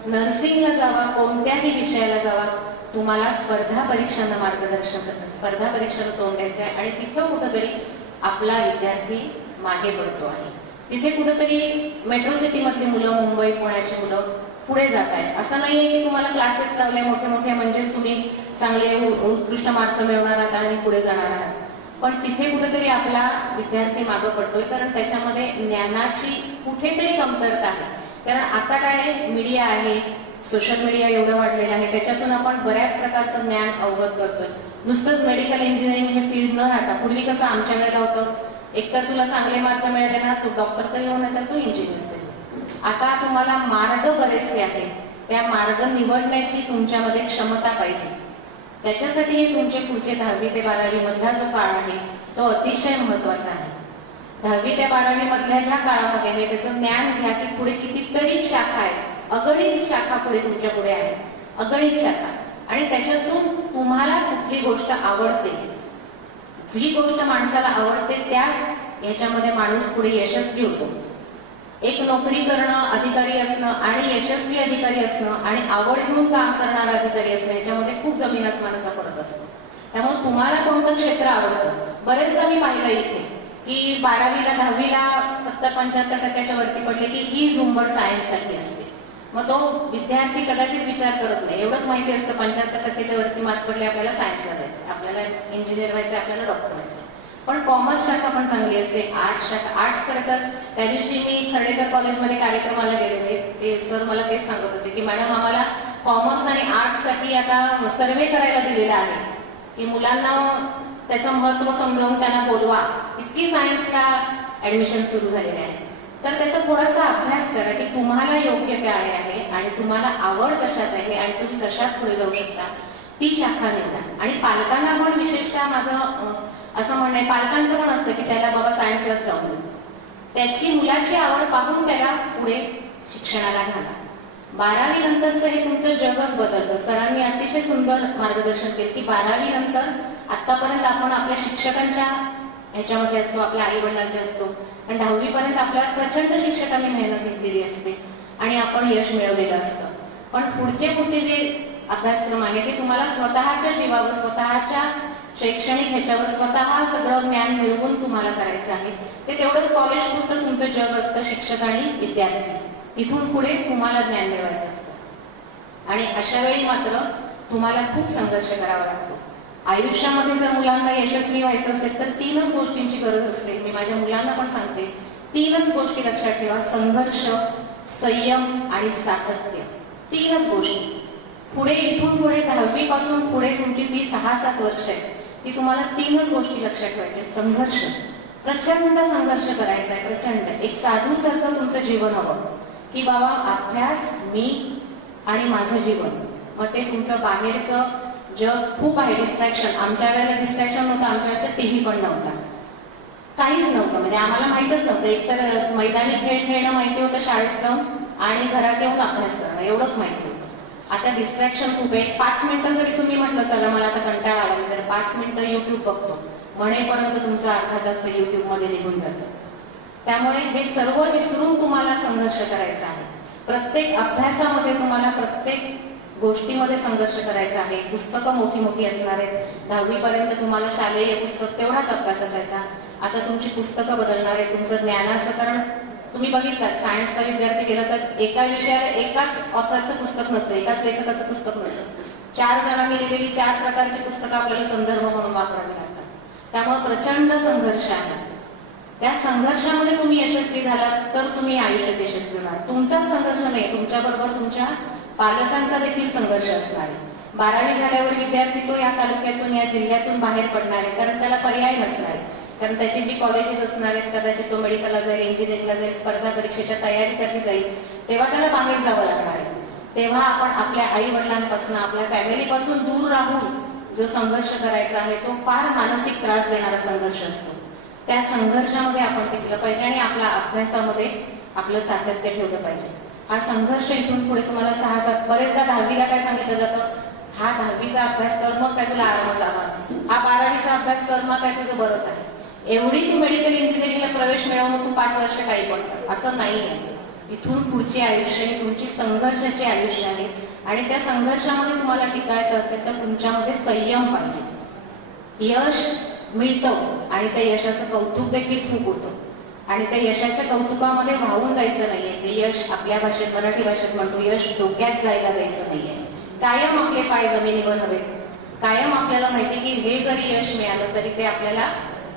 नर्सिंगला जावा, कोणत्याही विषयाला जावा, तुम्हाला स्पर्धा परीक्षांना स्पर्धा परीक्षेला तोंड द्यायचं आहे. आणि तिथं कुठंतरी आपला विद्यार्थी मागे पडतो आहे. तिथे कुठंतरी मेट्रो सिटी मधली मुलं, मुंबई पुण्याची मुलं पुढे जात आहेत. असं नाहीये की तुम्हाला क्लासेस लावले मोठे मोठे म्हणजेच तुम्ही चांगले उत्कृष्ट मार्क मिळवणार आहात आणि पुढे जाणार आहात. पण तिथे कुठेतरी आपला विद्यार्थी मागं पडतोय, कारण त्याच्यामध्ये ज्ञानाची कुठेतरी कमतरता आहे. कारण आता काय मीडिया आहे, सोशल मीडिया एवढं वाढलेलं आहे, त्याच्यातून आपण बऱ्याच प्रकारचं ज्ञान अवगत करतोय. नुसतंच मेडिकल इंजिनिअरिंग हे फील्ड न राहता, पूर्वी कसं आमच्या वेळेला होतं, एकतर तुला चांगले मार्क मिळाले ना तू डॉक्टर तरी होणार, तर तू इंजिनियर तरी. आता तुम्हाला मार्ग बरेचसे आहेत, त्या मार्ग निवडण्याची तुमच्यामध्ये क्षमता पाहिजे. त्याच्यासाठी तुमचे पुढचे 10वी ते 12वी मधला जो काळ आहे तो अतिशय महत्वाचा आहे. 10वी ते 12वी मधल्या ज्या काळामध्ये आहे त्याचं ज्ञान घ्या की पुढे कितीतरी शाखा आहेत, अगणित शाखा पुढे तुमच्या पुढे आहेत, अगणित शाखा. आणि त्याच्यातून तुम्हाला कुठली गोष्ट आवडते, जी गोष्ट माणसाला आवडते त्याच ह्याच्यामध्ये माणूस पुढे यशस्वी होतो. एक नोकरी करणं, अधिकारी असणं आणि यशस्वी अधिकारी असणं आणि आवड घेऊन काम करणारा अधिकारी असणं याच्यामध्ये खूप जमीन आसमानाचा फरक असतो. त्यामुळे तुम्हाला कोणतं क्षेत्र आवडतं. बरेचदा मी पाहिलं इथे की 12वीला 10वीला 70-75% वरती पडले की ही झुंबड सायन्ससाठी असते. मग तो विद्यार्थी कदाचित विचार करत नाही, एवढंच माहिती असतं 75% वरती मार्क पडले आपल्याला सायन्सला जायचं, आपल्याला इंजिनियर व्हायचं, आपल्याला डॉक्टर व्हायचं. पण कॉमर्स शाखा पण चांगली असते, आर्ट्स शाखा. आर्ट्सकडे तर त्या दिवशी मी खर्डेकर कॉलेजमध्ये कार्यक्रमाला गेलेले, ते सर मला तेच सांगत होते की मॅडम आम्हाला कॉमर्स आणि आर्ट्ससाठी आता सर्वे करायला दिलेला आहे की मुलांना त्याचं महत्व समजावून त्यांना बोलवा. इतकी सायन्सला ऍडमिशन सुरू झालेले आहे. तर त्याचा थोडासा अभ्यास करा की तुम्हाला योग्य काय आहे आणि तुम्हाला आवड कशात आहे आणि तुम्ही कशात पुढे जाऊ शकता, ती शाखा निवडा. आणि पालकांना पण विशेषतः माझं असं म्हणणं आहे, पालकांचं पण असतं की त्याला बाबा सायन्सलाच जाऊ दे, त्याची मुलाची आवड पाहून त्याला पुढे शिक्षणाला घाला. 12वी नंतरचं हे तुमचं जगच बदलतं. सरांनी अतिशय सुंदर मार्गदर्शन केलं की 12वी नंतर आतापर्यंत आपण आपल्या शिक्षकांच्या ह्याच्यामध्ये असतो, आपल्या आई वडिलांचे असतो, आणि 10वी पर्यंत आपल्याला प्रचंड शिक्षकांनी मेहनत घेतलेली असते आणि आपण यश मिळवलेलं असतं. पण पुढचे जे अभ्यासक्रम आहे ते तुम्हाला स्वतःच्या जीवावर, स्वतःच्या शैक्षणिक ह्याच्यावर स्वतः सगळं ज्ञान मिळवून तुम्हाला करायचं आहे. ते तेवढंच कॉलेज पुरतं तुमचं जग असतं, शिक्षक आणि विद्यार्थी. तिथून पुढे तुम्हाला ज्ञान मिळवायचं असतं. आणि अशा वेळी मात्र तुम्हाला खूप संघर्ष करावा लागतो. आयुष्यामध्ये जर मुलांना यशस्वी व्हायचं असेल तर 3च गोष्टींची गरज असते. मी माझ्या मुलांना पण सांगते, 3च गोष्टी लक्षात ठेवा: संघर्ष, संयम आणि सातत्य. 3च गोष्टी. पुढे इथून पुढे 10वी पासून पुढे तुमची जी 6-7 वर्ष आहेत ती तुम्हाला 3च गोष्टी लक्षात ठेवायच्या. संघर्ष, प्रचंड संघर्ष करायचा आहे, प्रचंड. एक साधू सारखं तुमचं जीवन हवं की बाबा अभ्यास, मी आणि माझं जीवन. मग ते तुमचं बाहेरचं जग खूप आहे, डिस्ट्रॅक्शन. आमच्या वेळेला डिस्ट्रॅक्शन नव्हतं, आमच्या वेळेला टीव्ही पण नव्हता, काहीच नव्हतं. म्हणजे आम्हाला माहितच नव्हतं. एकतर मैदानी खेळ खेळणं माहिती होतं शाळेत जाऊन आणि घरात येऊन अभ्यास करणं, एवढंच माहिती होतं. आता डिस्ट्रॅक्शन खूप आहे. 5 मिनिटं जरी तुम्ही म्हटलं चला मला आता कंटाळा आला, मी जर 5 मिनिटं युट्यूब बघतो म्हणेपर्यंत तुमचा अर्धा तास युट्यूब मध्ये निघून जातो. त्यामुळे हे सर्व विसरून तुम्हाला संघर्ष करायचा आहे. प्रत्येक अभ्यासामध्ये तुम्हाला प्रत्येक गोष्टीमध्ये संघर्ष करायचा आहे. पुस्तकं मोठी मोठी असणार आहेत. 10वी पर्यंत तुम्हाला शालेय पुस्तक तेवढाच अभ्यास असायचा. आता तुमची पुस्तकं बदलणार आहे, तुमचं ज्ञानाचं. कारण तुम्ही बघितलं सायन्सचा विद्यार्थी गेला तर एका विषयाला एकाच ऑथरचं पुस्तक नसतं, एकाच लेखकाचं पुस्तक नसतं. 4 जणांनी लिहिलेली 4 प्रकारची पुस्तकं आपल्याला संदर्भ म्हणून वापरावी लागतात. त्यामुळे प्रचंड संघर्ष आहे. त्या संघर्षामध्ये तुम्ही यशस्वी झालात तर तुम्ही आयुष्यात यशस्वी होणार. तुमचाच संघर्ष नाही, तुमच्याबरोबर तुमच्या पालकांचा देखील संघर्ष असणार आहे. 12वी झाल्यावर विद्यार्थी तो या तालुक्यातून, या जिल्ह्यातून बाहेर पडणार आहे, कारण त्याला पर्याय नसणार आहे. कारण त्याची जी कॉलेजेस असणार आहेत, कदाचित तो मेडिकलला जाईल, इंजिनिअरिंगला जाईल, स्पर्धा परीक्षेच्या तयारीसाठी जाईल, तेव्हा त्याला बाहेर जावं लागणार आहे. तेव्हा आपण आपल्या आई वडिलांपासून, आपल्या फॅमिलीपासून दूर राहून जो संघर्ष करायचा आहे तो फार मानसिक त्रास देणारा संघर्ष असतो. त्या संघर्षामध्ये आपण टिकलं पाहिजे आणि आपल्या अभ्यासामध्ये आपलं सातत्य ठेवलं पाहिजे. हा संघर्ष इथून पुढे तुम्हाला 6-7, बरेचदा 10वीला काय सांगितलं जातं, हा 10वीचा अभ्यास कर मग काय तुला आरामच आव्हान, हा 12वीचा अभ्यास कर मग काय तुझं बरंच आहे. एवढी तू मेडिकल इंजिनिअरिंगला प्रवेश मिळवणं तू 5 वर्ष काही पण कर, असं नाही आहे. इथून पुढचे आयुष्य हे तुमची संघर्षाचे आयुष्य आहे आणि त्या संघर्षामध्ये तुम्हाला टिकायचं असेल तर तुमच्यामध्ये संयम पाहिजे. यश मिळतं आणि त्या यशाचं कौतुक देखील खूप होतं आणि त्या यशाच्या कौतुकामध्ये वाहून जायचं नाहीये. ते यश आपल्या भाषेत, मराठी भाषेत म्हणतो, यश डोक्यात जायला द्यायचं नाहीये. कायम आपले पाय जमिनीवर हवे. कायम आपल्याला माहिती की हे जरी यश मिळालं तरी ते आपल्याला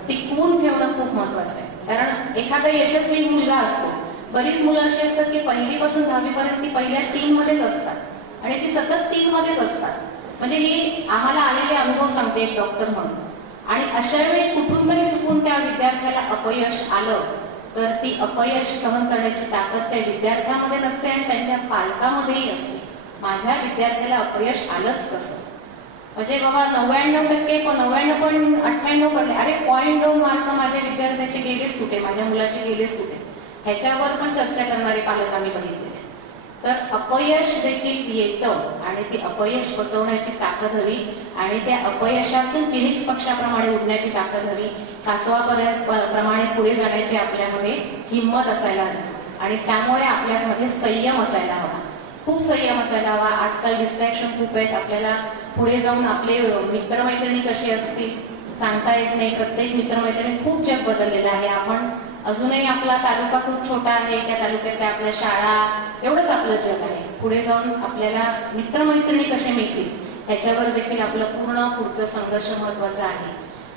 टिकवून ठेवणं खूप महत्वाचं आहे. कारण एखादा यशस्वी मुलगा असतो, बरीच मुलं अशी असतात की 1ली पासून 10वी पर्यंत ती पहिल्या 3 मध्येच असतात आणि ती सतत 3 मध्येच असतात. म्हणजे मी आम्हाला आलेले अनुभव सांगते एक डॉक्टर म्हणून. आणि अशा वेळी कुठून तरी चुकून त्या विद्यार्थ्याला अपयश आलं तर ती अपयश सहन करण्याची ताकद त्या विद्यार्थ्यामध्ये नसते आणि त्यांच्या पालकामध्येही असते. माझ्या विद्यार्थ्याला अपयश आलंच कसं, म्हणजे बाबा 99.98 पडले, अरे 0.2 मार्क माझ्या विद्यार्थ्याचे गेलेच कुठे, माझ्या मुलाचे गेलेच कुठे, ह्याच्यावर पण चर्चा करणारे पालक आम्ही बघितलेले. तर अपयश देखील येतं आणि ती अपयश पचवण्याची ताकद हवी आणि त्या अपयशातून फिनिक्स पक्षाप्रमाणे उडण्याची ताकद हवी, प्रमाणे पुढे जाण्याची आपल्यामध्ये हिंमत असायला हवी आणि त्यामुळे आपल्यामध्ये संयम असायला हवा, खूप संयम असायला हवा. आजकाल डिस्ट्रॅक्शन खूप आहेत, आपल्याला पुढे जाऊन आपले मित्रमैत्रिणी कसे असतील सांगता येत नाही. प्रत्येक मित्रमैत्रिणी खूप जग बदललेलं आहे. आपण अजूनही आपला तालुका खूप छोटा आहे, त्या तालुक्यातल्या आपल्या शाळा एवढंच आपलं जग आहे. पुढे जाऊन आपल्याला मित्रमैत्रिणी कसे मिळतील ह्याच्यावर देखील आपलं पूर्ण पुढचं संघर्ष महत्वाचा आहे,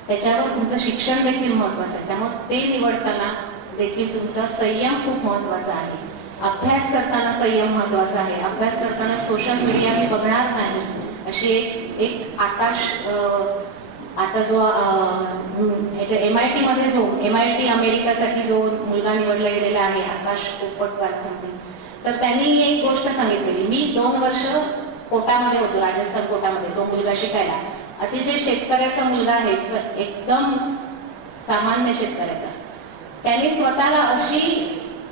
त्याच्यावर तुमचं शिक्षण देखील महत्वाचं आहे. त्यामुळे ते निवडताना देखील तुमचा संयम खूप महत्वाचा आहे. अभ्यास करताना संयम महत्वाचा आहे. अभ्यास करताना सोशल मीडिया मी बघणार नाही अशी एक आकाश आता जो ह्याच्या MIT मध्ये जो MIT अमेरिकासाठी जो मुलगा निवडला गेलेला आहे आकाश पोपटवार समथिंग, तर त्यांनी एक गोष्ट सांगितलेली, मी 2 वर्ष कोटामध्ये होतो, राजस्थान कोटामध्ये, तो मुलगा शिकायला. अतिशय शेतकऱ्याचा मुलगा आहे, एकदम सामान्य शेतकऱ्याचा. त्याने स्वतःला अशी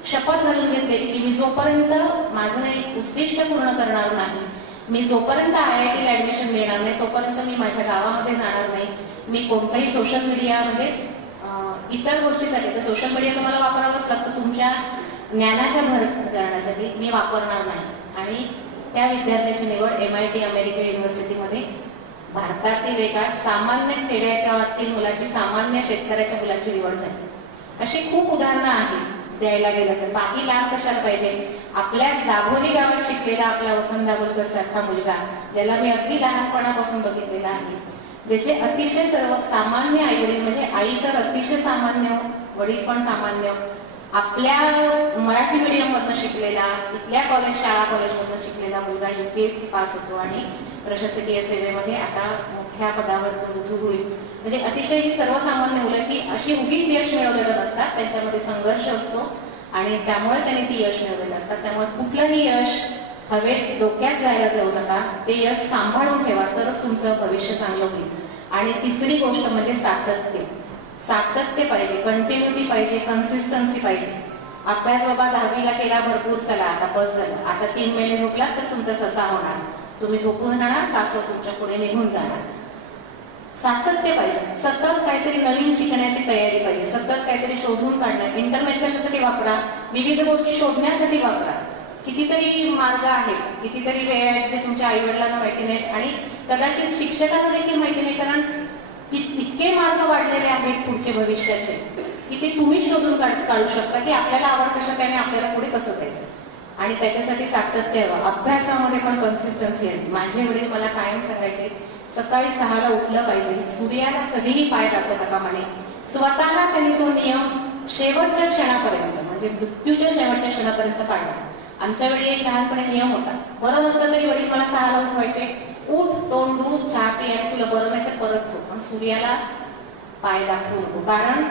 शपथ घालून घेतलेली की मी जोपर्यंत माझं एक उद्दिष्ट पूर्ण करणार नाही, मी जोपर्यंत IIT ला ऍडमिशन मिळणार नाही तोपर्यंत मी माझ्या गावामध्ये जाणार नाही. मी कोणताही सोशल मीडिया म्हणजे इतर गोष्टीसाठी, तर सोशल मीडिया तुम्हाला वापरावंच लागतं तुमच्या ज्ञानाच्या भर करण्यासाठी, मी वापरणार नाही. आणि त्या विद्यार्थ्याची निवड MIT अमेरिका युनिव्हर्सिटीमध्ये भारतातील एका सामान्य खेड्यागावातील मुलाची, सामान्य शेतकऱ्याच्या मुलाची निवड झाली. अशी खूप उदाहरणं आहेत द्यायला गेलं तर. बाकी लांब कशाला पाहिजे, आपल्याच दाभोली गावात शिकलेला आपला वसंत दाभोलकर सारखा मुलगा, ज्याला मी अगदी लहानपणापासून बघितलेला आहे, ज्याचे अतिशय सर्व सामान्य आई वडील, म्हणजे आई तर अतिशय सामान्य, वडील पण सामान्य, आपल्या मराठी मीडियम मधनं शिकलेला, इथल्या शाळा कॉलेजमधनं शिकलेला मुलगा UPSC पास होतो आणि प्रशासकीय सेवेमध्ये आता मोठ्या पदावर रुजू होईल. म्हणजे अतिशय ही सर्वसामान्य मुलं की अशी उगीच यश मिळवलेलं नसतात, त्यांच्यामध्ये संघर्ष असतो आणि त्यामुळे त्यांनी ती यश मिळवलेलं असतात. त्यामुळे कुठलंही यश हवेत डोक्यात जायला जाऊ नका, ते यश सांभाळून ठेवा, तरच तुमचं भविष्य चांगलं होईल. आणि तिसरी गोष्ट म्हणजे सातत्य पाहिजे, कंटिन्युटी पाहिजे, कन्सिस्टन्सी पाहिजे. अभ्यास बाबा 10वीला केला भरपूर, चला आता बस झालं, आता 3 महिने झोपलात तर तुमचा ससा होणार, तुम्ही झोपून राहणार, कासव तुमच्या पुढे निघून जाणार. सातत्य पाहिजे, सतत काहीतरी नवीन शिकण्याची तयारी पाहिजे, सतत काहीतरी शोधून काढण्यात, इंटरनेट कशासाठी वापरा, विविध गोष्टी शोधण्यासाठी वापरा. कितीतरी मार्ग आहेत, कितीतरी वेळ आहेत ते तुमच्या आई वडिलांना माहिती नाहीत आणि कदाचित शिक्षकांना देखील माहिती नाही, कारण इतके मार्ग वाढलेले आहेत पुढचे भविष्याचे की ते तुम्ही शोधून काढू शकता की आपल्याला आवड कशात आहे आणि आपल्याला पुढे कसं जायचं. आणि त्याच्यासाठी सातत्य हवं. अभ्यासामध्ये पण कन्सिस्टन्सी आहे. माझे वडील मला कायम सांगायचे, सकाळी 6ला उठलं पाहिजे, सूर्याला कधीही पाय दाखवता कामा नये. स्वतःला त्यांनी तो नियम शेवटच्या क्षणापर्यंत, म्हणजे मृत्यूच्या शेवटच्या क्षणापर्यंत पाळला. आमच्या वेळी एक लहानपणी नियम होता, बरं नसलं तरी वडील मला 6ला उठवायचे, उठ, तोंड धू, चहा पी आणि तुला बरं नाही तर परत झोप, पण सूर्याला पाय दाखवू नको. कारण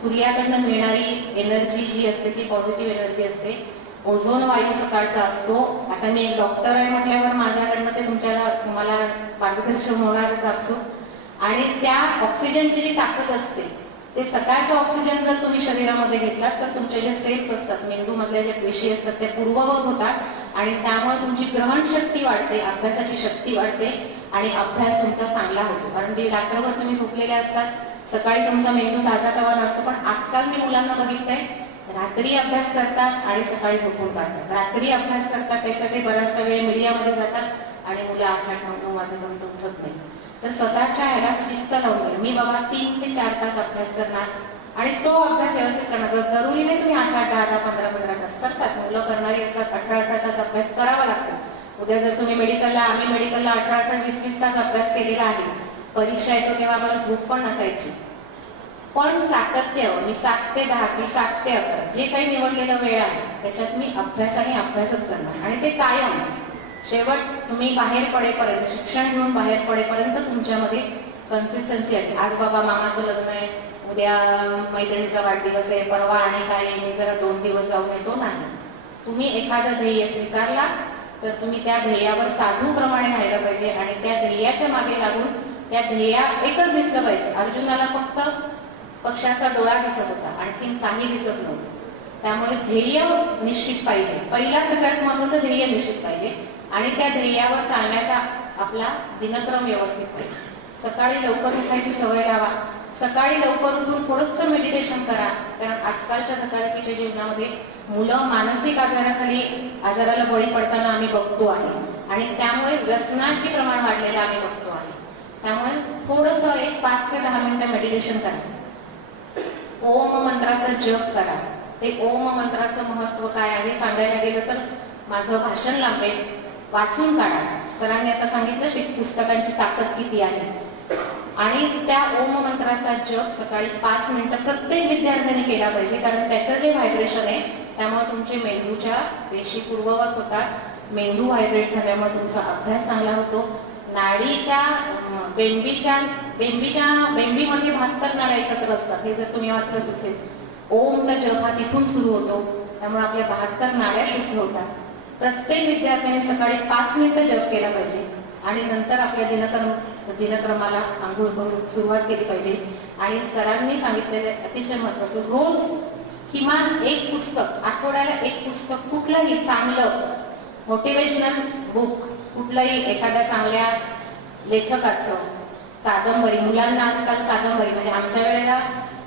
सूर्याकडनं मिळणारी एनर्जी जी असते ती पॉझिटिव्ह एनर्जी असते. ओझोन वायू सकाळचा असतो. आता मी एक डॉक्टर आहे म्हटल्यावर माझ्याकडनं ते तुम्हाला मार्गदर्शन होणारच असतो. आणि त्या ऑक्सिजनची जी ताकद असते, ते सकाळचा ऑक्सिजन जर तुम्ही शरीरामध्ये घेतलात तर तुमच्या ज्या सेल्स असतात, मेंदूमधल्या ज्या पेशी असतात त्या पूर्ववत होतात आणि त्यामुळे तुमची ग्रहण शक्ती वाढते, अभ्यासाची शक्ती वाढते आणि अभ्यास तुमचा चांगला होतो. कारण ते रात्रभर तुम्ही झोपलेले असतात, सकाळी तुमचा मेंदू ताजा नसतो. पण आजकाल मी मुलांना बघितलंय, रात्री अभ्यास करतात आणि सकाळी झोपून काढतात. रात्री अभ्यास करतात, त्याच्यात बराचसा वेळ मीडियामध्ये जातात आणि मुलं 8-8, 9-9 वाजेपर्यंत उठत नाही. तर स्वतःच्या ह्याला शिस्त लावली, मी बाबा 3 ते 4 तास अभ्यास करणार आणि तो अभ्यास व्यवस्थित करणार. जरुरी नाही तुम्ही 8-8, 10-10, 15-15 तास करतात, मुलं करणारी असतात. 18-18 तास अभ्यास करावा लागतो. उद्या जर तुम्ही आम्ही मेडिकलला 18-18, 20-20 तास अभ्यास केलेला आहे, परीक्षा येतो तेव्हा आम्हाला झोप पण नसायची. पण सातत्य, मी 7 ते 10, मी 7 ते 11 जे काही निवडलेला वेळ आहे त्याच्यात मी अभ्यासच करणार आणि ते कायम शेवट तुम्ही बाहेर पडेपर्यंत, शिक्षण घेऊन बाहेर पडेपर्यंत तुमच्यामध्ये कन्सिस्टन्सी आहे. आज बाबा मामाचं लग्न आहे, उद्या मैत्रिणीचा वाढदिवस आहे, परवा आणि काय मी जरा 2 दिवस जाऊन येतो, नाही. तुम्ही एखादं ध्येय स्वीकारला तर तुम्ही त्या ध्येयावर साधूप्रमाणे राहिलं पाहिजे आणि त्या ध्येयाच्या मागे लागून त्या ध्येया एकच दिसलं पाहिजे. अर्जुनाला फक्त पक्षाचा डोळा दिसत होता, आणखीन काही दिसत नव्हतं. त्यामुळे ध्येय निश्चित पाहिजे. पहिला सगळ्यात महत्वाचं ध्येय निश्चित पाहिजे आणि त्या ध्येयावर चालण्याचा आपला दिनक्रम व्यवस्थित पाहिजे. सकाळी लवकर उठायची सवय लावा. सकाळी लवकर उठून थोडंसं मेडिटेशन करा. कारण आजकालच्या धकाधकीच्या जीवनामध्ये मुलं मानसिक आजाराला बळी पडताना आम्ही बघतो आहे आणि त्यामुळे व्यसनाचे प्रमाण वाढलेलं आम्ही बघतो आहे. त्यामुळे थोडंसं एक 5 ते 10 मिनिटं मेडिटेशन करा. ओम मंत्राचा जप करा. ते ओम मंत्राचं महत्व काय आहे सांगायला गेलं तर माझं भाषण लांबेल. वाचून काढा. सरांनी आता सांगितलं पुस्तकांची ताकद किती आहे आणि त्या ओम मंत्राचा जप सकाळी 5 मिनिटं प्रत्येक विद्यार्थ्यांनी केला पाहिजे. कारण त्याचं जे व्हायब्रेशन आहे त्यामुळे तुमचे मेंदूच्या पेशी पूर्ववत होतात. मेंदू व्हायब्रेट झाल्यामुळे तुमचा अभ्यास चांगला होतो. नाडीच्या बेंबीमध्ये 72 नाड्या एकत्र असतात. हे जर तुम्ही वाचलंच असेल. ओमचा जप हा तिथून सुरू होतो. त्यामुळे आपल्या 72 नाड्या शुद्ध होतात. प्रत्येक विद्यार्थ्याने सकाळी 5 मिनिटं जप केला पाहिजे आणि नंतर आपल्या दिनक्रमाला आंघोळ करून सुरुवात केली पाहिजे. आणि सरांनी सांगितलेले अतिशय महत्वाचं, रोज किमान एक पुस्तक, आठवड्याला एक पुस्तक, कुठलंही चांगलं मोटिवेशनल बुक, कुठलंही एखाद्या चांगल्या लेखकाचं, कादंबरी. मुलांना आजकाल कादंबरी, म्हणजे आमच्या वेळेला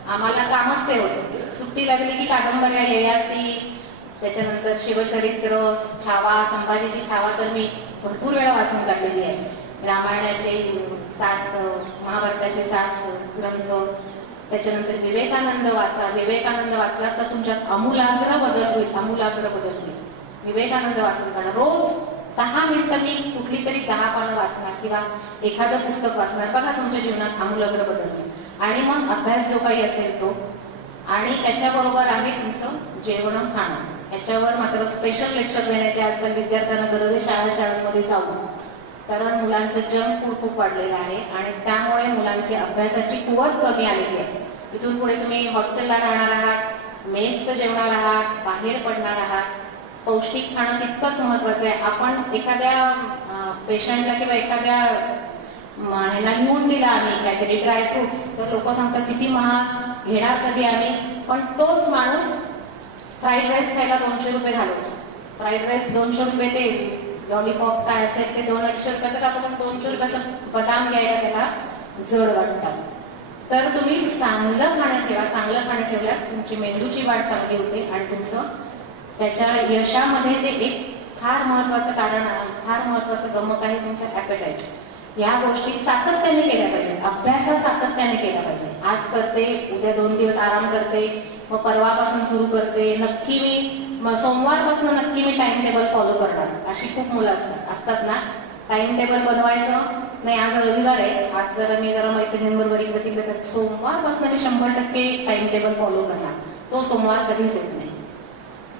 आम्हाला कामच ते होतं. सुट्टी लागली की कादंबऱ्या, ययाती, त्याच्यानंतर शिवचरित्र, छावा, संभाजीची छावा तर मी भरपूर वेळा वाचून काढलेली आहे. रामायणाचे 7, महाभारताचे 7 ग्रंथ. त्याच्यानंतर विवेकानंद वाचा. विवेकानंद वाचला तर तुमच्यात आमूलाग्र बदल होईल. विवेकानंद वाचून काढा. रोज 10 मिनिटं मी कुठली तरी 10 पानं वाचणार किंवा एखादं पुस्तक वाचणार. बघा तुमच्या जीवनात आमूलाग्र बदल होईल. आणि मग अभ्यास जो काही असेल तो, आणि त्याच्याबरोबर आहे तुमचं जेवण खाणं. याच्यावर मात्र स्पेशल लेक्चर देण्याची आजकाल विद्यार्थ्यांना गरज आहे शाळांमध्ये जाऊन. कारण मुलांचं जंक फूड खूप वाढलेलं आहे आणि त्यामुळे मुलांची अभ्यासाची कुवत कमी आलेली आहे. इथून पुढे तुम्ही हॉस्टेलला राहणार आहात, मेसचं जेवणार आहात, बाहेर पडणार आहात. पौष्टिक खाणं तितकंच महत्वाचं आहे. आपण एखाद्या पेशंटला किंवा एखाद्या ह्यांना लिहून दिला आम्ही काहीतरी ड्रायफ्रुट्स, तर लोक सांगतात किती महाग, घेणार कधी आम्ही. पण तोच माणूस फ्राईड राईस खायला 200 रुपये घालवतो. फ्राईड राईस 200 रुपये, ते लॉलीपॉप काय असेल ते 200-250 रुपयाचं खातो, पण 200 रुपयाचा बदाम घ्यायला त्याला जड वाटतात. तर तुम्ही चांगलं खाणं ठेवा. चांगलं खाणं ठेवल्यास तुमची मेंदूची वाढ चांगली होते आणि तुमचं त्याच्या यशामध्ये ते एक फार महत्वाचं कारण, फार महत्वाचं गमक आहे तुमचं ॲपेटाईट. या गोष्टी सातत्याने केल्या पाहिजे. अभ्यास सातत्याने केला पाहिजे. आज करते, उद्या 2 दिवस आराम करते, मग परवापासून सुरू करते. नक्की मी सोमवारपासून नक्की मी टाइम टेबल फॉलो करणार, अशी खूप मुलं असतात ना. टाइम टेबल बनवायचं नाही. आज रविवार आहे, आज मी जरा मैत्रिणींबरोबर इकडे तिकडे तर सोमवारपासून मी 100% टाइम टेबल फॉलो करणार. तो सोमवार कधीच येत नाही.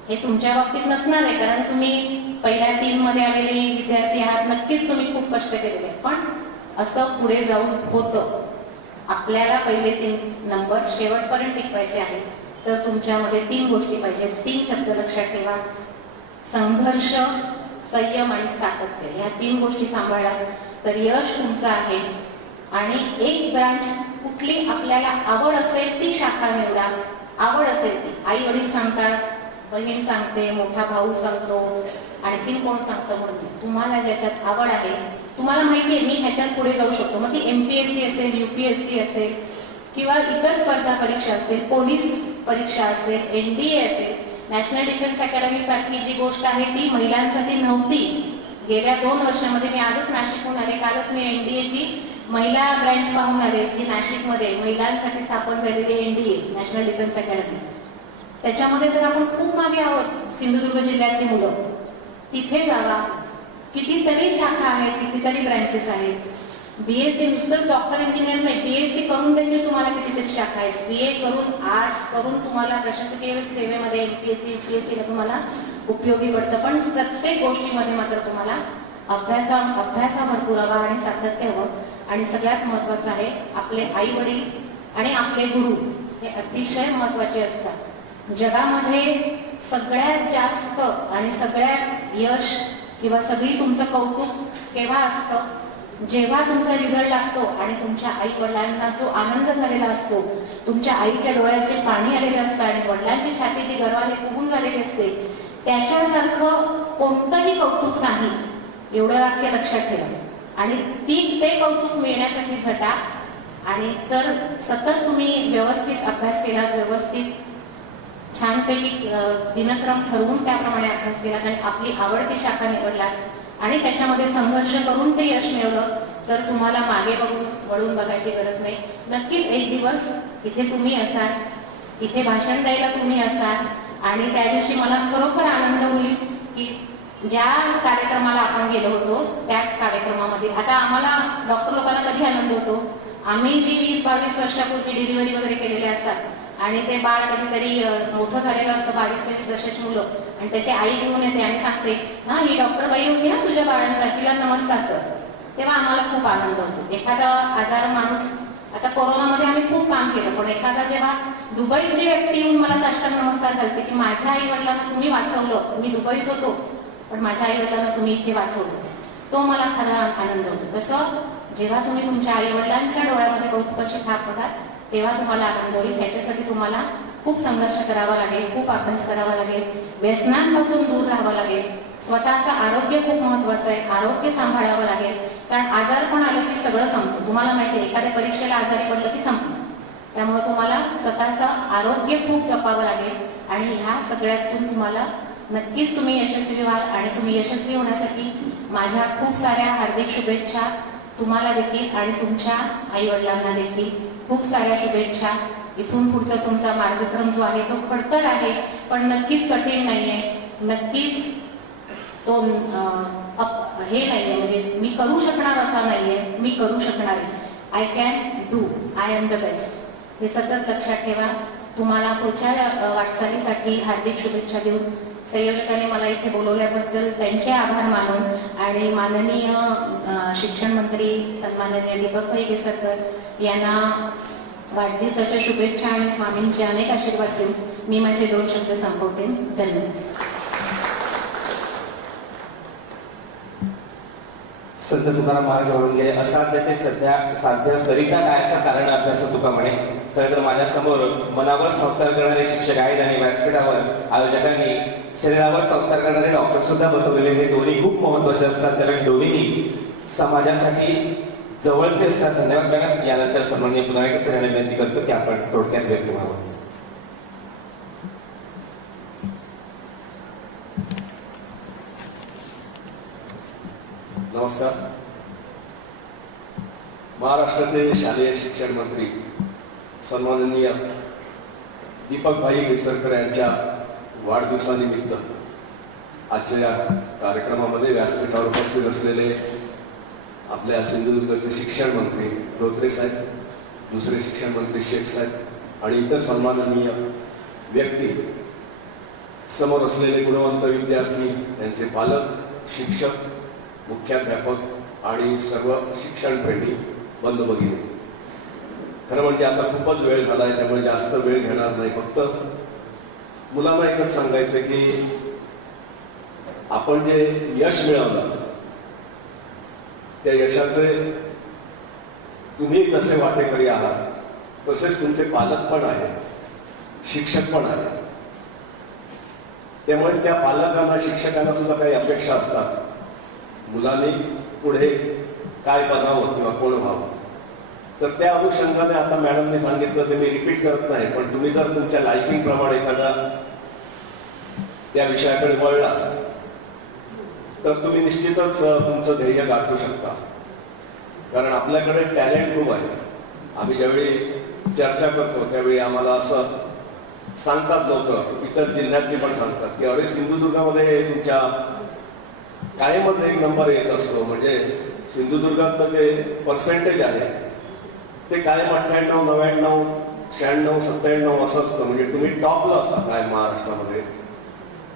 हे तुमच्या बाबतीत नसणार आहे, कारण तुम्ही पहिल्या 3 मध्ये आलेले विद्यार्थी आहात. नक्कीच तुम्ही खूप कष्ट केलेले आहेत, पण असं पुढे जाऊन होतं. आपल्याला पहिले 3 नंबर शेवटपर्यंत टिकवायचे आहेत. तर तुमच्यामध्ये 3 गोष्टी पाहिजेत. 3 शब्द लक्षात ठेवा: संघर्ष, संयम आणि सातत्य. ह्या 3 गोष्टी सांभाळल्या तर यश तुमचं आहे. आणि एक ब्रांच, कुठली आपल्याला आवड असेल ती शाखा निवडा. आवड असेल ती, आई वडील सांगतात, बहीण सांगते, मोठा भाऊ सांगतो, आणखीन कोण सांगतं म्हणून तुम्हाला ज्याच्यात आवड आहे, तुम्हाला माहिती आहे मी ह्याच्यात पुढे जाऊ शकतो. मग ती MPSC असेल, UPSC असेल किंवा इतर स्पर्धा परीक्षा असेल, पोलीस परीक्षा असेल, NDA असेल. नॅशनल डिफेन्स अकॅडमी सारखी जी गोष्ट आहे ती महिलांसाठी नव्हती. गेल्या 2 वर्षामध्ये, मी आजच नाशिकहून आले, कालच मी NDA ची महिला ब्रँच पाहून आले, जी नाशिकमध्ये महिलांसाठी स्थापन झालेली NDA नॅशनल डिफेन्स अकॅडमी. त्याच्यामध्ये तर आपण खूप मागे आहोत. सिंधुदुर्ग जिल्ह्यातली मुलं तिथे जावा. कितीतरी शाखा आहेत, कितीतरी ब्रँचेस आहेत. BSc नुसतंच डॉक्टर इंजिनियर नाही, BSc करून देखील तुम्हाला कितीतरी शाखा आहेत. BA करून, आर्ट्स करून तुम्हाला प्रशासकीय सेवेमध्ये MPSC UPSC ला तुम्हाला उपयोगी पडतं. पण प्रत्येक गोष्टीमध्ये मात्र तुम्हाला अभ्यासा भरपूर हवा आणि सातत्य हवं. आणि सगळ्यात महत्वाचं आहे, आपले आई वडील आणि आपले गुरु हे अतिशय महत्वाचे असतात. जगामध्ये सगळ्यात जास्त आणि सगळ्यात यश किंवा सगळी तुमचं कौतुक केव्हा असतं, जेव्हा तुमचा रिझल्ट लागतो आणि तुमच्या आई वडिलांना जो आनंद झालेला असतो, तुमच्या आईच्या डोळ्याचे पाणी आलेले असतं आणि वडिलांची छाती जी गर्वाने फुगून झालेली असते, त्याच्यासारखं कोणतंही कौतुक नाही. एवढं वाक्य लक्षात ठेवा. आणि ते कौतुक मिळण्यासाठी झटा. आणि तर सतत तुम्ही व्यवस्थित अभ्यास केला, व्यवस्थित छानपैकी दिनक्रम ठरवून त्याप्रमाणे अभ्यास केला आणि आपली आवडती शाखा निवडलात आणि त्याच्यामध्ये संघर्ष करून ते यश मिळवलं, तर तुम्हाला मागे वळून बघायची गरज नाही. नक्कीच एक दिवस इथे तुम्ही असाल, इथे भाषण द्यायला तुम्ही असाल आणि त्या दिवशी मला खरोखर आनंद होईल की ज्या कार्यक्रमाला आपण गेलो होतो त्याच कार्यक्रमामध्ये. आता आम्हाला डॉक्टर लोकांना कधी आनंद होतो, आम्ही जी 20-22 वर्षापूर्वी डिलिव्हरी वगैरे केलेले असतात आणि ते बाळ कधीतरी मोठं झालेलं असतं, 22-23 वर्षाची मुलं, आणि त्याची आई घेऊन येते आणि सांगते, हा ही डॉक्टर बाई होती ना तुझ्या बाळांना, तिला नमस्कार कर. तेव्हा आम्हाला खूप आनंद होतो. एखादा आजार माणूस, आता कोरोनामध्ये आम्ही खूप काम केलं, पण एखादा जेव्हा दुबईतली व्यक्ती येऊन मला साष्टांग नमस्कार करते की माझ्या आई वडिलांना तुम्ही वाचवलं, मी दुबईत होतो पण माझ्या आई वडिलांना तुम्ही इथे वाचवलं, तो मला खरा आनंद होतो. तसं जेव्हा तुम्ही तुमच्या आई वडिलांच्या डोळ्यामध्ये कौतुकाची थाप बघाल तेव्हा तुम्हाला आनंद होईल. त्याच्यासाठी तुम्हाला खूप संघर्ष करावा लागेल, खूप अभ्यास करावा लागेल, व्यसनांपासून दूर राहावं लागेल, स्वतःचं आरोग्य खूप महत्वाचं आहे, आरोग्य सांभाळावं लागेल. कारण आजारपण आलं की सगळं संपतं. तुम्हाला माहिती आहे एखाद्या परीक्षेला आजारी पडलं की संपतं. त्यामुळे तुम्हाला स्वतःचं आरोग्य खूप जपावं लागेल आणि ह्या सगळ्यातून तुम्हाला नक्कीच तुम्ही यशस्वी व्हाल. आणि तुम्ही यशस्वी होण्यासाठी माझ्या खूप साऱ्या हार्दिक शुभेच्छा तुम्हाला देखील आणि तुमच्या आई वडिलांना देखील खूप साऱ्या शुभेच्छा. इथून पुढचा तुमचा मार्गक्रम जो आहे तो खडतर आहे पण नक्कीच कठीण नाहीये, नक्कीच तो हे नाहीये म्हणजे मी करू शकणार असा नाहीये, मी करू शकणार आहे. I can do, I am the best. हे सतत लक्षात ठेवा. तुम्हाला पुढच्या वाटचालीसाठी हार्दिक शुभेच्छा देऊन संयोजकांनी मला इथे बोलवल्याबद्दल त्यांचे आभार मानून आणि माननीय शिक्षण मंत्री सन्माननीय दीपक भाई केसरकर यांना वाढदिवसाच्या शुभेच्छा आणि स्वामींचे अनेक आशीर्वाद देऊन मी माझे 2 शब्द संपवते. धन्यवाद. संत तुकाराम महाराज म्हणून गेले, असाध्य ते सध्या साध्य करिता कायचा कारण अभ्यास तुका म्हणे. खरं तर माझ्या समोर मनावर संस्कार करणारे शिक्षक आहेत आणि व्यासपीठावर आयोजकांनी शरीरावर संस्कार करणारे डॉक्टर सुद्धा बसवलेले. हे दोन्ही खूप महत्वाचे असतात कारण दोन्ही समाजासाठी जवळचे असतात. धन्यवाद मॅडम. यानंतर सन्माननीय पुनाळेकर सर यांना विनंती करतो की आपण थोडक्यात व्यक्त व्हावं. नमस्कार. महाराष्ट्राचे शालेय शिक्षण मंत्री सन्माननीय दीपकभाई केसरकर यांच्या वाढदिवसानिमित्त आजच्या या कार्यक्रमामध्ये व्यासपीठावर उपस्थित असलेले आपल्या सिंधुदुर्गचे शिक्षण मंत्री धोत्रे साहेब, दुसरे शिक्षण मंत्री शेख साहेब आणि इतर सन्माननीय व्यक्ती, समोर असलेले गुणवंत विद्यार्थी, त्यांचे पालक, शिक्षक, मुख्याध्यापक आणि सर्व शिक्षणप्रेमी बंधू भगिनी. खरं म्हणजे आता खूपच वेळ झाला आहे त्यामुळे जास्त वेळ घेणार नाही. फक्त मुलांना एकच सांगायचं की आपण जे यश मिळवलं त्या यशाचे तुम्ही जसे वाटेकरी आहात तसेच तुमचे पालक पण आहेत, शिक्षक पण आहेत. त्यामुळे त्या पालकांना, शिक्षकांना सुद्धा काही अपेक्षा असतात. मुलांनी पुढे काय बनावं किंवा कोण व्हावं. तर त्या अनुषंगाने आता मॅडमने सांगितलं ते मी रिपीट करत नाही, पण तुम्ही जर तुमच्या लायकिंग प्रमाणे एखादा त्या विषयाकडे वळला तर तुम्ही निश्चितच तुमचं ध्येय गाठू शकता. कारण आपल्याकडे टॅलेंट खूप आहे. आम्ही ज्यावेळी चर्चा करतो त्यावेळी आम्हाला असं सांगतात लोक, इतर जिल्ह्यातले पण सांगतात की अरे सिंधुदुर्गामध्ये तुमच्या कायमच 1 नंबर येत असतो. म्हणजे सिंधुदुर्गातलं जे पर्सेंटेज आहे ते कायम 98, 99, 96, 97 असं असतं. म्हणजे तुम्ही टॉपला असता काय महाराष्ट्रामध्ये.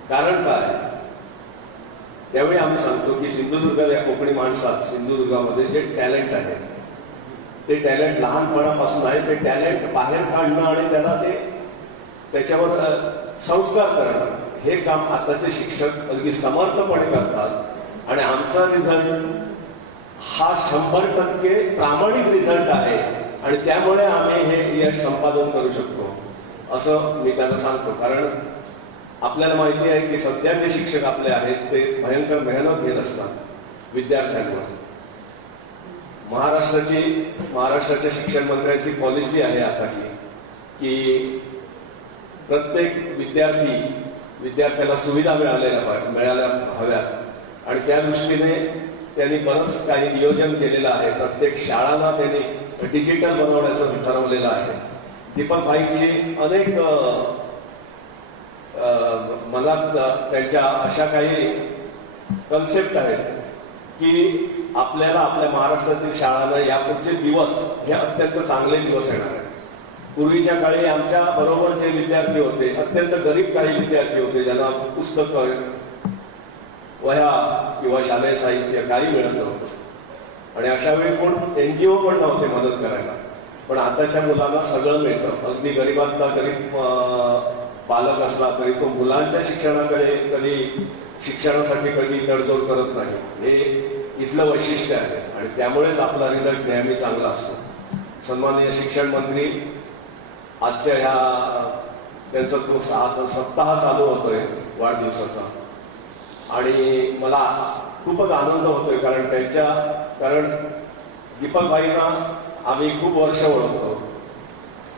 कारण काय? त्यावेळी आम्ही सांगतो की सिंधुदुर्ग या कोकणी माणसात, सिंधुदुर्गामध्ये जे टॅलेंट आहे ते टॅलेंट लहानपणापासून आहे. ते टॅलेंट बाहेर काढणं आणि त्याला त्याच्यावर संस्कार करणं हे काम आताचे शिक्षक अगदी समर्थपणे करतात. आणि आमचा रिझल्ट हा 100% प्रामाणिक रिझल्ट आहे आणि त्यामुळे आम्ही हे यश संपादन करू शकतो असं मी त्यांना सांगतो. कारण आपल्याला माहिती आहे की सध्याचे शिक्षक आपले आहेत ते भयंकर मेहनत घेत असतात विद्यार्थ्यांवर. महाराष्ट्राच्या शिक्षण मंत्र्यांची पॉलिसी आहे आताची की प्रत्येक विद्यार्थ्याला सुविधा मिळायला हव्यात आणि त्या दृष्टीने त्यांनी बरंच काही नियोजन केलेलं आहे. प्रत्येक शाळांना त्यांनी डिजिटल बनवण्याचं ठरवलेलं आहे. दीपक भाईंची अनेक मनात त्यांच्या अशा काही कन्सेप्ट आहेत की आपल्याला आपल्या महाराष्ट्रातील शाळांना यापुढचे दिवस हे अत्यंत चांगले दिवस येणार आहेत. पूर्वीच्या काळी आमच्या बरोबर जे विद्यार्थी होते अत्यंत गरीब काही विद्यार्थी होते ज्यांना पुस्तकं वह्या किंवा शालेय साहित्य काही मिळत नव्हतं आणि अशा वेळी कोण NGO पण नव्हते मदत करायला. पण आताच्या मुलांना सगळं मिळतं. अगदी गरीबातला गरीब पालक असला तरी तो मुलांच्या शिक्षणासाठी कधी तडजोड करत नाही. हे इथलं वैशिष्ट्य आहे आणि त्यामुळेच आपला रिझल्ट नेहमी चांगला असतो. सन्माननीय शिक्षण मंत्री आजच्या त्यांचा तो सप्ताह चालू होतोय वाढदिवसाचा आणि मला खूपच आनंद होतोय कारण दीपक भाईंना आम्ही खूप वर्ष ओळखतो.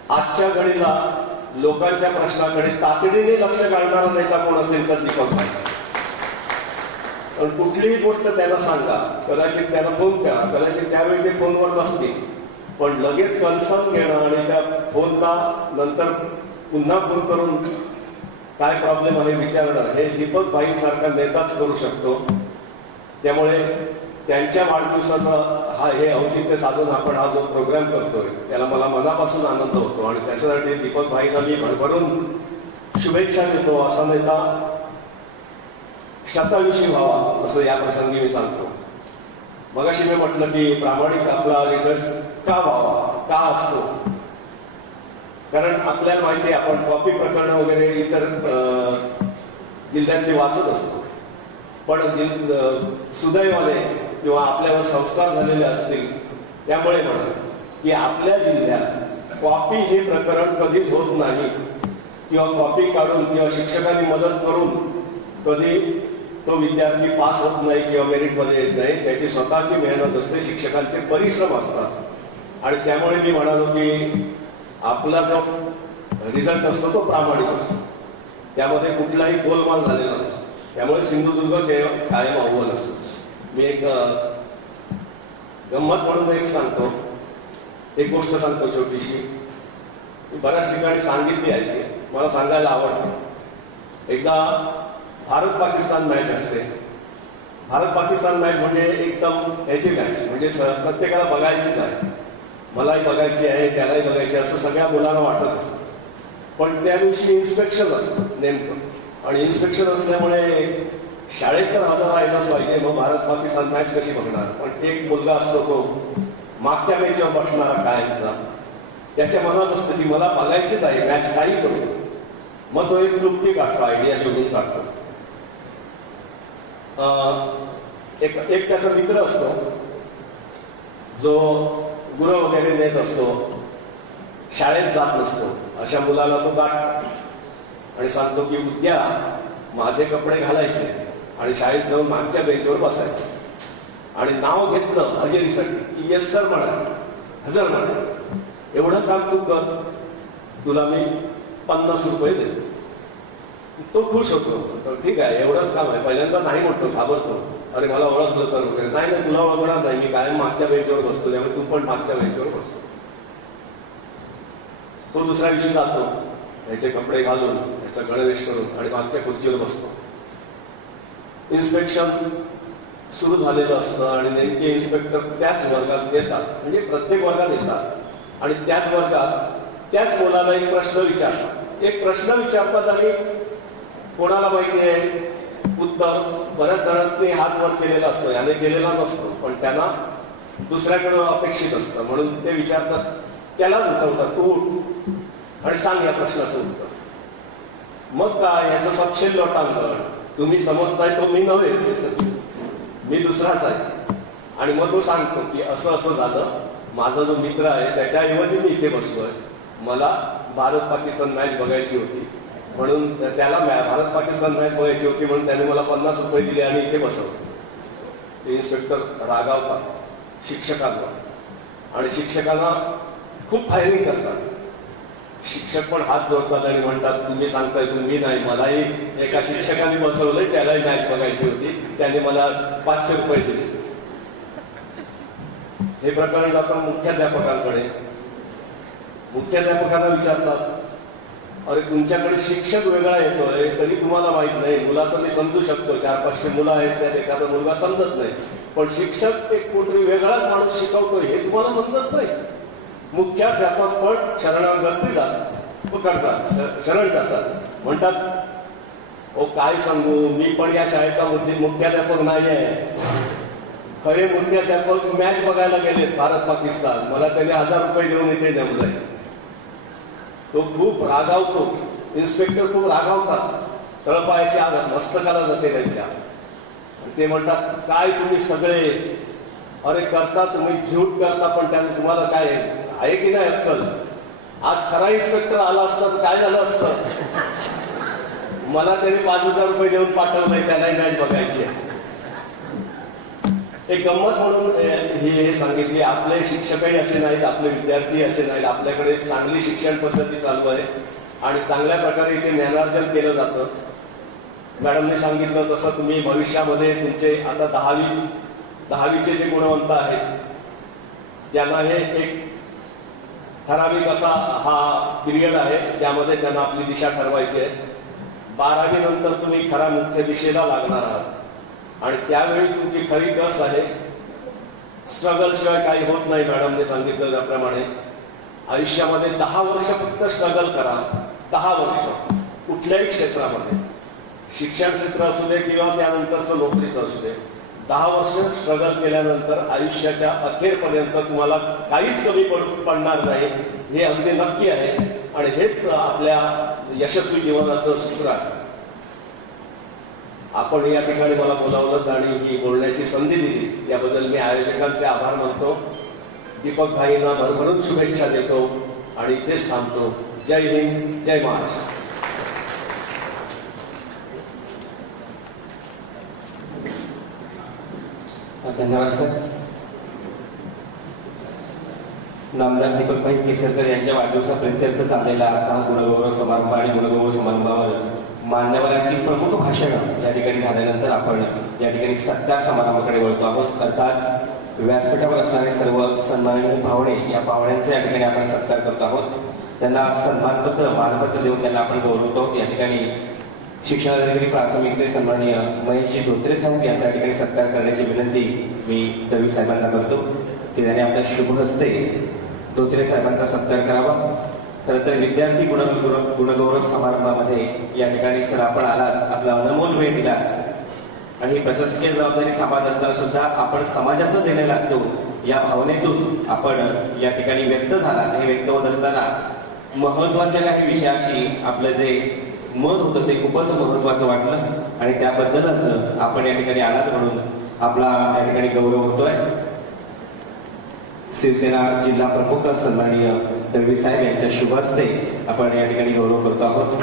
आजच्या घडीला लोकांच्या प्रश्नाकडे तातडीने लक्ष घालणारा नेता कोण असेल तर दीपक भाई. पण कुठलीही गोष्ट त्यांना सांगा, कदाचित त्यांना फोन करा, कदाचित त्यावेळी ते फोनवर नसतील पण लगेच कन्सर्न घेणं आणि त्या फोनला नंतर पुन्हा फोन करून काय प्रॉब्लेम आहे विचारणं हे दीपक भाईंसारखा नेताच करू शकतो. त्यामुळे त्यांच्या वाढदिवसाचा हे औचित्य साधून आपण हा जो प्रोग्राम करतोय त्याला मला मनापासून आनंद होतो आणि त्याच्यासाठी दीपक भाईंना मी भरभरून शुभेच्छा देतो. असा नेता शतायुषी व्हावा असं या प्रसंगी मी सांगतो. मगाशी मी म्हटलं की प्रामाणिक आपला रिझल्ट का व्हावा, का असतो, कारण आपल्याला माहिती आहे आपण कॉपी प्रकरण वगैरे इतर जिल्ह्यातले वाचत असतो. पण सुदैवाने किंवा आपल्यावर संस्कार झालेले असतील त्यामुळे म्हणा की आपल्या जिल्ह्यात कॉपी हे प्रकरण कधीच होत नाही किंवा कॉपी काढून किंवा शिक्षकांनी मदत करून कधी तो विद्यार्थी पास होत नाही किंवा मेरिटमध्ये येत नाही. त्याची स्वतःची मेहनत असते, शिक्षकांचे परिश्रम असतात आणि त्यामुळे मी म्हणालो की आपला जो रिझल्ट असतो तो प्रामाणिक असतो, त्यामध्ये कुठलाही गोलमाल झालेला नसतो. त्यामुळे सिंधुदुर्ग कायम अव्वल असतो. मी एक गंमत म्हणून एक गोष्ट सांगतो छोटीशी. मी बऱ्याच ठिकाणी सांगितली आहे, मला सांगायला आवडते. एकदा भारत पाकिस्तान मॅच असते. भारत पाकिस्तान मॅच म्हणजे एकदम ह्याची मॅच म्हणजे प्रत्येकाला बघायचीच आहे. मलाही बघायची आहे, त्यालाही बघायची असं सगळ्या मुलांना वाटत असतं. पण त्या दिवशी इन्स्पेक्शन असतं नेमकं आणि इन्स्पेक्शन असल्यामुळे शाळेत तर हजर राहिलाच पाहिजे. मग भारत पाकिस्तान मॅच कशी बघणार. पण एक मुलगा असतो तो मागच्या मॅचवर बसणारा कायमचा, त्याच्या मनात असतं की मला बघायचीच आहे मॅच, काही करू. मग तो एक क्लुप्ती काढतो, आयडिया शोधून काढतो. एक त्याचा मित्र असतो जो गुरं वगैरे नेत असतो, शाळेत जात नसतो. अशा मुलाला तो गाठतो आणि सांगतो की उद्या माझे कपडे घालायचे आणि शाळेत जाऊन मागच्या बेंचवर बसायचे आणि नाव घेतलं हजेरीसाठी की येस सर म्हणायचं, हजर म्हणायचं. एवढं काम तू कर, तुला मी 50 रुपये देतो. तो खुश होतो. ठीक आहे, एवढंच काम आहे. पहिल्यांदा नाही म्हटतो, घाबरतो, अरे मला ओळखलं तर वगैरे. नाही तुला ओळखणार नाही, मी कायम मागच्या बेंचवर बसतो, त्यामुळे तू पण मागच्या बेंचवर बसतो. तो दुसऱ्या दिवशी जातो, याचे कपडे घालून, याचा गणवेश करून आणि मागच्या खुर्चीवर बसतो. इन्स्पेक्शन सुरू झालेलं असतं आणि नेमके इन्स्पेक्टर त्याच वर्गात येतात, म्हणजे प्रत्येक वर्गात येतात आणि त्याच वर्गात त्याच मुलाला एक प्रश्न विचारतात आणि कोणाला माहिती आहे उत्तर. बऱ्याच जणांनी हात वर केलेला असतो, याने केलेला नसतो, पण त्यांना दुसऱ्याकडे अपेक्षित असतं म्हणून ते विचारतात, त्यालाच उठवतात, तू उठ आणि सांग या प्रश्नाचं उत्तर. मग काय याचं सपशेल लोटांगण. तुम्ही समजताय तो मी नव्हेच. मी दुसराच आहे. आणि मग तो सांगतो की असं असं झालं, माझा जो मित्र आहे त्याच्याऐवजी मी इथे बसलोय, मला भारत पाकिस्तान मॅच बघायची होती म्हणून त्याला भारत पाकिस्तान मॅच बघायची होती म्हणून त्याने मला 50 रुपये दिले आणि इथे बसवलं. ते इन्स्पेक्टर रागावतात शिक्षकांवर आणि शिक्षकांना खूप फायरिंग करतात. शिक्षक पण हात जोडतात आणि म्हणतात तुम्ही सांगताय तुम्ही नाही, मलाही एका शिक्षकाने बसवलंय, त्यालाही मॅच बघायची होती, त्याने मला 500 रुपये दिले. हे प्रकरण जातं मुख्याध्यापकांकडे. मुख्याध्यापकांना विचारतात अरे तुमच्याकडे शिक्षक वेगळा येतोय तरी तुम्हाला माहित नाही, मुलाचं मी समजू शकतो, 400-500 मुलं आहेत त्यात एखादा मुलगा समजत नाही, पण शिक्षक एक कोणतरी वेगळाच माणूस शिकवतोय हे तुम्हाला समजत नाही. मुख्याध्यापक पण शरणागती पकडतात, शरण जातात, म्हणतात ओ काय सांगू, मी पण या शाळेचा मुख्याध्यापक नाही आहे. खरे मुख्याध्यापक मॅच बघायला गेलेत भारत पाकिस्तान, मला त्याने 1000 रुपये देऊन इथे नेमलंय. तो खूप रागावतो, इन्स्पेक्टर खूप रागावतात, तळपायाची आग मस्तकाला जाते त्यांच्या. ते म्हणतात काय तुम्ही सगळे, अरे करता तुम्ही झूट करता पण त्याने तुम्हाला काय आहे की नाही अक्कल. आज खरा इन्स्पेक्टर आला असता तर काय झालं असतं, मला त्याने 5000 रुपये देऊन पाठवलंय, त्यालाही मॅच बघायची आहे. एक गंमत म्हणून हे सांगितली, आपले शिक्षकही असे नाहीत, आपले विद्यार्थी असे नाहीत, आपल्याकडे चांगली शिक्षण पद्धती चालू आहे आणि चांगल्या प्रकारे इथे ज्ञानार्जन केलं जातं. मॅडमने सांगितलं तसं तुम्ही भविष्यामध्ये तुमचे आता 10वीचे जे गुणवंत आहेत त्यांना हे एक ठराविक असा हा पिरियड आहे ज्यामध्ये त्यांना आपली दिशा ठरवायची आहे. 12वी नंतर तुम्ही खऱ्या मुख्य दिशेला लागणार आहात आणि त्यावेळी तुमची खरी गस आहे. स्ट्रगल शिवाय काही होत नाही. मॅडमने सांगितलं त्याप्रमाणे आयुष्यामध्ये 10 वर्ष फक्त स्ट्रगल करा. 10 वर्ष कुठल्याही क्षेत्रामध्ये, शिक्षण क्षेत्र असू दे किंवा त्यानंतरचं नोकरीचं असू दे, 10 वर्ष स्ट्रगल केल्यानंतर आयुष्याच्या अखेरपर्यंत तुम्हाला काहीच कमी पडणार नाही, हे अगदी नक्की आहे. आणि हेच आपल्या यशस्वी जीवनाचं सूत्र आहे. आपण या ठिकाणी मला बोलावलं आणि ही बोलण्याची संधी दिली याबद्दल मी आयोजकांचे आभार मानतो. दीपक भाईंना भरभरून शुभेच्छा देतो आणि इथेच थांबतो. जय हिंद, जय महाराष्ट्र. धन्यवाद सर. नामदार दीपकभाई केसरकर यांच्या वाढदिवसाप्रित्यर्थ चाललेला हा गुणगौरव समारंभ आणि गुणगौरव समारंभावर मान्यवरांची प्रमुख भाषणं या ठिकाणी झाल्यानंतर आपण या ठिकाणी सत्कार समारंभाकडे वळतो आहोत. अर्थात व्यासपीठावर असणारे सर्व सन्माननीय पाहुणे, या पाहुण्यांचा या ठिकाणी आपण सत्कार करतो आहोत. त्यांना सन्मानपत्र, मानपत्र देऊन त्यांना आपण गौरवतो. या ठिकाणी शिक्षणाधिकारी प्राथमिकचे सन्माननीय महेशजी धोत्रे साहेब यांचा या ठिकाणी सत्कार करण्याची विनंती मी दळवी साहेबांना करतो की त्यांनी आपल्या शुभ हस्ते धोत्रे साहेबांचा सत्कार करावा. खरं तर विद्यार्थी गुणगौरव समारंभामध्ये या ठिकाणी सर आपण आलात, आपला अनमोल वेळ दिला आणि ही प्रशासकीय जबाबदारी सांभाळत असताना सुद्धा आपण समाजाचं देणे लागतो या भावनेतून आपण या ठिकाणी व्यक्त झाला. हे व्यक्त होत असताना महत्वाच्या काही विषयाशी आपलं जे मत होतं ते खूपच महत्वाचं वाटलं आणि त्याबद्दलच आपण या ठिकाणी आलात म्हणून आपला या ठिकाणी गौरव होतोय. शिवसेना जिल्हा प्रमुख सन्माननीय दळवी साहेब यांच्या शुभ हस्ते आपण या ठिकाणी गौरव करतो आहोत.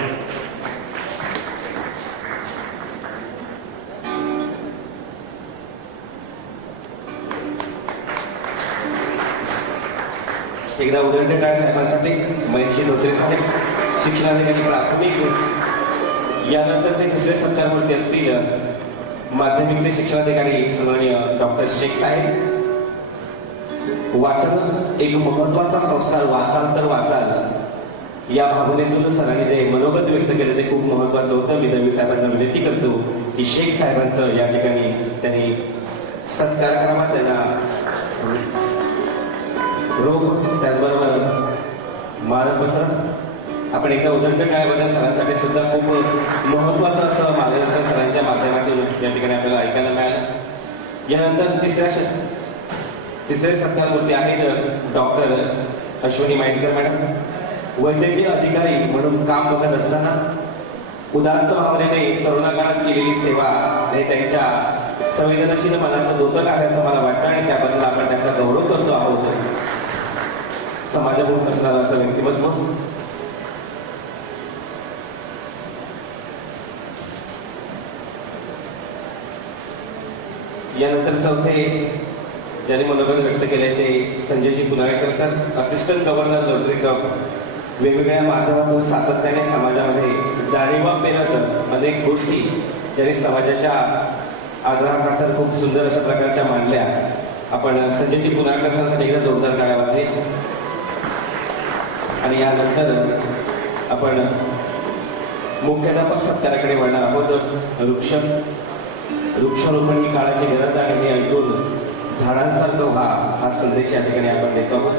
एकदा उदंड टाळ साहेबांसाठी महेशजी धोत्रे साहेब, शिक्षणाधिकारी प्राथमिक. यानंतरचे दुसरे सत्कारमूर्ती असतील माध्यमिकचे शिक्षणाधिकारी सन्माननीय डॉक्टर शेख साहेब. वाचन एक महत्वाचा संस्कार, वाचाल तर वाचाल या भावनेतून सरांनी जे मनोगत व्यक्त केलं ते खूप महत्वाचं होतं. मी दळवी साहेबांना विनंती करतो की शेख साहेबांचं या ठिकाणी त्यांनी सत्कार करावा, त्यांना रोग त्याचबरोबर मानपत्र. आपण एकदा उदंड टाळ्याबद्दल सरांसाठी सुद्धा खूप महत्वाचं असं मार्गदर्शन सरांच्या माध्यमातून या ठिकाणी आपल्याला ऐकायला मिळालं. यानंतर तिसरे सत्कारमूर्ती आहेत डॉक्टर अश्विनी माइंडकर मॅडम. वैद्यकीय अधिकारी म्हणून काम बघत असताना उदात्त भावनेने तरुणाकाळात केलेली सेवा आणि त्यांच्या संवेदनशील मनाचं दोतक आहे असं मला वाटतं आणि त्याबद्दल आपण त्यांचा गौरव करतो आहोत. समाजभूत असणारं असं व्यक्तिमत्व. यानंतर चौथे ज्यांनी मनोगत व्यक्त केले ते Sanjayji Punalekar sir, assistant governor Rotary club. वेगवेगळ्या माध्यमातून सातत्याने समाजामध्ये जाणीवा पेरत अनेक गोष्टी ज्यांनी समाजाच्या आग्रहाखातर खूप सुंदर अशा प्रकारच्या मांडल्या. आपण संजयजी पुनाळेकर सरांसाठी एकदा जोरदार टाळ्या वाजवे. आणि यानंतर आपण मुख्याध्यापक सत्काराकडे वळणार आहोत. वृक्षारोपण ही काळाची गरज आहे हे ऐकून झाडांसारखं व्हा हा संदेश या ठिकाणी आपण देतो आहोत.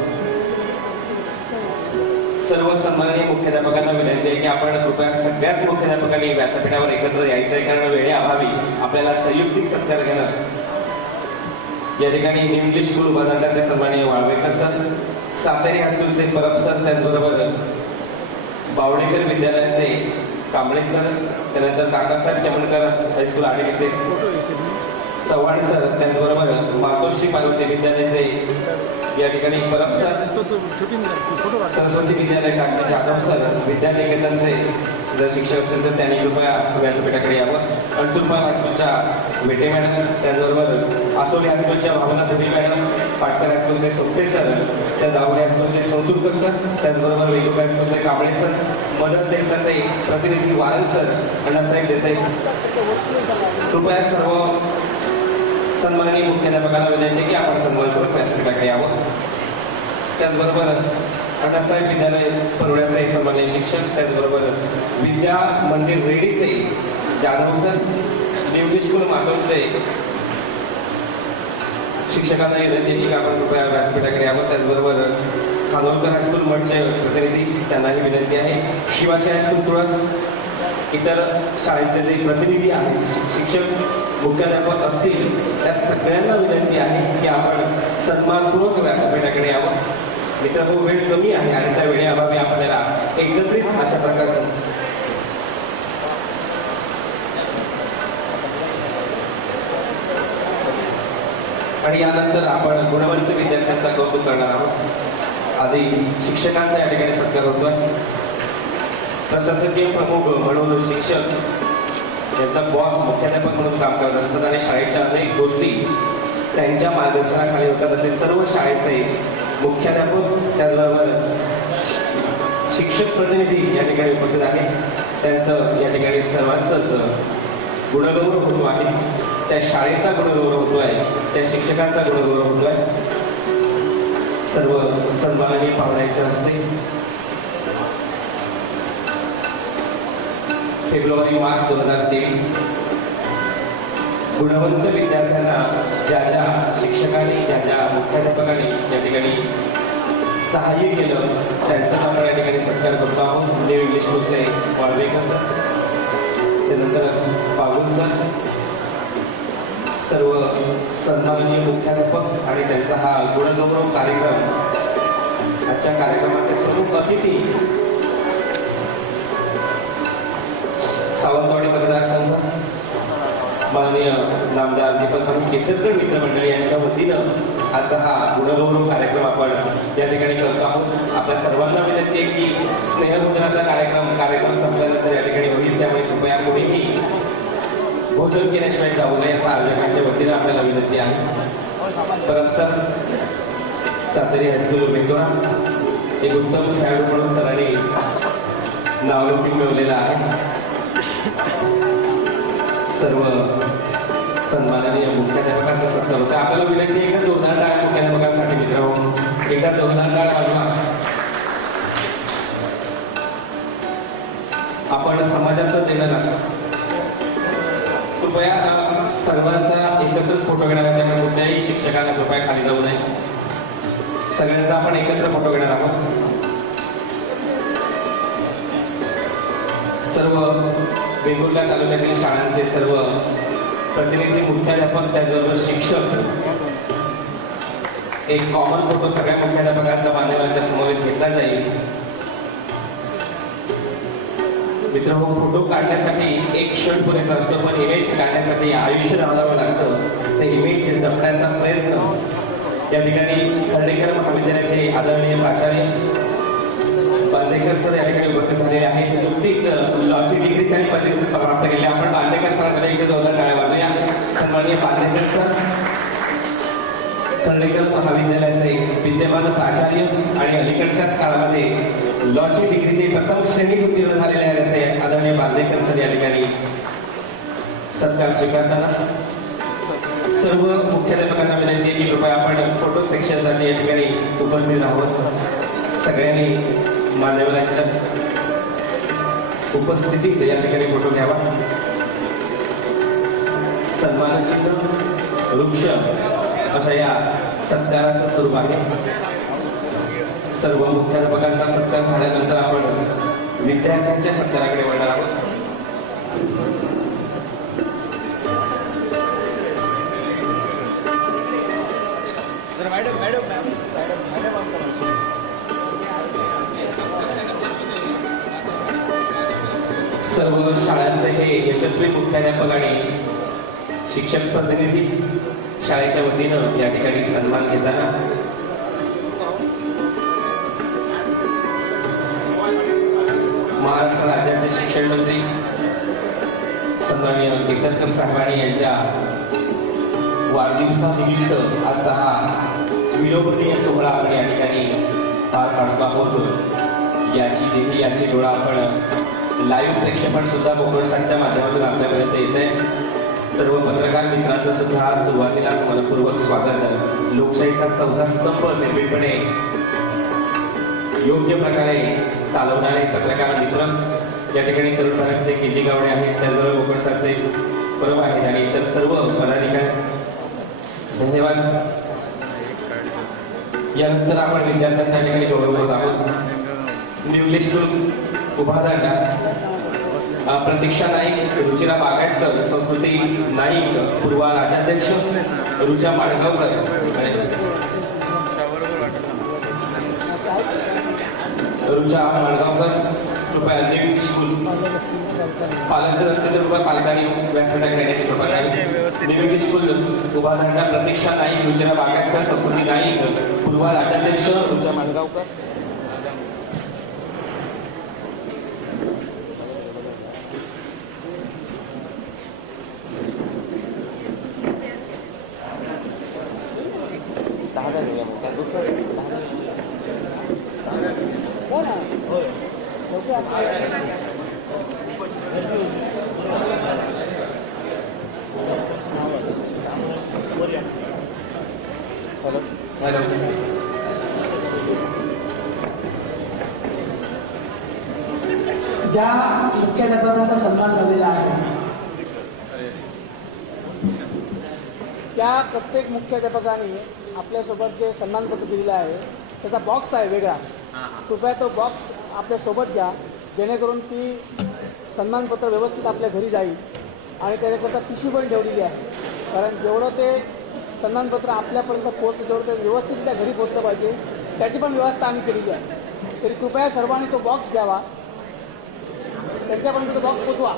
सर्व सन्माननीय मुख्याध्यापकांना विनंती आहे की आपण कृपया सगळ्याच मुख्याध्यापकांनी व्यासपीठावर एकत्र यायचंय, कारण वेळेअभावी आपल्याला संयुक्तिक सत्कार घेणं. या ठिकाणी इंग्लिश स्कूल उपाध्यायाचे सन्माननीय वाळवेकर सर, सातेरी हायस्कूलचे परब सर, त्याचबरोबर बावडेकर विद्यालयाचे कांबळे सर, त्यानंतर काकासाहेब चमनकर हायस्कूल आडगेचे चव्हाण सर, त्याचबरोबर मातोश्री पार्वती विद्यालयाचे या ठिकाणी परब सर, सरस्वती विद्यालय कांचे जाधव सर, विद्यानिकेतनचे जर शिक्षक असतील तर त्यांनी कृपया व्यासपीठाकडे यावं. अणसुरपाल हायस्कूलच्या वेटे मॅडम, त्याचबरोबर आसोली हायस्कूलच्या भावना दुबे मॅडम, पाटकर हायस्कूलचे सोपटे सर, त्या दावडे हायस्कूलचे सोनसुरकर सर, त्याचबरोबर वेगवेगळ्या हायस्कूलचे कांबळे सर, मदन देसाचे प्रतिनिधी वारन सर, अण्णासाहेब देसाई. कृपया सर्व सन्माननीय मुख्याध्यापकांना विनंती की आपण सन्मानपूर्वक व्यासपीठाकडे यावं. त्याचबरोबर अण्णासाहेब विद्यालय परोळ्याचे सन्माननीय शिक्षक, त्याचबरोबर विद्या मंदिर रेडीचे जाधव सर, देवगी स्कूल मातोडचे शिक्षकांना विनंती की आपण कृपया व्यासपीठाकडे यावं. त्याचबरोबर खानोलकर हायस्कूल मठचे प्रतिनिधी त्यांनाही विनंती आहे. शिवाजी हायस्कूल तुळस, इतर शाळेचे जे प्रतिनिधी आहेत, शिक्षक मुख्याध्यापक असतील, त्या सगळ्यांना विनंती आहे की आपण सन्मानपूर्वक व्यासपीठाकडे यावं. मित्रांनो, वेळ कमी आहे आणि त्या वेळेअभावी आपल्याला एकत्रित अशा प्रकारचं आणि यानंतर आपण गुणवंत विद्यार्थ्यांचा कौतुक करणार आहोत. आधी शिक्षकांचा या ठिकाणी सत्कार होतोय. प्रशासकीय प्रमुख म्हणून शिक्षक यांचा बॉस मुख्याध्यापक म्हणून काम करत असतात आणि शाळेच्या अनेक गोष्टी त्यांच्या मार्गदर्शनाखाली होतात. असे सर्व शाळेचे मुख्याध्यापक, त्याचबरोबर शिक्षक प्रतिनिधी या ठिकाणी उपस्थित आहेत. त्यांचं या ठिकाणी सर्वांचंच गुणगौरव होतो आहे. त्या शाळेचा गुणगौरव होतो आहे, त्या शिक्षकांचा गुणगौरव होतो आहे. सर्व सन्माननीय पाहुण्यांच्या हस्ते फेब्रुवारी-मार्च 2023 गुणवंत विद्यार्थ्यांना ज्या ज्या शिक्षकांनी, ज्या ज्या मुख्याध्यापकांनी या ठिकाणी सहाय्य केलं त्यांचा आपण या ठिकाणी सत्कार करतो आहोत. न्यू इंग्लिश स्कूलचे वाळवेकर सर, त्यानंतर बागुल सर, सर्व सन्माननीय मुख्याध्यापक आणि त्यांचा हा गुणगौरव कार्यक्रम. आजच्या कार्यक्रमाचे प्रमुख अतिथी सावंतवाडी मतदारसंघ माननीय नामदार दीपकभाई केसरकर मित्रमंडळी यांच्या वतीनं आजचा हा गुणगौरव कार्यक्रम आपण या ठिकाणी करतो आहोत. आपल्या सर्वांना विनंती आहे की स्नेहभोजनाचा कार्यक्रम संपल्यानंतर या ठिकाणी होईल, त्यामुळे कृपया कोणीही भोजन केल्याशिवाय जाऊ नये असं आयोजकांच्या वतीनं आपल्याला विनंती आहे. परमसर सातेरी हायस्कूल बेंदोरा, एक उत्तम खेळाडू म्हणून सरांनी नावलौकिक मिळवलेला आहे. सर्व सन्माननीय मुख्याध्यापकांचा सत्कार होता. आपल्याला विनंती आहे, एकदा जोरदार टाळ्या मुख्याध्यापकांसाठी मित्रांनो, एकदा जोरदार टाळ्या वाजवा. आपण समाजाचं देणं कृपया सर्वांचा एकत्र फोटो घेणार आहे, त्यामुळे कुठल्याही शिक्षकांना कृपया खाली जाऊ नये. सगळ्यांचा आपण एकत्र फोटो घेणार आहोत. सर्व वेंगुर्ला तालुक्यातील शाळांचे सर्व प्रतिनिधी, मुख्याध्यापक, त्याचबरोबर शिक्षक, एक कॉमन फोटो सगळ्या मुख्याध्यापकांचा मान्यवरांच्या समोर घेतला जाईल. मित्रांनो, फोटो काढण्यासाठी एक क्षण पुरेसा असतो, पण इमेज काढण्यासाठी आयुष्य घालावं लागतं. ते इमेज जपण्याचा प्रयत्न या ठिकाणी खर्डेकर महाविद्यालयाचे आदरणीय प्राचार्य बांदेकर सर या ठिकाणी उपस्थित झालेले आहेत. नुकतीच लॉची डिग्री त्यांनी पदवी प्राप्त केली. आपण बांदेकर सरांसाठी इथे जोरदार टाळ्या वाजवूया. सन्माननीय बांदेकर सर खर्डेकर महाविद्यालयाचे विद्यमान प्राचार्य आणि अलीकडच्याच काळामध्ये लॉची डिग्री ते प्रथम श्रेणी उत्तीर्ण झालेले आहेत असे आदरणीय बांदेकर सर या ठिकाणी सत्कार स्वीकारताना सर्व मुख्याध्यापकांना विनंती आहे की कृपया आपण फोटो सेक्शनसाठी या ठिकाणी उपस्थित आहोत. सगळ्यांनी मान्यवरांच्या उपस्थितीत या ठिकाणी फोटो घ्यावा. सन्मानचिन्ह वृक्ष अशा या सत्काराचं स्वरूप आहे. सर्व मुख्याध्यापकांचा सत्कार झाल्यानंतर आपण विद्यार्थ्यांच्या सत्काराकडे वळणार आहोत. सर्व शाळांचे हे यशस्वी मुख्याध्यापक आणि शिक्षक प्रतिनिधी शाळेच्या वतीनं या ठिकाणी सन्मान घेताना महाराष्ट्र राज्याचे शिक्षण मंत्री सन्माननीय केसरकर साहेबांनी यांच्या वाढदिवसानिमित्त आजचा हा विलोभनीय सोहळा आपण या ठिकाणी पार पाडतो आहोत. याची डोळा आपण लाईव्ह प्रेक्षेपण सुद्धा कोकणसाच्या माध्यमातून आपल्यापर्यंत येत आहे. सर्व पत्रकार मित्रांचं सुद्धा सुरुवातीलाच मनपूर्वक स्वागत. लोकशाहीचा चौथा स्तंभ निर्भीडपणे योग्य प्रकारे चालवणारे पत्रकार मित्र या ठिकाणी तरुण भारतचे केजी गावडे आहेत, त्याचबरोबर कोकणसाचे परब आहेत आणि इतर सर्व पदाधिकारी. धन्यवाद. यानंतर आपण विद्यार्थ्यांच्या ठिकाणी गौरव करत आहोत. न्यू इंग्लिश स्कूल उभादांडा प्रतीक्षा नाईक, रुचिरा बागायतकर, संस्कृती नाईक, पूर्वा राजाध्यक्ष, रुचा माडगावकर, रुचा माडगावकर कृपया न्यू इंग्लिश स्कूल पालक जर असते तर कृपया पालकांनी व्यासपीठाकडे येण्याची कृपा करावी. न्यू इंग्लिश स्कूल उभादांडा प्रतीक्षा नाईक, रुचिरा बागायतकर, संस्कृती नाईक, पूर्वा राजाध्यक्ष, रुचा माडगावकर. ज्या मुख्याध्यापकांचा सन्मान झालेला आहे त्या प्रत्येक मुख्याध्यापकाने आपल्यासोबत जे सन्मानपत्र दिलेलं आहे त्याचा बॉक्स आहे वेगळा. कृपया तो बॉक्स आपल्या सोबत घ्या जेणेकरून ती सन्मानपत्र व्यवस्थित आपल्या घरी जाईल. आणि त्याच्याकरता पिशवी पण ठेवलेली आहे, कारण जेवढं ते सन्मानपत्र आपल्यापर्यंत पोहोचतं तेवढं ते व्यवस्थित त्या घरी पोहोचलं पाहिजे, त्याची पण व्यवस्था आम्ही केलेली आहे. तरी कृपया सर्वांनी तो बॉक्स घ्यावा, त्यांच्यापर्यंत तो बॉक्स पोचवा.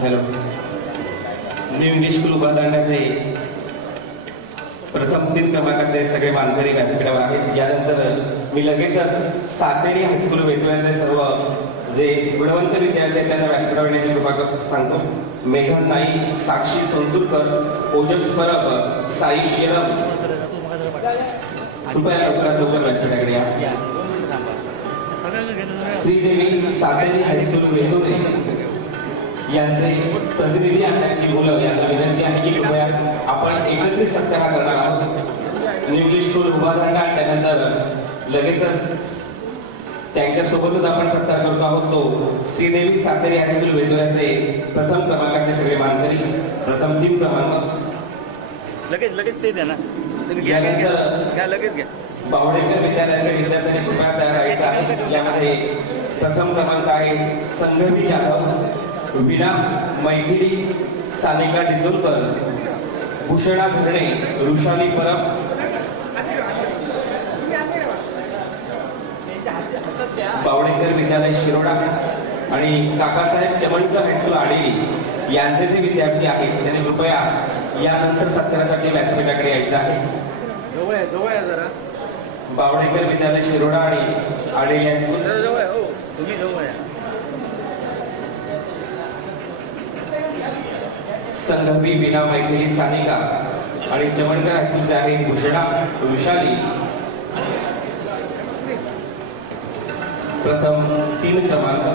हॅलो. न्यू इंग्लिश स्कूल उभारण्याचे प्रथम 3 क्रमांकाचे सगळे मानकरी व्यासपीठावर आहेत. यानंतर मी लगेचच सातेरी हायस्कूल वेटोळ्याचे सर्व जे गुणवंत विद्यार्थी आहेत त्यांना व्यासपीठावर येण्याची कृपा सांगतो. मेघन नाईक, साक्षी सोनसुरकर, ओजस परब, साई शेरम, कृपया लवकरात लवकर व्यासपीठाकडे या. श्रीदेवी, सातेरी हायस्कूल वेटोळे, यांचे प्रतिनिधी आणण्याची मुलं यांना विनंती आहे की कृपया आपण एकत्रित सत्कार करणार आहोत. न्यू स्कूल उभारणारा आणि त्यानंतर लगेचच त्यांच्यासोबतच आपण सत्कार करतो आहोत तो श्रीदेवी सातेरी हायस्कूल वेतोऱ्याचे प्रथम क्रमांकाचे सगळे मानकरी, प्रथम 3 क्रमांक. लगेच ते द्या ना. यानंतर लगेच घ्या. बावडेकर विद्यालयाच्या विद्यार्थ्यांनी कृपया तयार राहायचं आहे. यामध्ये प्रथम क्रमांक आहे संघवी जाधव, वीणा मैथिली, सानिका डिचोलकर, भूषणा धरणे, ऋषाली परब. बावडेकर विद्यालय शिरोडा आणि काकासाहेब चमणकर हायस्कूल आडेली यांचे जे विद्यार्थी आहेत त्यांनी कृपया यानंतर सत्कारासाठी व्यासपीठाकडे यायचं आहे. जवळ आहे जरा. बावडेकर विद्यालय शिरोडा आणि आडेली हायस्कूल. जवळ आहे. हो, तुम्ही जवळ आहे. संघवी, वीणा मैथिली, सानिका आणि चमणकर हायस्कूलचे आहेत भूषणा, वृषाली. प्रथम 3 क्रमांक.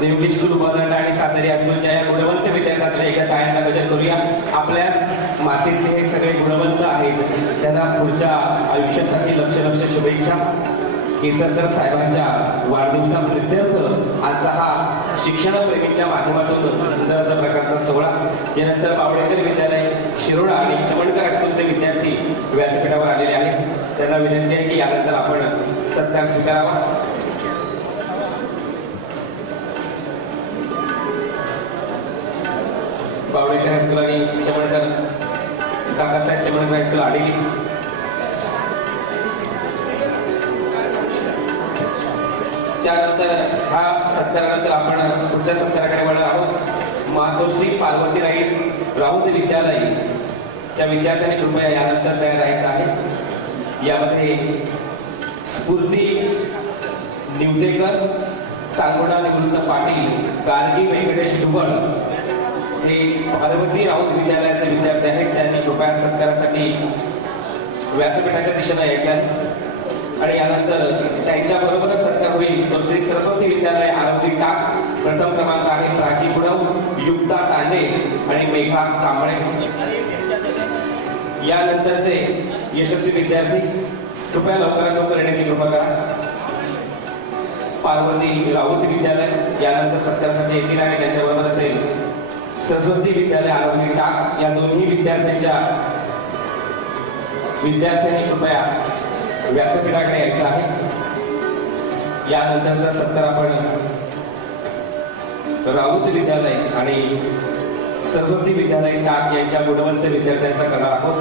देवगी स्कूल उभारणारा आणि सातारी हायस्कूलच्या या गुणवंत विद्यार्थ्यांना एकदा टाळ्यांचा गजर करूया. आपल्याच मातीतले हे सगळे गुणवंत आहेत, त्यांना पुढच्या आयुष्यासाठी लक्ष शुभेच्छा. केसरकर साहेबांच्या वाढदिवसाप्रित्यर्थ आजचा हा शिक्षणप्रेमींच्या माध्यमातून सुंदर अशा प्रकारचा सोहळा. यानंतर बावडेकर विद्यालय शिरोडा आणि चमणकर हायस्कूलचे विद्यार्थी व्यासपीठावर आलेले आहेत. त्यांना विनंती आहे की यानंतर आपण सत्कार स्वीकारावा. बावडेकर हायस्कूल आणि चमणकर, काकासाहेब चमणकर हायस्कूल आडेली. त्यानंतर हा सत्कारानंतर आपण पुढच्या सत्काराकडे वळणार आहोत. मातोश्री पार्वती राऊत विद्यालय च्या विद्यार्थ्यांनी कृपया यानंतर तयार राहायचं आहे. यामध्ये स्फूर्ती निवतेकर, सांगोडा निवृत्त पाटील, गार्गी व्यंकटेश डुबळ हे पार्वती राऊत विद्यालयाचे विद्यार्थी आहेत. त्यांनी कृपया सत्कारासाठी व्यासपीठाच्या दिशेने यायचं आहे. आणि यानंतर त्यांच्या बरोबरच सत्कार होईल तो श्री सरस्वती विद्यालय आरंभी टाक. प्रथम क्रमांक आहे प्राची गुडव, युक्ता तांडे आणि मेघा कांबळे. यानंतरचे यशस्वी विद्यार्थी कृपया लवकरात लवकर येण्याची कृपा करा. पार्वती राऊत विद्यालय यानंतर सत्कारासाठी येतील आणि त्यांच्याबरोबर असेल सरस्वती विद्यालय आरंभी टाक. या दोन्ही विद्यार्थ्यांनी कृपया व्यासपीठाकडे यायचं आहे. यानंतरचा सत्कार आपण राऊत विद्यालय आणि सरस्वती विद्यालय टाक यांच्या गुणवंत विद्यार्थ्यांचा करणार आहोत.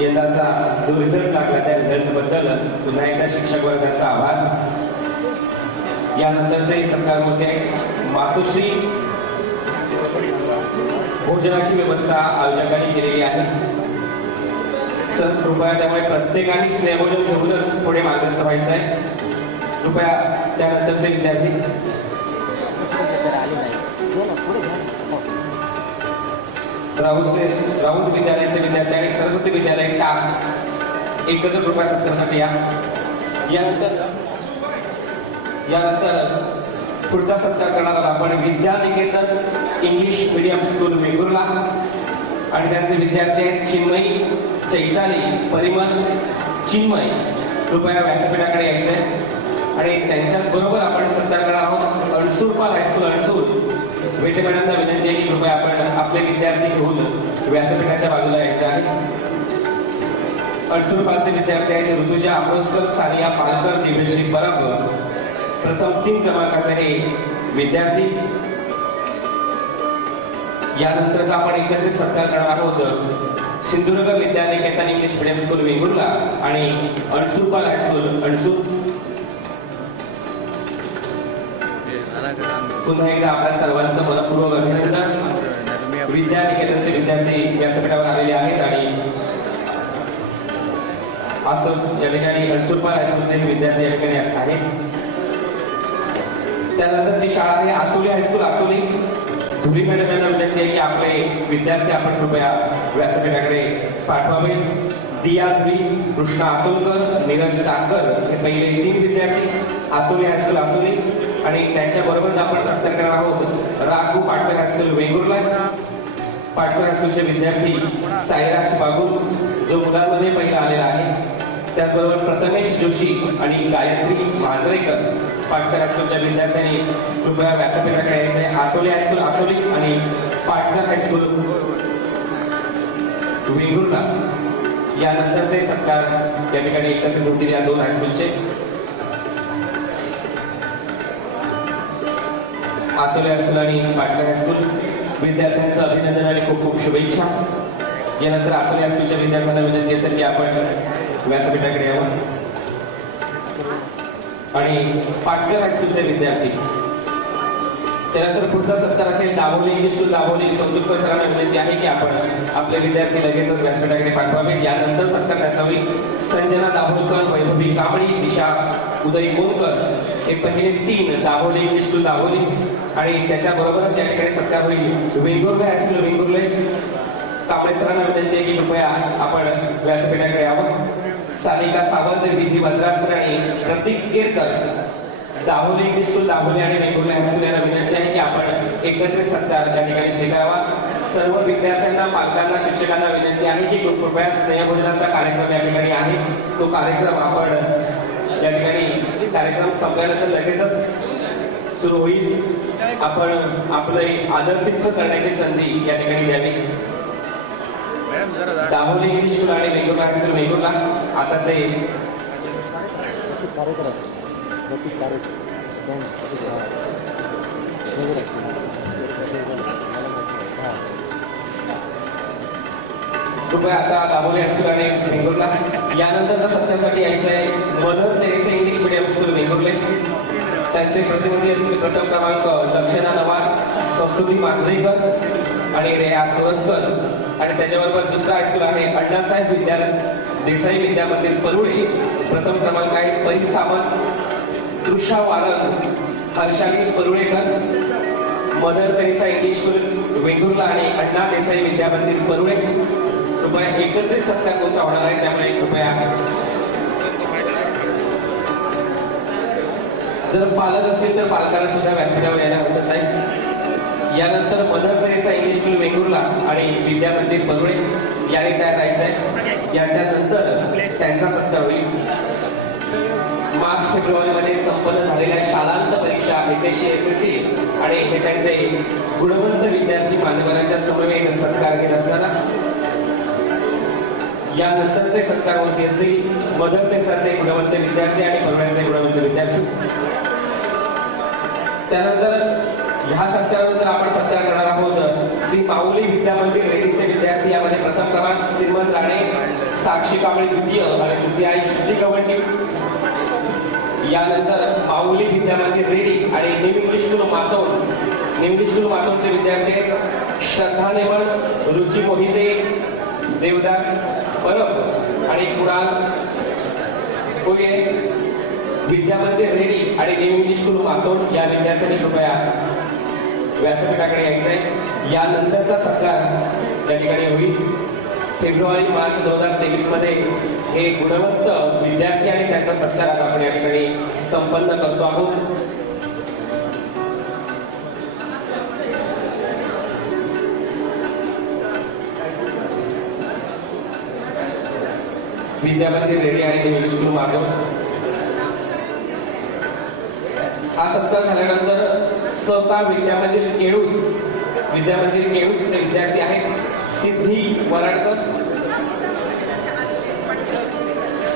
यंदाचा जो रिझल्ट लागला त्या रिझल्ट बद्दल पुन्हा एकदा शिक्षक वर्गाचा आभार. यानंतरचे सत्कार होते मातोश्री भोजनाची व्यवस्था आयोजकांनी केलेली आहे. सर कृपया त्यामुळे प्रत्येकाने स्नेहभोजन घेऊनच पुढे मार्गस्थ व्हायचं आहे. कृपया त्यानंतरचे विद्यार्थी राऊत विद्यालयाचे विद्यार्थी आणि सरस्वती विद्यालय टाक एकत्र कृपया सत्कारासाठी या. यानंतर पुढचा सत्कार करणार आहोत आपण विद्यानिकेतन इंग्लिश मीडियम स्कूल वेंगुर्ला आणि त्यांचे विद्यार्थी आहेत चिन्मयी, चैताली, परिमल, चिन्मय. कृपया व्यासपीठाकडे यायचंय. आणि त्यांच्याच बरोबर आपण सत्कार करणार आहोत अणसूरपाल हायस्कूल अणसूर. वेटे मॅडमना विनंती आहे की कृपया आपण आपले विद्यार्थी घेऊन व्यासपीठाच्या बाजूला यायचं आहे. अणसूरपालचे विद्यार्थी आहेत ऋतुजा अमोस्कर, सानिया पालकर, दिव्यश्री परब. प्रथम 3 क्रमांकाचे हे विद्यार्थी. यानंतरचा आपण एकत्रित सत्कार करणार आहोत Sindhudurg Vidyaniketan English medium school Vengurla आणि अणसूरपाल हायस्कूल अणसूर. पुन्हा एकदा आपल्या सर्वांचं मनपूर्वक अभिनंदन. विद्यानिकेतनचे विद्यार्थी व्यासपीठावर आलेले आहेत आणि असं या ठिकाणी अणसूरपाल हायस्कूलचे विद्यार्थी या ठिकाणी आहेत. त्यानंतरची शाळा आहे आसोली हायस्कूल आसोली. धुरी मॅडम यांना विनंती आहे की आपले विद्यार्थी आपण कृपया व्यासपीठाकडे पाठवावे. दिया धुरी, कृष्णा आसोलकर, नीरज टाकर हे पहिले 3 विद्यार्थी आसोली हायस्कूल आसोली. आणि त्यांच्या बरोबरच आपण सत्कार करणार आहोत राघू पाटकर हायस्कूल वेंगुर्ला. पाटकर हायस्कूलचे विद्यार्थी साईराज बागुल जो मुलांमध्ये पहिला आलेला आहे. त्याचबरोबर प्रथमेश जोशी आणि गायत्री मांजरेकर पाटकर हायस्कूलच्या विद्यार्थ्यांनी कृपया व्यासपीठाकडे यायचे आहे. आसोली हायस्कूल आसोली आणि पाटकर हायस्कूल वेंगुर्ला यानंतरचे सत्कार या ठिकाणी एकत्रित होतील या 2 हायस्कूलचे. आसोली हायस्कूल आणि पाटकर हायस्कूल विद्यार्थ्यांचं अभिनंदन आणि खूप खूप शुभेच्छा. यानंतर आसोली हायस्कूलच्या विद्यार्थ्यांना विनंती असेल की आपण व्यासपीठाकडे यावं. आणि पाटकर हायस्कूलचे विद्यार्थी त्यानंतर पुढचा सत्कार असेल दाभोली इंग्लिश स्कूल दाभोली. समजूतकर सरांना विनंती आहे की आपण आपले विद्यार्थी लगेचच व्यासपीठाकडे पाठवावेत. यानंतर सत्कार त्यांचा होईल संजना दाभोलकर, वैभवी कांबळी, दिशा उदय कोलकर हे पहिले 3 दाभोली इंग्लिश स्कूल दाभोली. आणि त्याच्याबरोबरच या ठिकाणी सत्कार होईल वेंगुर्ले हायस्कूल वेंगुर्ले. कांबळे सरांना विनंती आहे की कृपया आपण व्यासपीठाकडे यावं. सानिका सावंत, विधी वज्राकर आणि प्रतीक केरकर दाभोली इंग्लिश स्कूल दाभोली आणि वेंगुर्ले हायस्कूल यांना विनंती आहे की आपण एकत्रित सत्कार या ठिकाणी स्वीकारावा. सर्व विद्यार्थ्यांना, पालकांना, शिक्षकांना विनंती आहे की कृपया स्नेहभोजनाचा कार्यक्रम या ठिकाणी आहे. तो कार्यक्रम आपण या ठिकाणी कार्यक्रम संपल्यानंतर लगेचच सुरू होईल. आपण आपलं आदरातिथ्य करण्याची संधी या ठिकाणी द्यावी. दाभोली इंग्लिश स्कूल आणि वेंगुर्ला हायस्कूल वेंगुर्ला आता ते कृपया आता दाभोली हायस्कूल आणि वेंगुर्ला. यानंतरच्या सत्यासाठी यायचं आहे Mother Teresa English medium school Vengurle. त्यांचे प्रतिनिधी असतील प्रथम क्रमांक लक्षणा नवार, संस्कृती मांजरेकर आणि रेया तुरस्कर. आणि त्याच्याबरोबर दुसरा हायस्कूल आहे अण्णासाहेब देसाई विद्या मंदिर परुळे. प्रथम क्रमांक आहे Pari Sawant, Trisha Warad, Harshali Parulekar. Mother Teresa English school Vengurla आणि अण्णा देसाई विद्या मंदिर परुळे. कृपया एकत्रित सत्कार कोणता होणार आहे त्यामुळे कृपया जर पालक असतील तर पालकांना सुद्धा व्यासपीठावर यायला हरकत नाही. यानंतर Mother Teresa English school Vengurla आणि विद्या मंदिर परुळे याने तयार राहायचं आहे. याच्यानंतर त्यांचा सत्कार होईल. मार्च फेब्रुवारीमध्ये संपन्न झालेल्या शालांत परीक्षा HSC SSC आणि हे त्यांचे गुणवंत विद्यार्थी मान्यवरांच्या समवेत सत्कार घेत असताना यानंतरचे सत्कार होती असतील मदर तेरेसाचे गुणवंत विद्यार्थी आणि परुळ्यांचे गुणवंत विद्यार्थी. त्यानंतर ह्या सत्कारानंतर आपण सत्कार करणार आहोत श्री माऊली विद्या मंदिर रेडीचे विद्यार्थी. यामध्ये प्रथम क्रमांक श्रीमंत राणे, साक्षी कांबळे द्वितीय आणि तृतीय आहे शुद्धी गवंडी. यानंतर माऊली विद्या मंदिर रेडी आणि न्यू इंग्लिश स्कूल मातोंडचे विद्यार्थी श्रद्धा नेमण, रुची मोहिते, देवदास परब आणि कुणाल कोये. विद्या मंदिर रेडी आणि न्यू इंग्लिश स्कूल मातोंड या विद्यार्थ्यांनी कृपया व्यासपीठाकडे यायचं आहे. यानंतरचा सत्कार या ठिकाणी होईल फेब्रुवारी मार्च 2023 मध्ये. हे गुणवंत विद्यार्थी आणि त्यांचा सत्कार आता आपण या ठिकाणी संपन्न करतो आहोत. विद्या मंदिर रेडी आणि इंग्लिश स्कूल मातोंड. हा सत्कार झाल्यानंतर सहकार विद्या मंदिर केळूस ते विद्यार्थी आहेत सिद्धी वराडकर,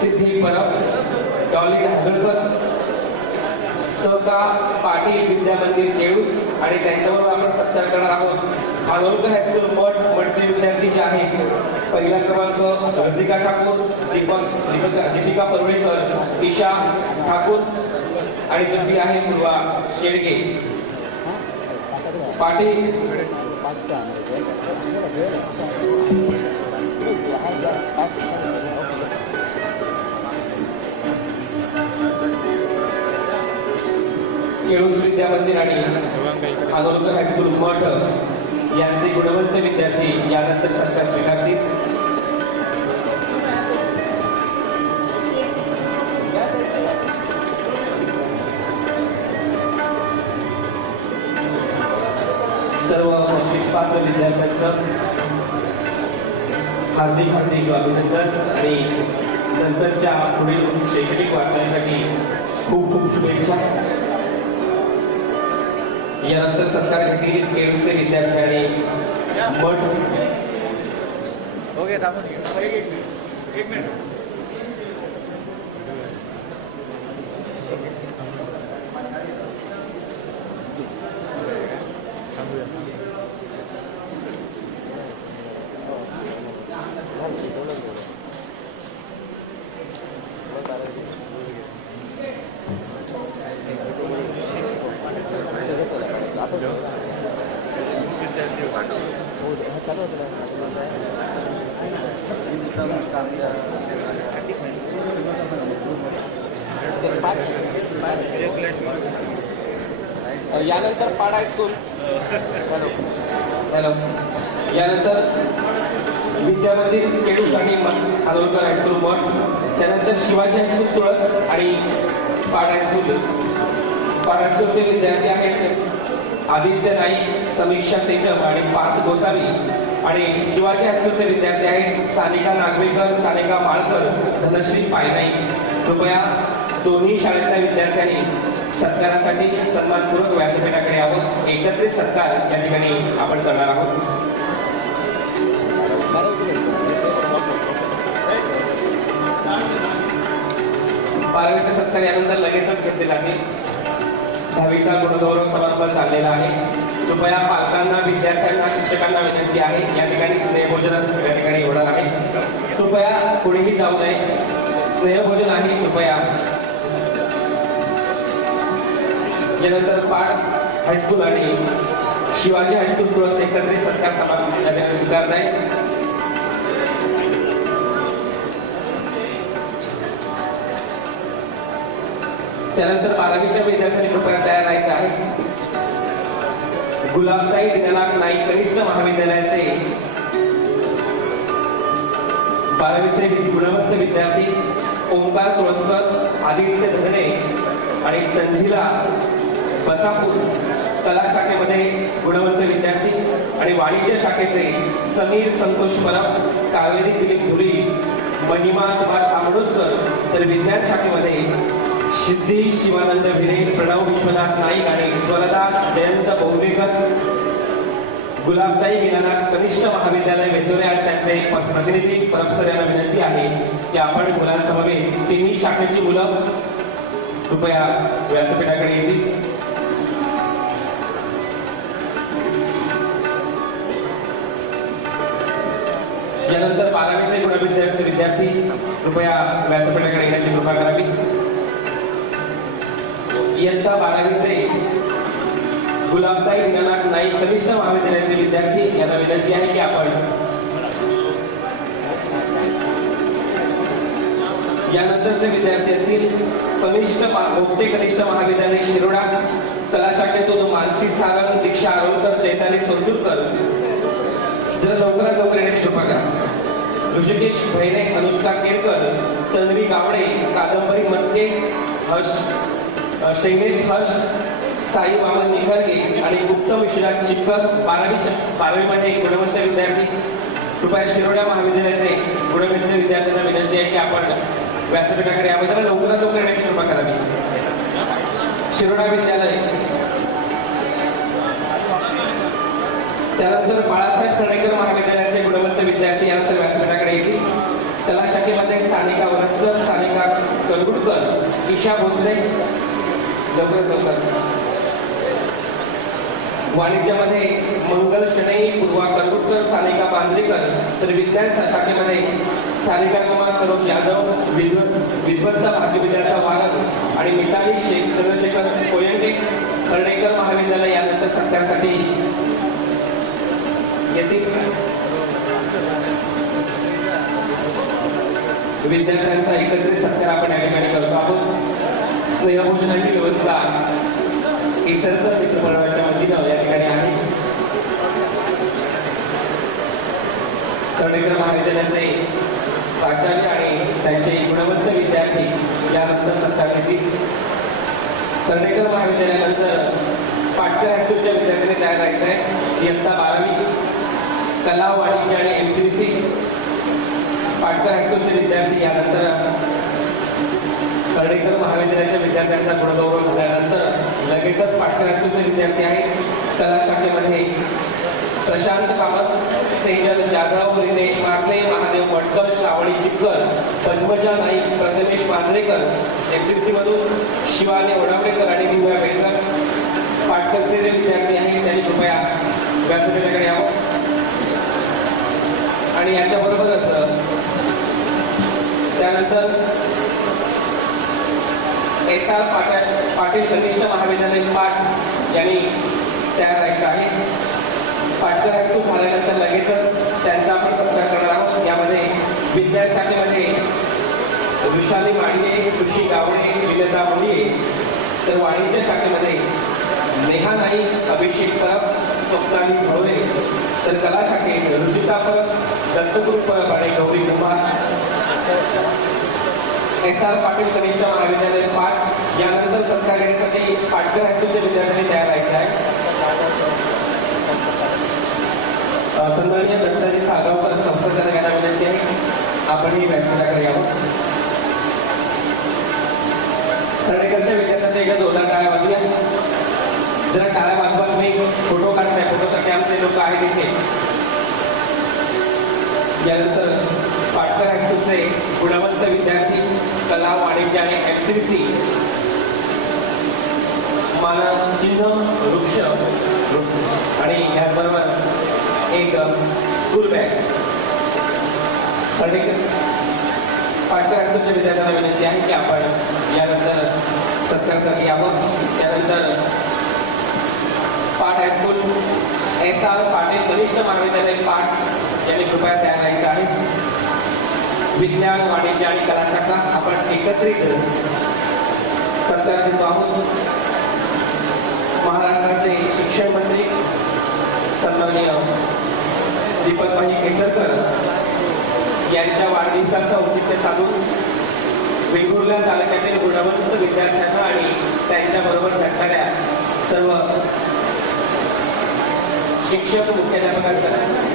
सिद्धी परब, डॉली धागडकर, सहका पाटील विद्या मंदिर केळूस आणि त्यांच्याबरोबर आपण सत्कार करणार आहोत खानोलकर हायस्कूल मठचे विद्यार्थी जे आहेत. पहिला क्रमांक रसिका ठाकूर, दीपिका परुळेकर, ईशा ठाकूर आणि द्वितीय आहे पूर्वा शेडगे. पाटील केळूस विद्या मंदिर आणि खानोलकर हायस्कूल मठ यांचे गुणवंत विद्यार्थी यानंतर सत्कार स्वीकारतील. हार्दिक हार्दिक अभिनंदन आणि नंतरच्या पुढील शैक्षणिक वाटचालीसाठी खूप खूप शुभेच्छा. यानंतर सत्कार घेतील केळूचे विद्यार्थी आणि मठ. ओके थांबून घे. एक मिनिट. यानंतर पाड हायस्कूल. हॅलो. यानंतर विद्यामंदिर केडूस आणि खानोलकर हायस्कूल मठ. त्यानंतर शिवाजी हायस्कूल तुळस आणि पाड हायस्कूल. पाड हायस्कूलचे विद्यार्थी आहेत आदित्य नाईक, समीक्षा तेजम आणि पार्थ गोसावी. आणि शिवाजी हायस्कूलचे विद्यार्थी आहेत सानिका नागवेकर, सानिका माळकर, धनश्री पायनाईक. कृपया दोन्ही शाळेतल्या विद्यार्थ्यांनी सत्कारासाठी सन्मानपूर्वक व्यासपीठाकडे यावं. एकत्रित सत्कार या ठिकाणी आपण करणार आहोत. बारावीचे सत्कार यानंतर लगेचच घेतले जातील. 10वीचा गुणगौरव समारंभ चाललेला आहे. कृपया पालकांना, विद्यार्थ्यांना, शिक्षकांना विनंती आहे, या ठिकाणी स्नेहभोजन या ठिकाणी होणार आहे. कृपया कुणीही जाऊ नये. स्नेहभोजन आहे, कृपया. यानंतर पाड हायस्कूल आणि शिवाजी हायस्कूल तुळस एकत्रित सत्कार समारंभ स्वीकारत आहे. त्यानंतर 12वीच्या विद्यार्थ्यांनी कृपया तयार राहायचं आहे. गुलाबताई दीनानाथ नाईक कनिष्ठ महाविद्यालयाचे 12वीचे गुणवंत विद्यार्थी ओंकार तुळसकर, आदित्य धरणे आणि तंझिला बसापूर. कला शाखेमध्ये गुणवंत विद्यार्थी आणि वाणिज्य शाखेचे समीर संतोष परब, कावेरी दिलीप धुली, महिमा सुभाष आमडोसकर. तर विज्ञान शाखेमध्ये सिद्धी शिवानंद भिरे, प्रणव विश्वनाथ नाईक आणि स्वरदा जयंत बोंबेकर. गुलाबताई दीनानाथ कनिष्ठ महाविद्यालय वेतोरे आणि त्यांचे प्रतिनिधी परबसर यांना विनंती आहे की आपण मुलांसमवेत तिन्ही शाखेची मुलं कृपया व्यासपीठाकडे येतील. यानंतर 12वीचे गुणविद्यार्थी विद्यार्थी कृपया व्यासपीठाकडे येण्याची कृपा करावी. इयत्ता 12वीचे गुलाबताई दीनानाथ नाईक कनिष्ठ महाविद्यालयाचे विद्यार्थी यांना विनंती आहे की आपण यानंतरचे विद्यार्थी असतील गोपटे कनिष्ठ महाविद्यालय शिरोडा. कला शाखेतून मानसी सारंग, दीक्षा आरोलकर, चैताली सोनतुरकर. जर लवकरात लवकर येण्याची कृपा करा. ऋषिकेश भैरे, अनुष्का केरकर, तन्वी गावडे, कादंबरी मस्के, शैलेश हर्ष, साई वामन निखरगे आणि उत्तम विश्वनाथ चिपकर. 12वीमध्ये गुणवंत विद्यार्थी कृपया शिरोडा महाविद्यालयाचे गुणवंत विद्यार्थ्यांना विनंती आहे की आपण व्यासपीठाकडे याबद्दल लवकरात लवकर येण्याची कृपा करावी. शिरोडा विद्यालय. त्यानंतर बाळासाहेब कर्णेकर महाविद्यालयाचे गुणवंत विद्यार्थी यानंतर व्यासपीठाकडे येतील. कला शाखेमध्ये सानिका वनस्कर, सानिका कलगुटकर, ईशा भोसले. लवकरात लवकर. वाणिज्यामध्ये मंगल शनई, पूर्वा कलगुटकर, सानिका बांद्रेकर. तर विज्ञान शाखेमध्ये सानिका कुमार सरोज यादव, विद्वत्त भारतीय विद्यार्थ वारक आणि मिताली चंद्रशेखर कोयंटे. कर्णेकर महाविद्यालय यानंतर सत्कारासाठी येतील. विद्यार्थ्यांचा एकत्रित सत्कार आपण या ठिकाणी करतो आहोत. स्नेहभोजनाची व्यवस्था इसरकर मित्रमंडळाच्या वतीनं या ठिकाणी आहे. कर्णेकर महाविद्यालयाचे प्राचार्य आणि त्यांचे गुणवंत विद्यार्थी यानंतर सत्कार घेतील. कर्णेकर महाविद्यालयानंतर पाटकर हायस्कूलच्या विद्यार्थ्यांनी तयार राहायचं आहे. इयत्ता 12वी कला, वाणिज्य आणि MCDC. पाटकर हायस्कूलचे विद्यार्थी यानंतर कर्णेकर महाविद्यालयाच्या विद्यार्थ्यांचा गुणगौरव झाल्यानंतर लगेचच पाटकर हायस्कूलचे विद्यार्थी आहेत कला शाखेमध्ये प्रशांत कामत, तेजल जाधव, रितेश मारले, महादेव मटकर, श्रावणी चिक्कर, पद्मजा नाईक, प्रथमेश मांजरेकर, एमसीसी मधून शिवानी ओढावडेकर आणि दिव्या बेलकर. पाटकरचे जे विद्यार्थी आहेत त्यांनी कृपया व्यासपीठाकडे यावं. आणि याच्याबरोबरच त्यानंतर SR पाटील कनिष्ठ महाविद्यालय पाट यांनी तयार राहायचं आहे. पाटकर हायस्कूल झाल्यानंतर लगेचच त्यांचा आपण सत्कार करणार आहोत. यामध्ये विज्ञान शाखेमध्ये विशाली मांडे, खुशी गावडे, विलेता मुंडे, तर वाणिज्य शाखेमध्ये नेहा नाईक, अभिषेक परब, स्वप्नाली भोरे, तर कला शाखेत रुचिता परब, दत्तगुरु परब आणि गौरी कुमार. SR पाटील कनिष्ठ महाविद्यालय पाट यानंतर सत्कार घेण्यासाठी पाटकर हायस्कूलच्या विद्यार्थ्यांनी तयार राहायचं आहे. सन्माननीय दत्ताजी सागावकर संस्थाचालक यांना विनंती आहे आपणही व्यासपीठाकडे यावं. कर्णेकरच्या विद्यार्थ्यांना एकदा जोरदार टाळ्या वाजूया. जरा टाळ्या वाजवा. तुम्ही फोटो काढताय, फोटोसाठी आमचे लोक आहेत इथे. यानंतर पाटकर हायस्कूलचे गुणवंत विद्यार्थी कला, वाणिज्य आणि MCC मानव चिन्ह, वृक्ष आणि याचबरोबर एक स्कूल बॅग. पाटकर हायस्कूलच्या विद्यार्थ्यांना विनंती आहे की आपण यानंतर सत्कारासाठी यावं. त्यानंतर पाट हायस्कूल SR पाटील कनिष्ठ महाविद्यालय पाट यांनी कृपया तयार राहायचं आहे. विज्ञान, वाणिज्य आणि कला शाखा आपण एकत्रित सत्कार देतो आहोत. महाराष्ट्राचे शिक्षण मंत्री सन्माननीय दीपकभाई केसरकर यांच्या वाढदिवसाचं औचित्य साधून वेंगुर्ला तालुक्यातील गुणवंत विद्यार्थ्यांना आणि त्यांच्याबरोबर झटणाऱ्या सर्व शिक्षक, मुख्याध्यापकांना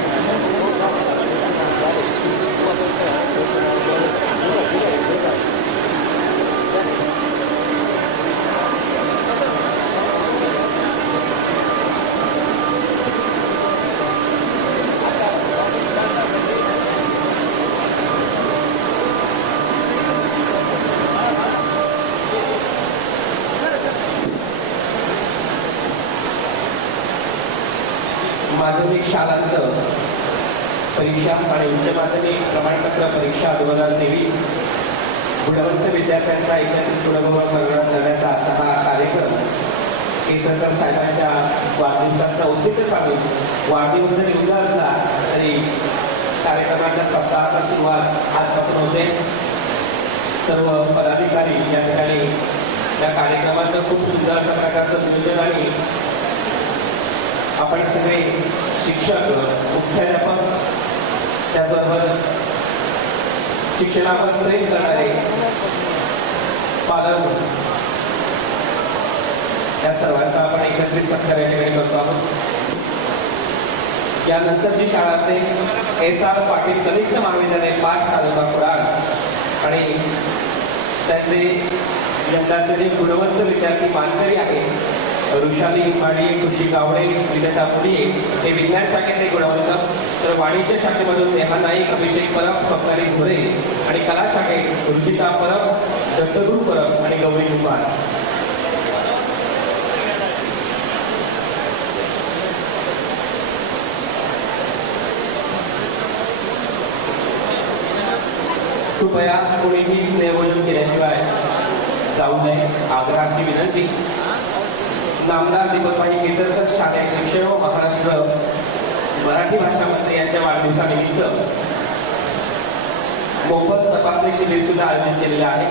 माध्यमिक शालांत परीक्षा आणि उच्च माध्यमिक प्रमाणपत्र परीक्षा 2023 गुणवंत विद्यार्थ्यांचा एकत्रित गुणगौरव करण्याचा असा हा कार्यक्रम केसरकर साहेबांच्या वाढदिवसाचं औचित्य साधून वाढदिवस जरी उद्या असला तरी कार्यक्रमाच्या सप्ताहाचा सुरुवात आजपासून होते. सर्व पदाधिकारी या ठिकाणी या कार्यक्रमाचं खूप सुंदर अशा प्रकारचं नियोजन आणि आपण सगळे शिक्षक, मुख्याध्यापक, त्याचबरोबर शिक्षणावर प्रेम करणारे पालक या सर्वांचा आपण एकत्रित सत्कार या ठिकाणी करतो आहोत. यानंतरची शाळा असेल SR पाटील कनिष्ठ महाविद्यालय पाट, तालुका कुडाळ आणि त्याचे यंदाचे जे गुणवंत विद्यार्थी मानकरी आहेत ऋषाली माडी, खुशी गावडे, विलेता मुंडे हे विज्ञान शाखेचे गुणवंत, तर वाणिज्य शाखेमधून नेहा नाईक, अभिषेक परब, स्वप्नाली भोरे आणि कला शाखेत रुचिता परब, दत्तगुरु परब आणि गौरी कुमार. कृपया कोणीही स्नेहभोजन केल्याशिवाय जाऊ नये, आग्रहाची विनंती. नामदार दीपकभाई केसरकर शालेय शिक्षण व महाराष्ट्र मराठी भाषा मंत्री यांच्या वाढदिवसानिमित्त मोफत तपासणी शिबिर सुद्धा आयोजित केलेले आहे.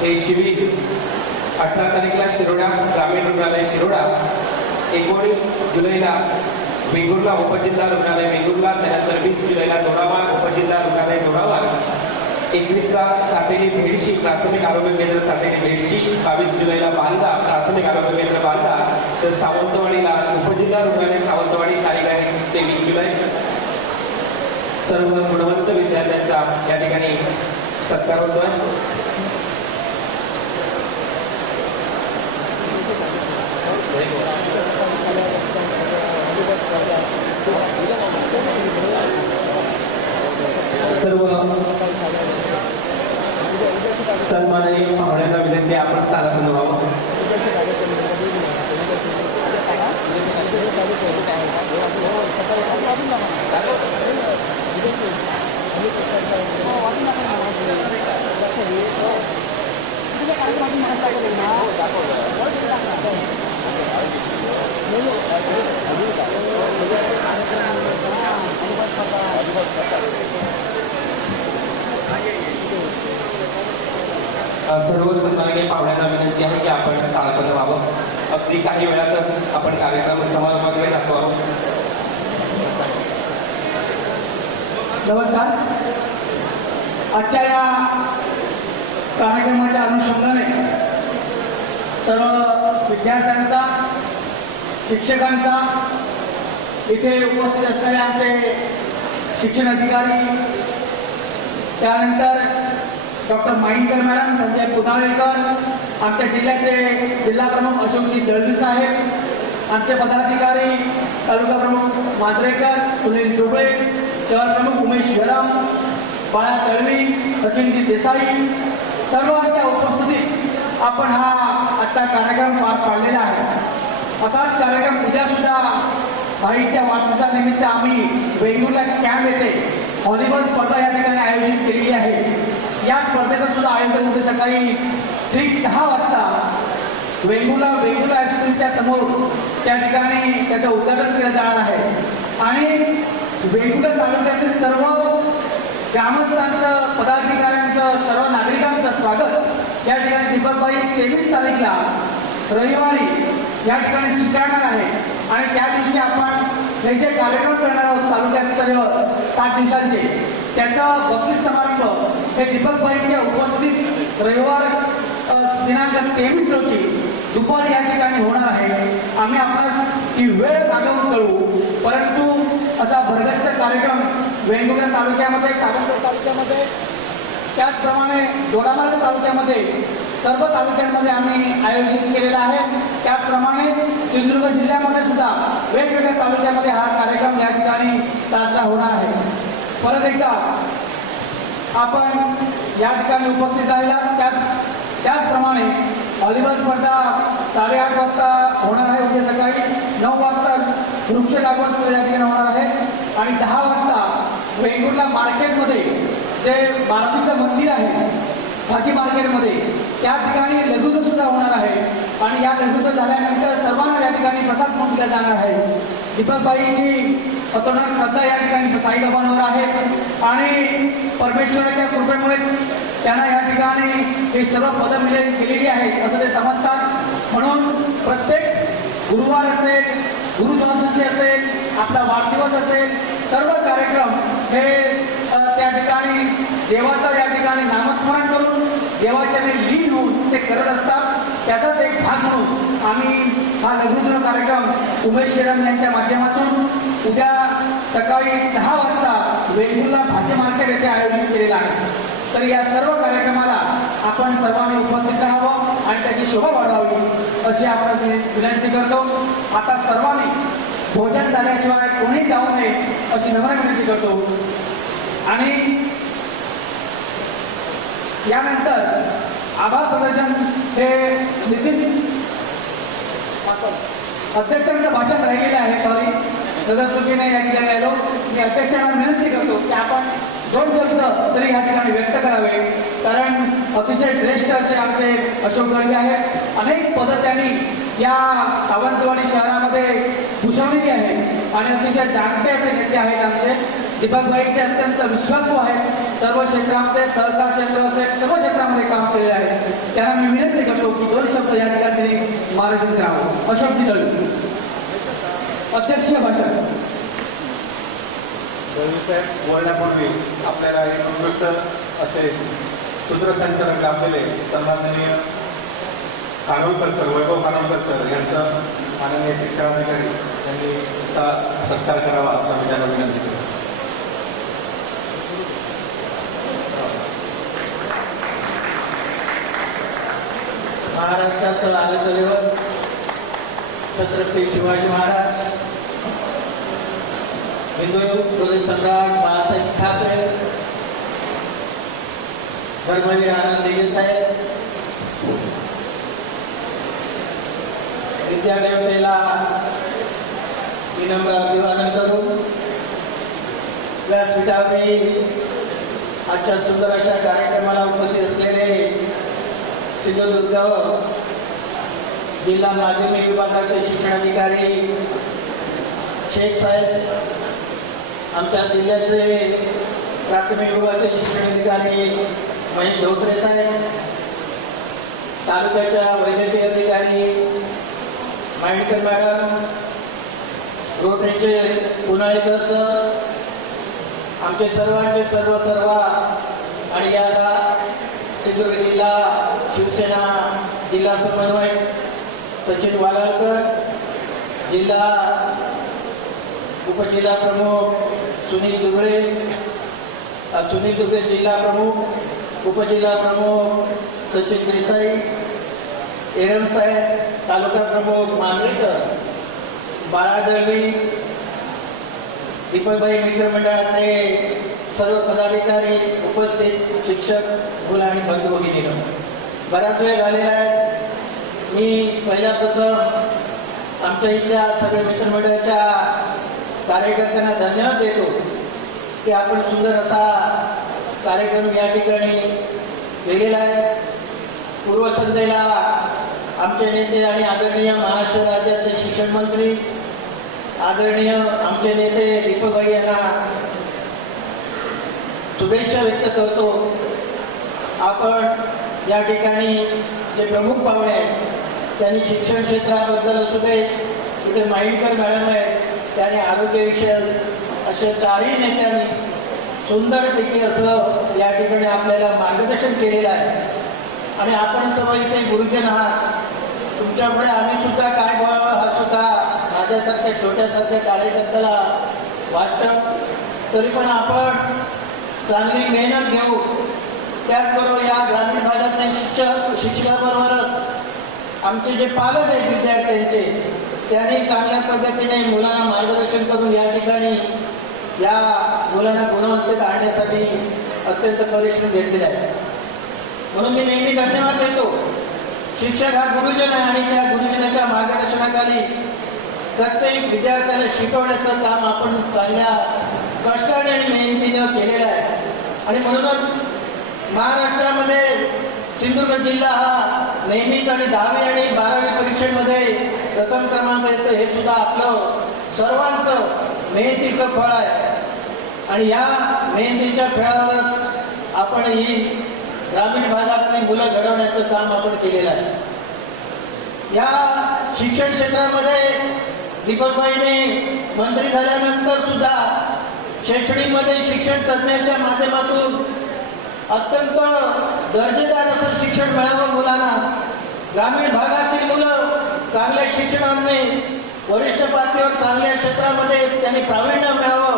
हे शिबिर 18 तारीखला शिरोडा ग्रामीण रुग्णालय शिरोडा, 19 जुलैला वेंगुर्ला उपजिल्हा रुग्णालय वेंगुर्ला, त्यानंतर 20 जुलैला दोडामार्ग उपजिल्हा रुग्णालय दोडामार्ग, 21ला सातेरी भेडशी प्राथमिक आरोग्य केंद्र सातेरी भेडशी, 22 जुलैला बांदा प्राथमिक आरोग्य केंद्र बांदा, तर सावंतवाडीला उपजिल्हा रुग्णालय सावंतवाडी तारीख आहे 23 जुलै. सर्व गुणवंत विद्यार्थ्यांचा या ठिकाणी सत्कार होतोय. सर्व सन्माननीय पाहुण्यांना विनंती आहे, आपण स्थानापन्न व्हावं. सर्व सन्माननीय पाहुण्यांना विनंती आहे की आपण स्थानापन्न व्हावं. अगदी काही वेळातच आपण कार्यक्रम समारोपाकडे जातो आहोत. नमस्कार. आजच्या या कार्यक्रमाच्या अनुषंगाने सर्व विद्यार्थ्यांचा, शिक्षकांचा, इथे उपस्थित असणारे आमचे शिक्षण अधिकारी, त्यानंतर डॉक्टर माईंकर मॅडम, संजय पुनाळेकर, आमच्या जिल्ह्याचे जिल्हा प्रमुख अशोकजी दळवी साहेब, आमचे पदाधिकारी तालुका प्रमुख मांजरेकर, सुनील दुबळे, शहर प्रमुख उमेश जराम, बाळा दळवी, सचिनजी देसाई, सर्वांच्या उपस्थितीत आपण हा आजचा कार्यक्रम पार पाडलेला आहे. असाच कार्यक्रम उद्या सुद्धा भाईच्या वाढदिवसानिमित्त आम्ही वेंगुर्ला कॅम्प येथे व्हॉलीबॉल स्पर्धा या ठिकाणी आयोजित केलेली आहे. या स्पर्धेचं सुद्धा आयोजन उद्या सकाळी ठीक 10 वाजता वेंगुर्ला हायस्कूलच्या समोर त्या ठिकाणी त्याचं उद्घाटन केलं जाणार आहे. आणि वेंगुर्ला तालुक्यातील सर्व ग्रामस्थांचं, पदाधिकाऱ्यांचं, सर्व नागरिकांचं स्वागत या ठिकाणी दीपकबाई 23 तारीखला रविवारी या ठिकाणी स्वीकारणार आहे. आणि त्या दिवशी आपण हे जे कार्यक्रम करणार आहोत तालुक्यास्तरीवर 7 दिवसांचे, त्याचा बक्षीस समारंभ हे दीपकबाईंच्या उपस्थितीत रविवार दिनांक 23 रोजी दुपारी या ठिकाणी होणार आहे. आम्ही आपणास ही वेळ मागवून कळू, परंतु असा भरगच्च कार्यक्रम वेंगुर्ला तालुक्यामध्ये, सावंतवाडी तालुक्यामध्ये, त्याचप्रमाणे दोडामार्ग तालुक्यामध्ये, सर्व तालुक्यांमध्ये आम्ही आयोजित केलेला आहे. त्याचप्रमाणे सिंधुदुर्ग जिल्ह्यामध्ये सुद्धा वेगवेगळ्या तालुक्यामध्ये हा कार्यक्रम या ठिकाणी साजरा होणार आहे. परत एकदा आपण या ठिकाणी उपस्थित राहिला. त्याचप्रमाणे व्हॉलीबॉल स्पर्धा 8:30 वाजता होणार आहे. उद्या सकाळी 9 वाजता वृक्ष लागवड स्पर्धा या ठिकाणी होणार आहे. आणि 10 वाजता वेंगुर्ला मार्केटमध्ये जे बारबीचं मंदिर आहे, भाजी मार्केटमध्ये, त्या ठिकाणी लघुत्व सुद्धा होणार आहे. आणि या लघुत्व झाल्यानंतर सर्वांना या ठिकाणी प्रसाद म्हणून दिला जाणार आहे. दीपकबाईंची अतोनात श्रद्धा या ठिकाणी साईबाबांवर आहे आणि परमेश्वराच्या कृपेमुळे त्यांना या ठिकाणी हे सर्व पदं केलेली आहेत असं ते समजतात. म्हणून प्रत्येक गुरुवार असेल, गुरुजयंती असेल, आपला वाढदिवस असेल, सर्व कार्यक्रम हे त्या ठिकाणी देवाचं या ठिकाणी नामस्मरण करून देवाच्याने लीन होऊन ते करत असतात. त्याचाच एक भाग म्हणून आम्ही हा लघुदिन कार्यक्रम उमेश शेरम यांच्या माध्यमातून उद्या सकाळी 10 वाजता वेंगुर्ला भाजी मार्केट येथे आयोजित केलेला आहे. तर या सर्व कार्यक्रमाला आपण सर्वांनी उपस्थित राहावं आणि त्याची शोभा वाढवावी अशी आपण विनंती करतो. आता सर्वांनी भोजन झाल्याशिवाय कोणी जाऊ नये अशी नम्र विनंती करतो. आणि यानंतर आभार प्रदर्शन हे नितीन अध्यक्षांचं भाषण राहिलेलं आहे. सॉरी, सदस्यपणे या ठिकाणी आलो. मी अध्यक्षांना विनंती करतो की आपण 2 शब्द तरी या ठिकाणी व्यक्त करावे, कारण अतिशय श्रेष्ठ असे आमचे अशोक दळवी आहेत. अनेक पदं त्यांनी या सावंतवाडी शहरामध्ये भूषवलेली आहेत आणि अतिशय जाणते असे नेते आहेत आमचे. दीपकबाईंचे अत्यंत विश्वासू आहेत. सर्व क्षेत्रामध्ये, सहकार क्षेत्र असेल, सर्व क्षेत्रामध्ये काम केलेले आहे. त्यांना मी विनंती करतो की 2 शब्द या ठिकाणी मार्गदर्शन करावं. अशोकजी दळवी, अध्यक्षीय भाषण. दळवीसाहेब बोलण्यापूर्वी आपल्याला एक उपयुक्त असे सूत्रसंचालन लाभलेले सन्माननीय खानोलकर सर, वैभव खानोलकर सर यांचं माननीय शिक्षणाधिकारी यांनी सत्कार करावा असं मी त्यांना विनंती करतो. महाराष्ट्राचं आदिदैवत छत्रपती शिवाजी महाराज, हिंदू हृदय सम्राट बाळासाहेब ठाकरे, धर्मवीर आनंद दिघे साहेब, विद्यादेवतेला विनम्र अभिवादन करून व्यासपीठावरील आजच्या सुंदर अशा कार्यक्रमाला उपस्थित असलेले सिंधुदुर्ग जिल्हा माध्यमिक विभागाचे शिक्षणाधिकारी शेख साहेब, आमच्या जिल्ह्याचे प्राथमिक विभागाचे शिक्षणाधिकारी महेश धोत्रे साहेब, तालुक्याच्या वैद्यकीय अधिकारी मांडकर मॅडम, रोटरीचे पुनाळेकर सर, आमचे सर्वांचे सर्व आणि याला सिंधुदुर्ग जिल्हा शिवसेना जिल्हा समन्वयक सचिन वालालकर, जिल्हा उपजिल्हा प्रमुख सुनील दुबळे, जिल्हा प्रमुख, उपजिल्हा प्रमुख सचिन देसाई, एरम साहेब, तालुका प्रमुख मांजरेकर, बाळा दळवी, दीपकभाई मित्र मंडळाचे सर्व पदाधिकारी, उपस्थित शिक्षक, मुलं आणि बंधू भगिनी, बराच वेळ झालेला आहे. मी पहिल्या प्रथम आमच्या इथल्या सगळ्या मित्रमंडळाच्या कार्यकर्त्यांना धन्यवाद देतो की आपण सुंदर असा कार्यक्रम या ठिकाणी केलेला आहे. पूर्वसंध्येला आमचे नेते आणि आदरणीय महाराष्ट्र राज्याचे शिक्षण मंत्री आदरणीय आमचे नेते दीपकभाई यांना शुभेच्छा व्यक्त करतो. आपण या ठिकाणी जे प्रमुख पाहुणे आहेत त्यांनी शिक्षण क्षेत्राबद्दल असू दे, इथे माइंडकर मॅडम आहेत, त्याने आरोग्यविषयक अशा चारही नेत्यांनी सुंदरपैकी असं या ठिकाणी आपल्याला मार्गदर्शन केलेलं आहे. आणि आपण सर्व इथे गुरुजन आहात, तुमच्यापुढे आम्ही सुद्धा काय बोलावं हा सुद्धा माझ्यासारख्या छोट्यासारख्या कार्यकर्त्याला वाटतं. तरी पण आपण चांगली मेहनत घेऊ. त्याचबरोबर या ग्रामीण भागातल्या शिक्षकाबरोबरच आमचे जे पालक आहेत विद्यार्थ्यांचे, त्यांनी चांगल्या पद्धतीने मुलांना मार्गदर्शन करून या ठिकाणी या मुलांना गुणवत्तेत आणण्यासाठी अत्यंत परिश्रम घेतलेले आहे. म्हणून मी नेहमी धन्यवाद देतो. शिक्षक हा गुरुजन आहे आणि त्या गुरुजनाच्या मार्गदर्शनाखाली प्रत्येक विद्यार्थ्याला शिकवण्याचं काम आपण चांगल्या कष्टाने आणि मेहनतीनं केलेलं आहे. आणि म्हणूनच महाराष्ट्रामध्ये सिंधुदुर्ग जिल्हा हा नेहमीच आणि 10वी आणि 12वी परीक्षेमध्ये प्रथम क्रमांक येतो. हे सुद्धा आपलं सर्वांचं मेहनतीचं फळ आहे. आणि या मेहनतीच्या फळावरच आपण ही ग्रामीण भागातली मुलं घडवण्याचं काम आपण केलेलं आहे. या शिक्षण क्षेत्रामध्ये दीपकभाईने मंत्री झाल्यानंतर सुद्धा शैक्षणिकमध्ये शिक्षण तज्ञाच्या माध्यमातून अत्यंत दर्जेदार असं शिक्षण मिळावं मुलांना. ग्रामीण भागातील मुलं चांगल्या शिक्षणाने वरिष्ठ पातळीवर चांगल्या क्षेत्रामध्ये त्यांनी प्रावीण्य मिळावं,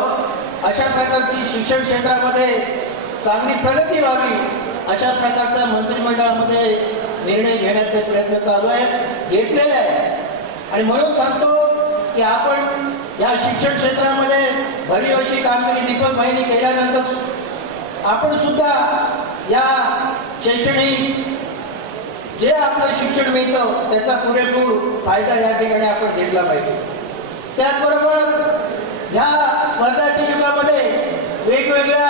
अशा प्रकारची शिक्षण क्षेत्रामध्ये चांगली प्रगती व्हावी, अशा प्रकारचा मंत्रिमंडळामध्ये निर्णय घेण्याचे प्रयत्न चालू आहेत, घेतलेले आहेत. आणि म्हणून सांगतो की आपण या शिक्षण क्षेत्रामध्ये भरीव अशी कामगिरी दीपकभाईंनी केल्यानंतर आपण सुद्धा या शैक्षणिक जे आपलं शिक्षण मिळतं त्याचा पुरेपूर फायदा या ठिकाणी आपण घेतला पाहिजे. त्याचबरोबर या स्पर्धाच्या युगामध्ये वेगवेगळ्या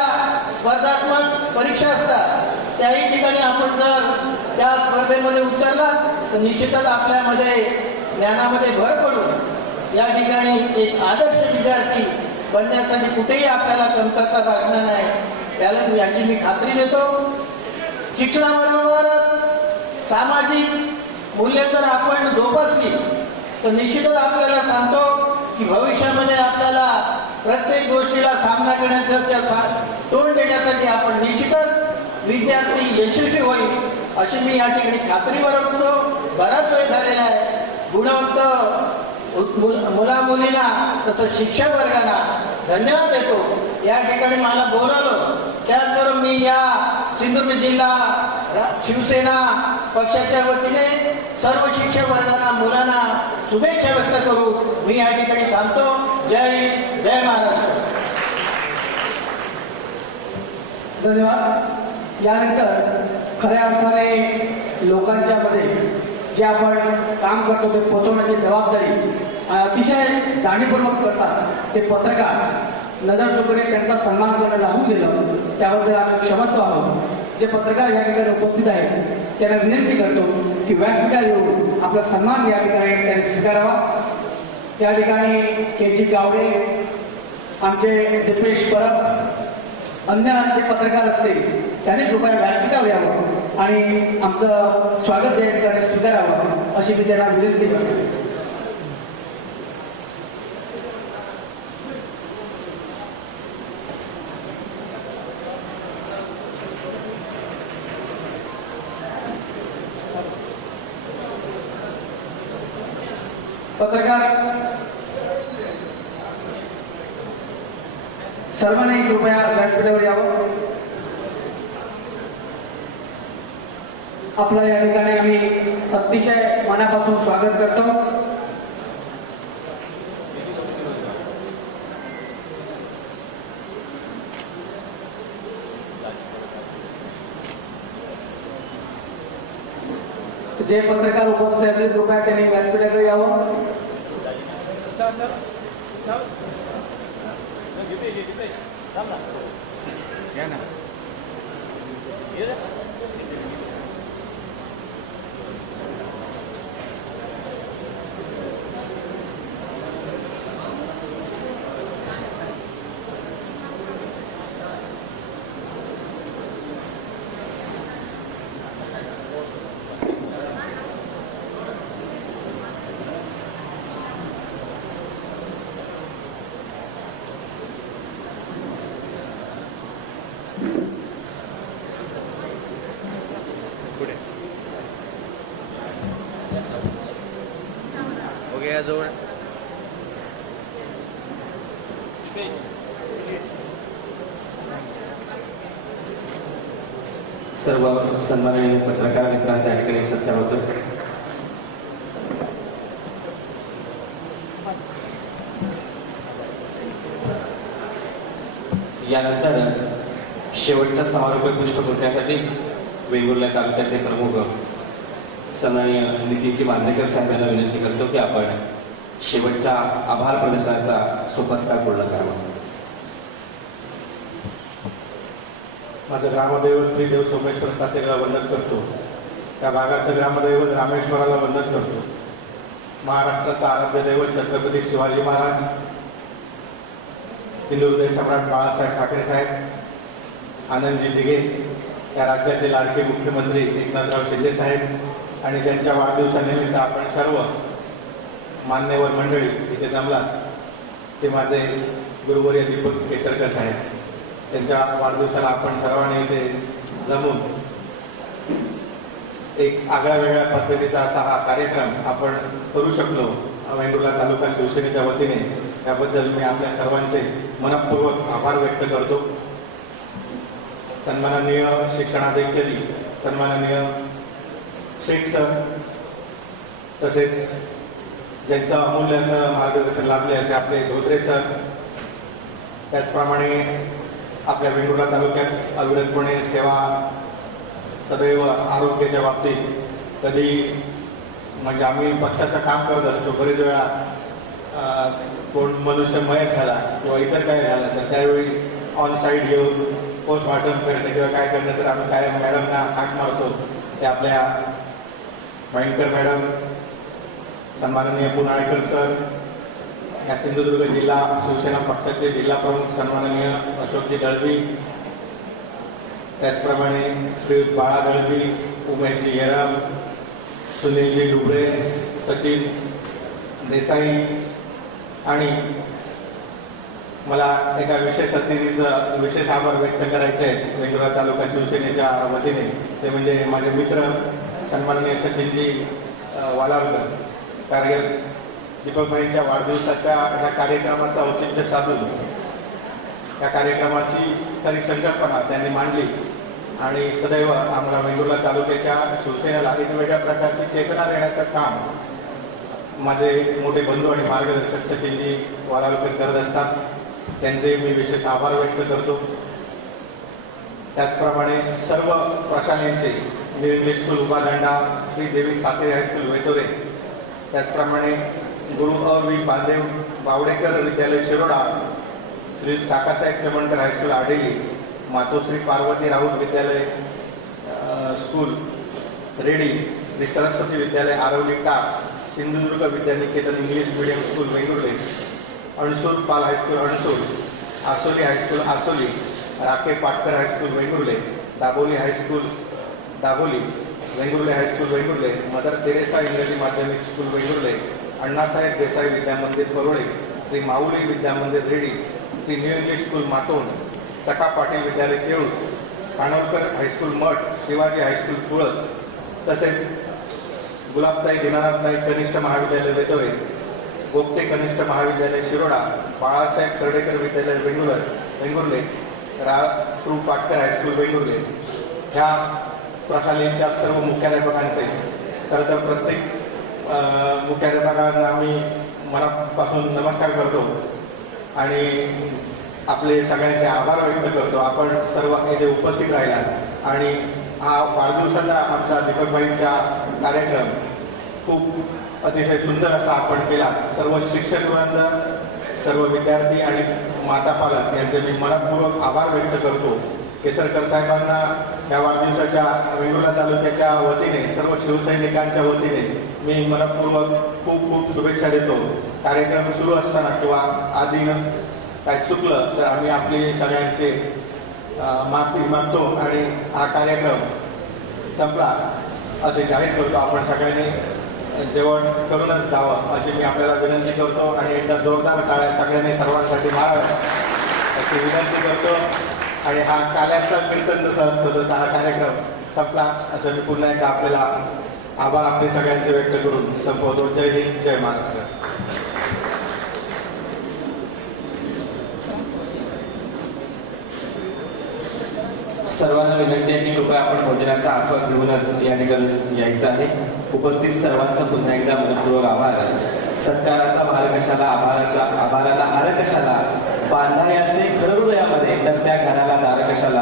स्पर्धात्मक परीक्षा असतात. त्याही ठिकाणी आपण जर त्या स्पर्धेमध्ये उतरलात तर निश्चितच आपल्यामध्ये ज्ञानामध्ये भर पडून या ठिकाणी एक आदर्श विद्यार्थी बनण्यासाठी कुठेही आपल्याला कमतरता भासणार नाही, त्याला याची मी खात्री देतो. शिक्षणाबरोबर सामाजिक मूल्य जर आपण जोपासली तर निश्चितच आपल्याला सांगतो की भविष्यामध्ये आपल्याला प्रत्येक गोष्टीला सामना करण्याचं तोंड देण्यासाठी आपण निश्चितच विद्यार्थी यशस्वी होईल अशी मी या ठिकाणी खात्री बाळगतो. बराच वेळ झालेला आहे. गुणवंत मुला मुलींना तसं शिक्षक वर्गांना धन्यवाद देतो. या ठिकाणी मला बोलावलं त्याचबरोबर मी या सिंधुदुर्ग जिल्हा शिवसेना पक्षाच्या वतीने सर्व शिक्षक वर्गांना मुलांना शुभेच्छा व्यक्त करू मी या ठिकाणी थांबतो. जय हिंद, जय महाराष्ट्र. धन्यवाद. यानंतर खऱ्या अर्थाने लोकांच्या मध्ये जे आपण काम करतो ते पोहोचवण्याची जबाबदारी अतिशय जाणीवपूर्वक करतात ते पत्रकार नजर चुकणे त्यांचा सन्मान करणं राहून गेलं त्याबद्दल आम्ही क्षमस्व आहोत. जे पत्रकार या ठिकाणी उपस्थित आहेत त्यांना विनंती करतो की व्यासपीठावर येऊन आपला सन्मान या ठिकाणी त्यांनी स्वीकारावा. या ठिकाणी के.जी. गावडे, आमचे दीपेश परब, अन्य जे पत्रकार असतील त्यांनी कृपया व्यासपीठावर यावं आणि आमचं स्वागत या ठिकाणी स्वीकारावं अशी मी त्यांना विनंती करतो. पत्रकार सर्वांनी कृपया व्यासपीठावर यावं. आपलं या ठिकाणी आम्ही अतिशय मनापासून स्वागत करतो. जे पत्रकार उपस्थित आहेत कृपया त्यांनी व्यासपीठाकडे यावं. जवळ सर्व सन्माननीय पत्रकार मित्रांच्या ठिकाणी सत्कार होतो. यानंतर शेवटचा समारोप पुष्प करण्यासाठी वेंगुर्ला तालुक्याचे प्रमुख सन्माननीय नितीनजी मांजरेकर साहेबांना विनंती करतो की आपण शेवटच्या आभार प्रदर्शनाचा सोपस्कार पूर्ण करावा. माझं ग्रामदैवत श्री देव सोमेश्वर सातेला वंदन करतो. त्या भागाचं ग्रामदैवत रामेश्वराला वंदन करतो. महाराष्ट्राचा आराध्य दैवत छत्रपती शिवाजी महाराज, हिंदू हृदय सम्राट बाळासाहेब ठाकरे साहेब, आनंदजी दिघे, या राज्याचे लाडके मुख्यमंत्री एकनाथराव शिंदे साहेब आणि त्यांच्या वाढदिवसानिमित्त आपण सर्व मान्यवर मंडळी इथे जमलात ते माझे गुरुवर्य दीपक केसरकर साहेब. त्यांच्या वाढदिवसाला आपण सर्वांनी इथे जमून एक आगळ्या वेगळ्या पद्धतीचा असा हा कार्यक्रम आपण करू शकलो वेंगुर्ला तालुका शिवसेनेच्या वतीने. त्याबद्दल मी आपल्या सर्वांचे मनपूर्वक आभार व्यक्त करतो. सन्माननीय शिक्षणाधिकारी सन्माननीय शेख सर, तसेच ज्यांचं अमूल्य असं मार्गदर्शन लाभले असे आपले धोत्रे सर, त्याचप्रमाणे आपल्या वेंगुर्ला तालुक्यात अविरतपणे सेवा सदैव आरोग्याच्या बाबतीत कधी म्हणजे आम्ही पक्षाचं काम करत असतो. बरेच वेळा कोण मनुष्य मयत झाला किंवा इतर काय झालं तर त्यावेळी ऑन साईड घेऊन पोस्टमॉर्टम करणं किंवा काय करणं तर आम्ही काय मॅडमना हाक मारतो. ते आपल्या भयंकर मॅडम, सन्माननीय पुनाळेकर सर, या सिंधुदुर्ग जिल्हा शिवसेना पक्षाचे जिल्हा प्रमुख सन्माननीय अशोकजी दळवी, त्याचप्रमाणे श्री बाळा दळवी, उमेशजी येरम, सुनीलजी डुबळे, सचिन देसाई आणि मला एका विशेष अतिथीचं विशेष आभार व्यक्त करायचे आहे वेंगुर्ला तालुका शिवसेनेच्या वतीने. ते म्हणजे माझे मित्र सन्माननीय सचिनजी वालावकर. कार्य दीपकभाईंच्या वाढदिवसाच्या ह्या कार्यक्रमाचं औचित्य साधून या कार्यक्रमाची खरी संकल्पना त्यांनी मांडली आणि सदैव आम्हाला वेंगुर्ला तालुक्याच्या शिवसेनेला एक वेगळ्या प्रकारची चेतना देण्याचं काम माझे मोठे बंधू आणि मार्गदर्शक सचिनजी वालावकर करत असतात. त्यांचे मी विशेष आभार व्यक्त करतो. त्याचप्रमाणे सर्व प्रशालेंचे न्यू इंग्लिश स्कूल उपाझंडा, श्री देवी सातेरी हायस्कूल वेतोरे, त्याचप्रमाणे गुरु अ.वी. Baldev Bawdekar Vidyalaya Shiroda, Shri Kakasaheb Chamankar high school Adeli, Matoshri Parvati Raut Vidyalaya school Redi, Shri Saraswati Vidyalaya Aravali Tak, Sindhudurg Vidyaniketan English medium school Vengurle, Ansur Pal high school Ansur, Asoli high school Asoli, Rake Patkar high school Vengurle, Daboli high school Daboli, Vengurle high school Vengurle, mother Teresa इंग्रजी माध्यमिक school Vengurle, Annasaheb Desai Vidyamandir Parole, Shri Mauli Vidyamandir Redi, Shri new English school Matond, Sakha Patil Vidyalaya Kelus, Kanolkar high school मठ, शिवाजी हायस्कूल तुळस, तसेच गुलाबताई दिनानाथताई कनिष्ठ महाविद्यालय वेतोरे, गोपटे कनिष्ठ महाविद्यालय शिरोडा, बाळासाहेब कर्डेकर विद्यालय वेंगुर्ले, रा.कृ. पाटकर हायस्कूल वेंगुर्ले, ह्या प्रशालेच्या सर्व मुख्याध्यापकांचे खरं तर प्रत्येक मुख्याध्यापकांना आम्ही मनापासून नमस्कार करतो आणि आपले सगळ्यांचे आभार व्यक्त करतो. आपण सर्व येथे उपस्थित राहिलात आणि हा वाढदिवसाचा आमचा दीपकबाईंचा कार्यक्रम खूप अतिशय सुंदर असा आपण केला. सर्व शिक्षक वृंद, सर्व विद्यार्थी आणि माता पालक यांचे मी मनपूर्वक आभार व्यक्त करतो. केसरकर साहेबांना या वाढदिवसाच्या वेंगुर्ला तालुक्याच्या वतीने, सर्व शिवसैनिकांच्या वतीने मी मनपूर्वक खूप खूप शुभेच्छा देतो. कार्यक्रम सुरू असताना किंवा आधी काय चुकलं तर आम्ही आपली सगळ्यांचे माफी मागतो आणि हा कार्यक्रम संपला असे जाहीर करतो. आपण सगळ्यांनी जेवण करूनच जावं अशी मी आपल्याला विनंती करतो आणि एकदा जोरदार टाळ्या सगळ्यांनी सर्वांसाठी माराव्या अशी विनंती करतो. आणि हा काल्याचा कीर्तन जसा असतो तसा हा कार्यक्रम संपला असं मी पुन्हा एकदा आपल्याला आभार आपले सगळ्यांचे व्यक्त करून संपवतो. जय हिंद, जय महाराष्ट्र. सर्वांना विनंती आहे की कृपया आपण भोजनाचा आस्वाद घेऊनच या ठिकाणी यायचं आहे. उपस्थित सर्वांचं पुन्हा एकदा मनपूर्वक आभार. सत्काराचा भार कशाला, आभाराला हार कशाला, बांधायाचे खरं हृदयामध्ये तर त्या घराला दार कशाला.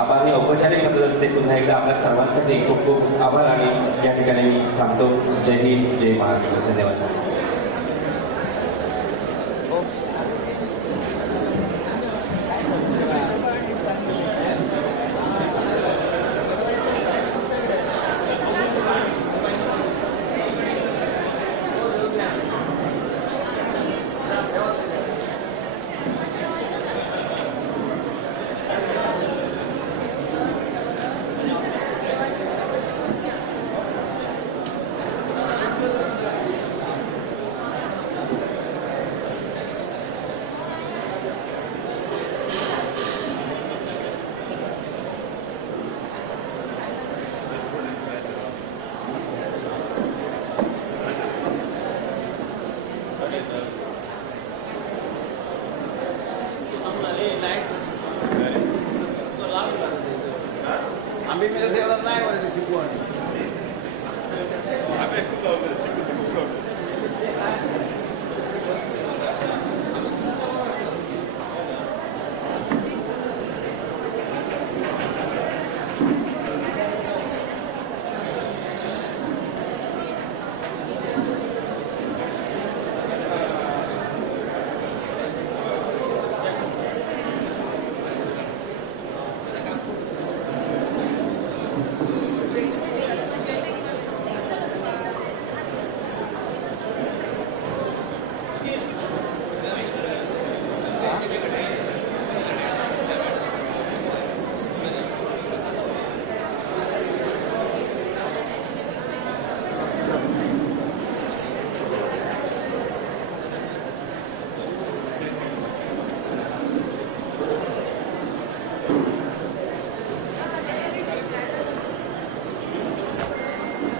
आभार हे औपचारिक पद्धत असते. पुन्हा एकदा आपल्या सर्वांसाठी खूप खूप आभार आणि या ठिकाणी मी थांबतो. जय हिंद, जय महाराष्ट्र. धन्यवाद. आम्ही मेरे देवळात नाही वाजत शिकवण.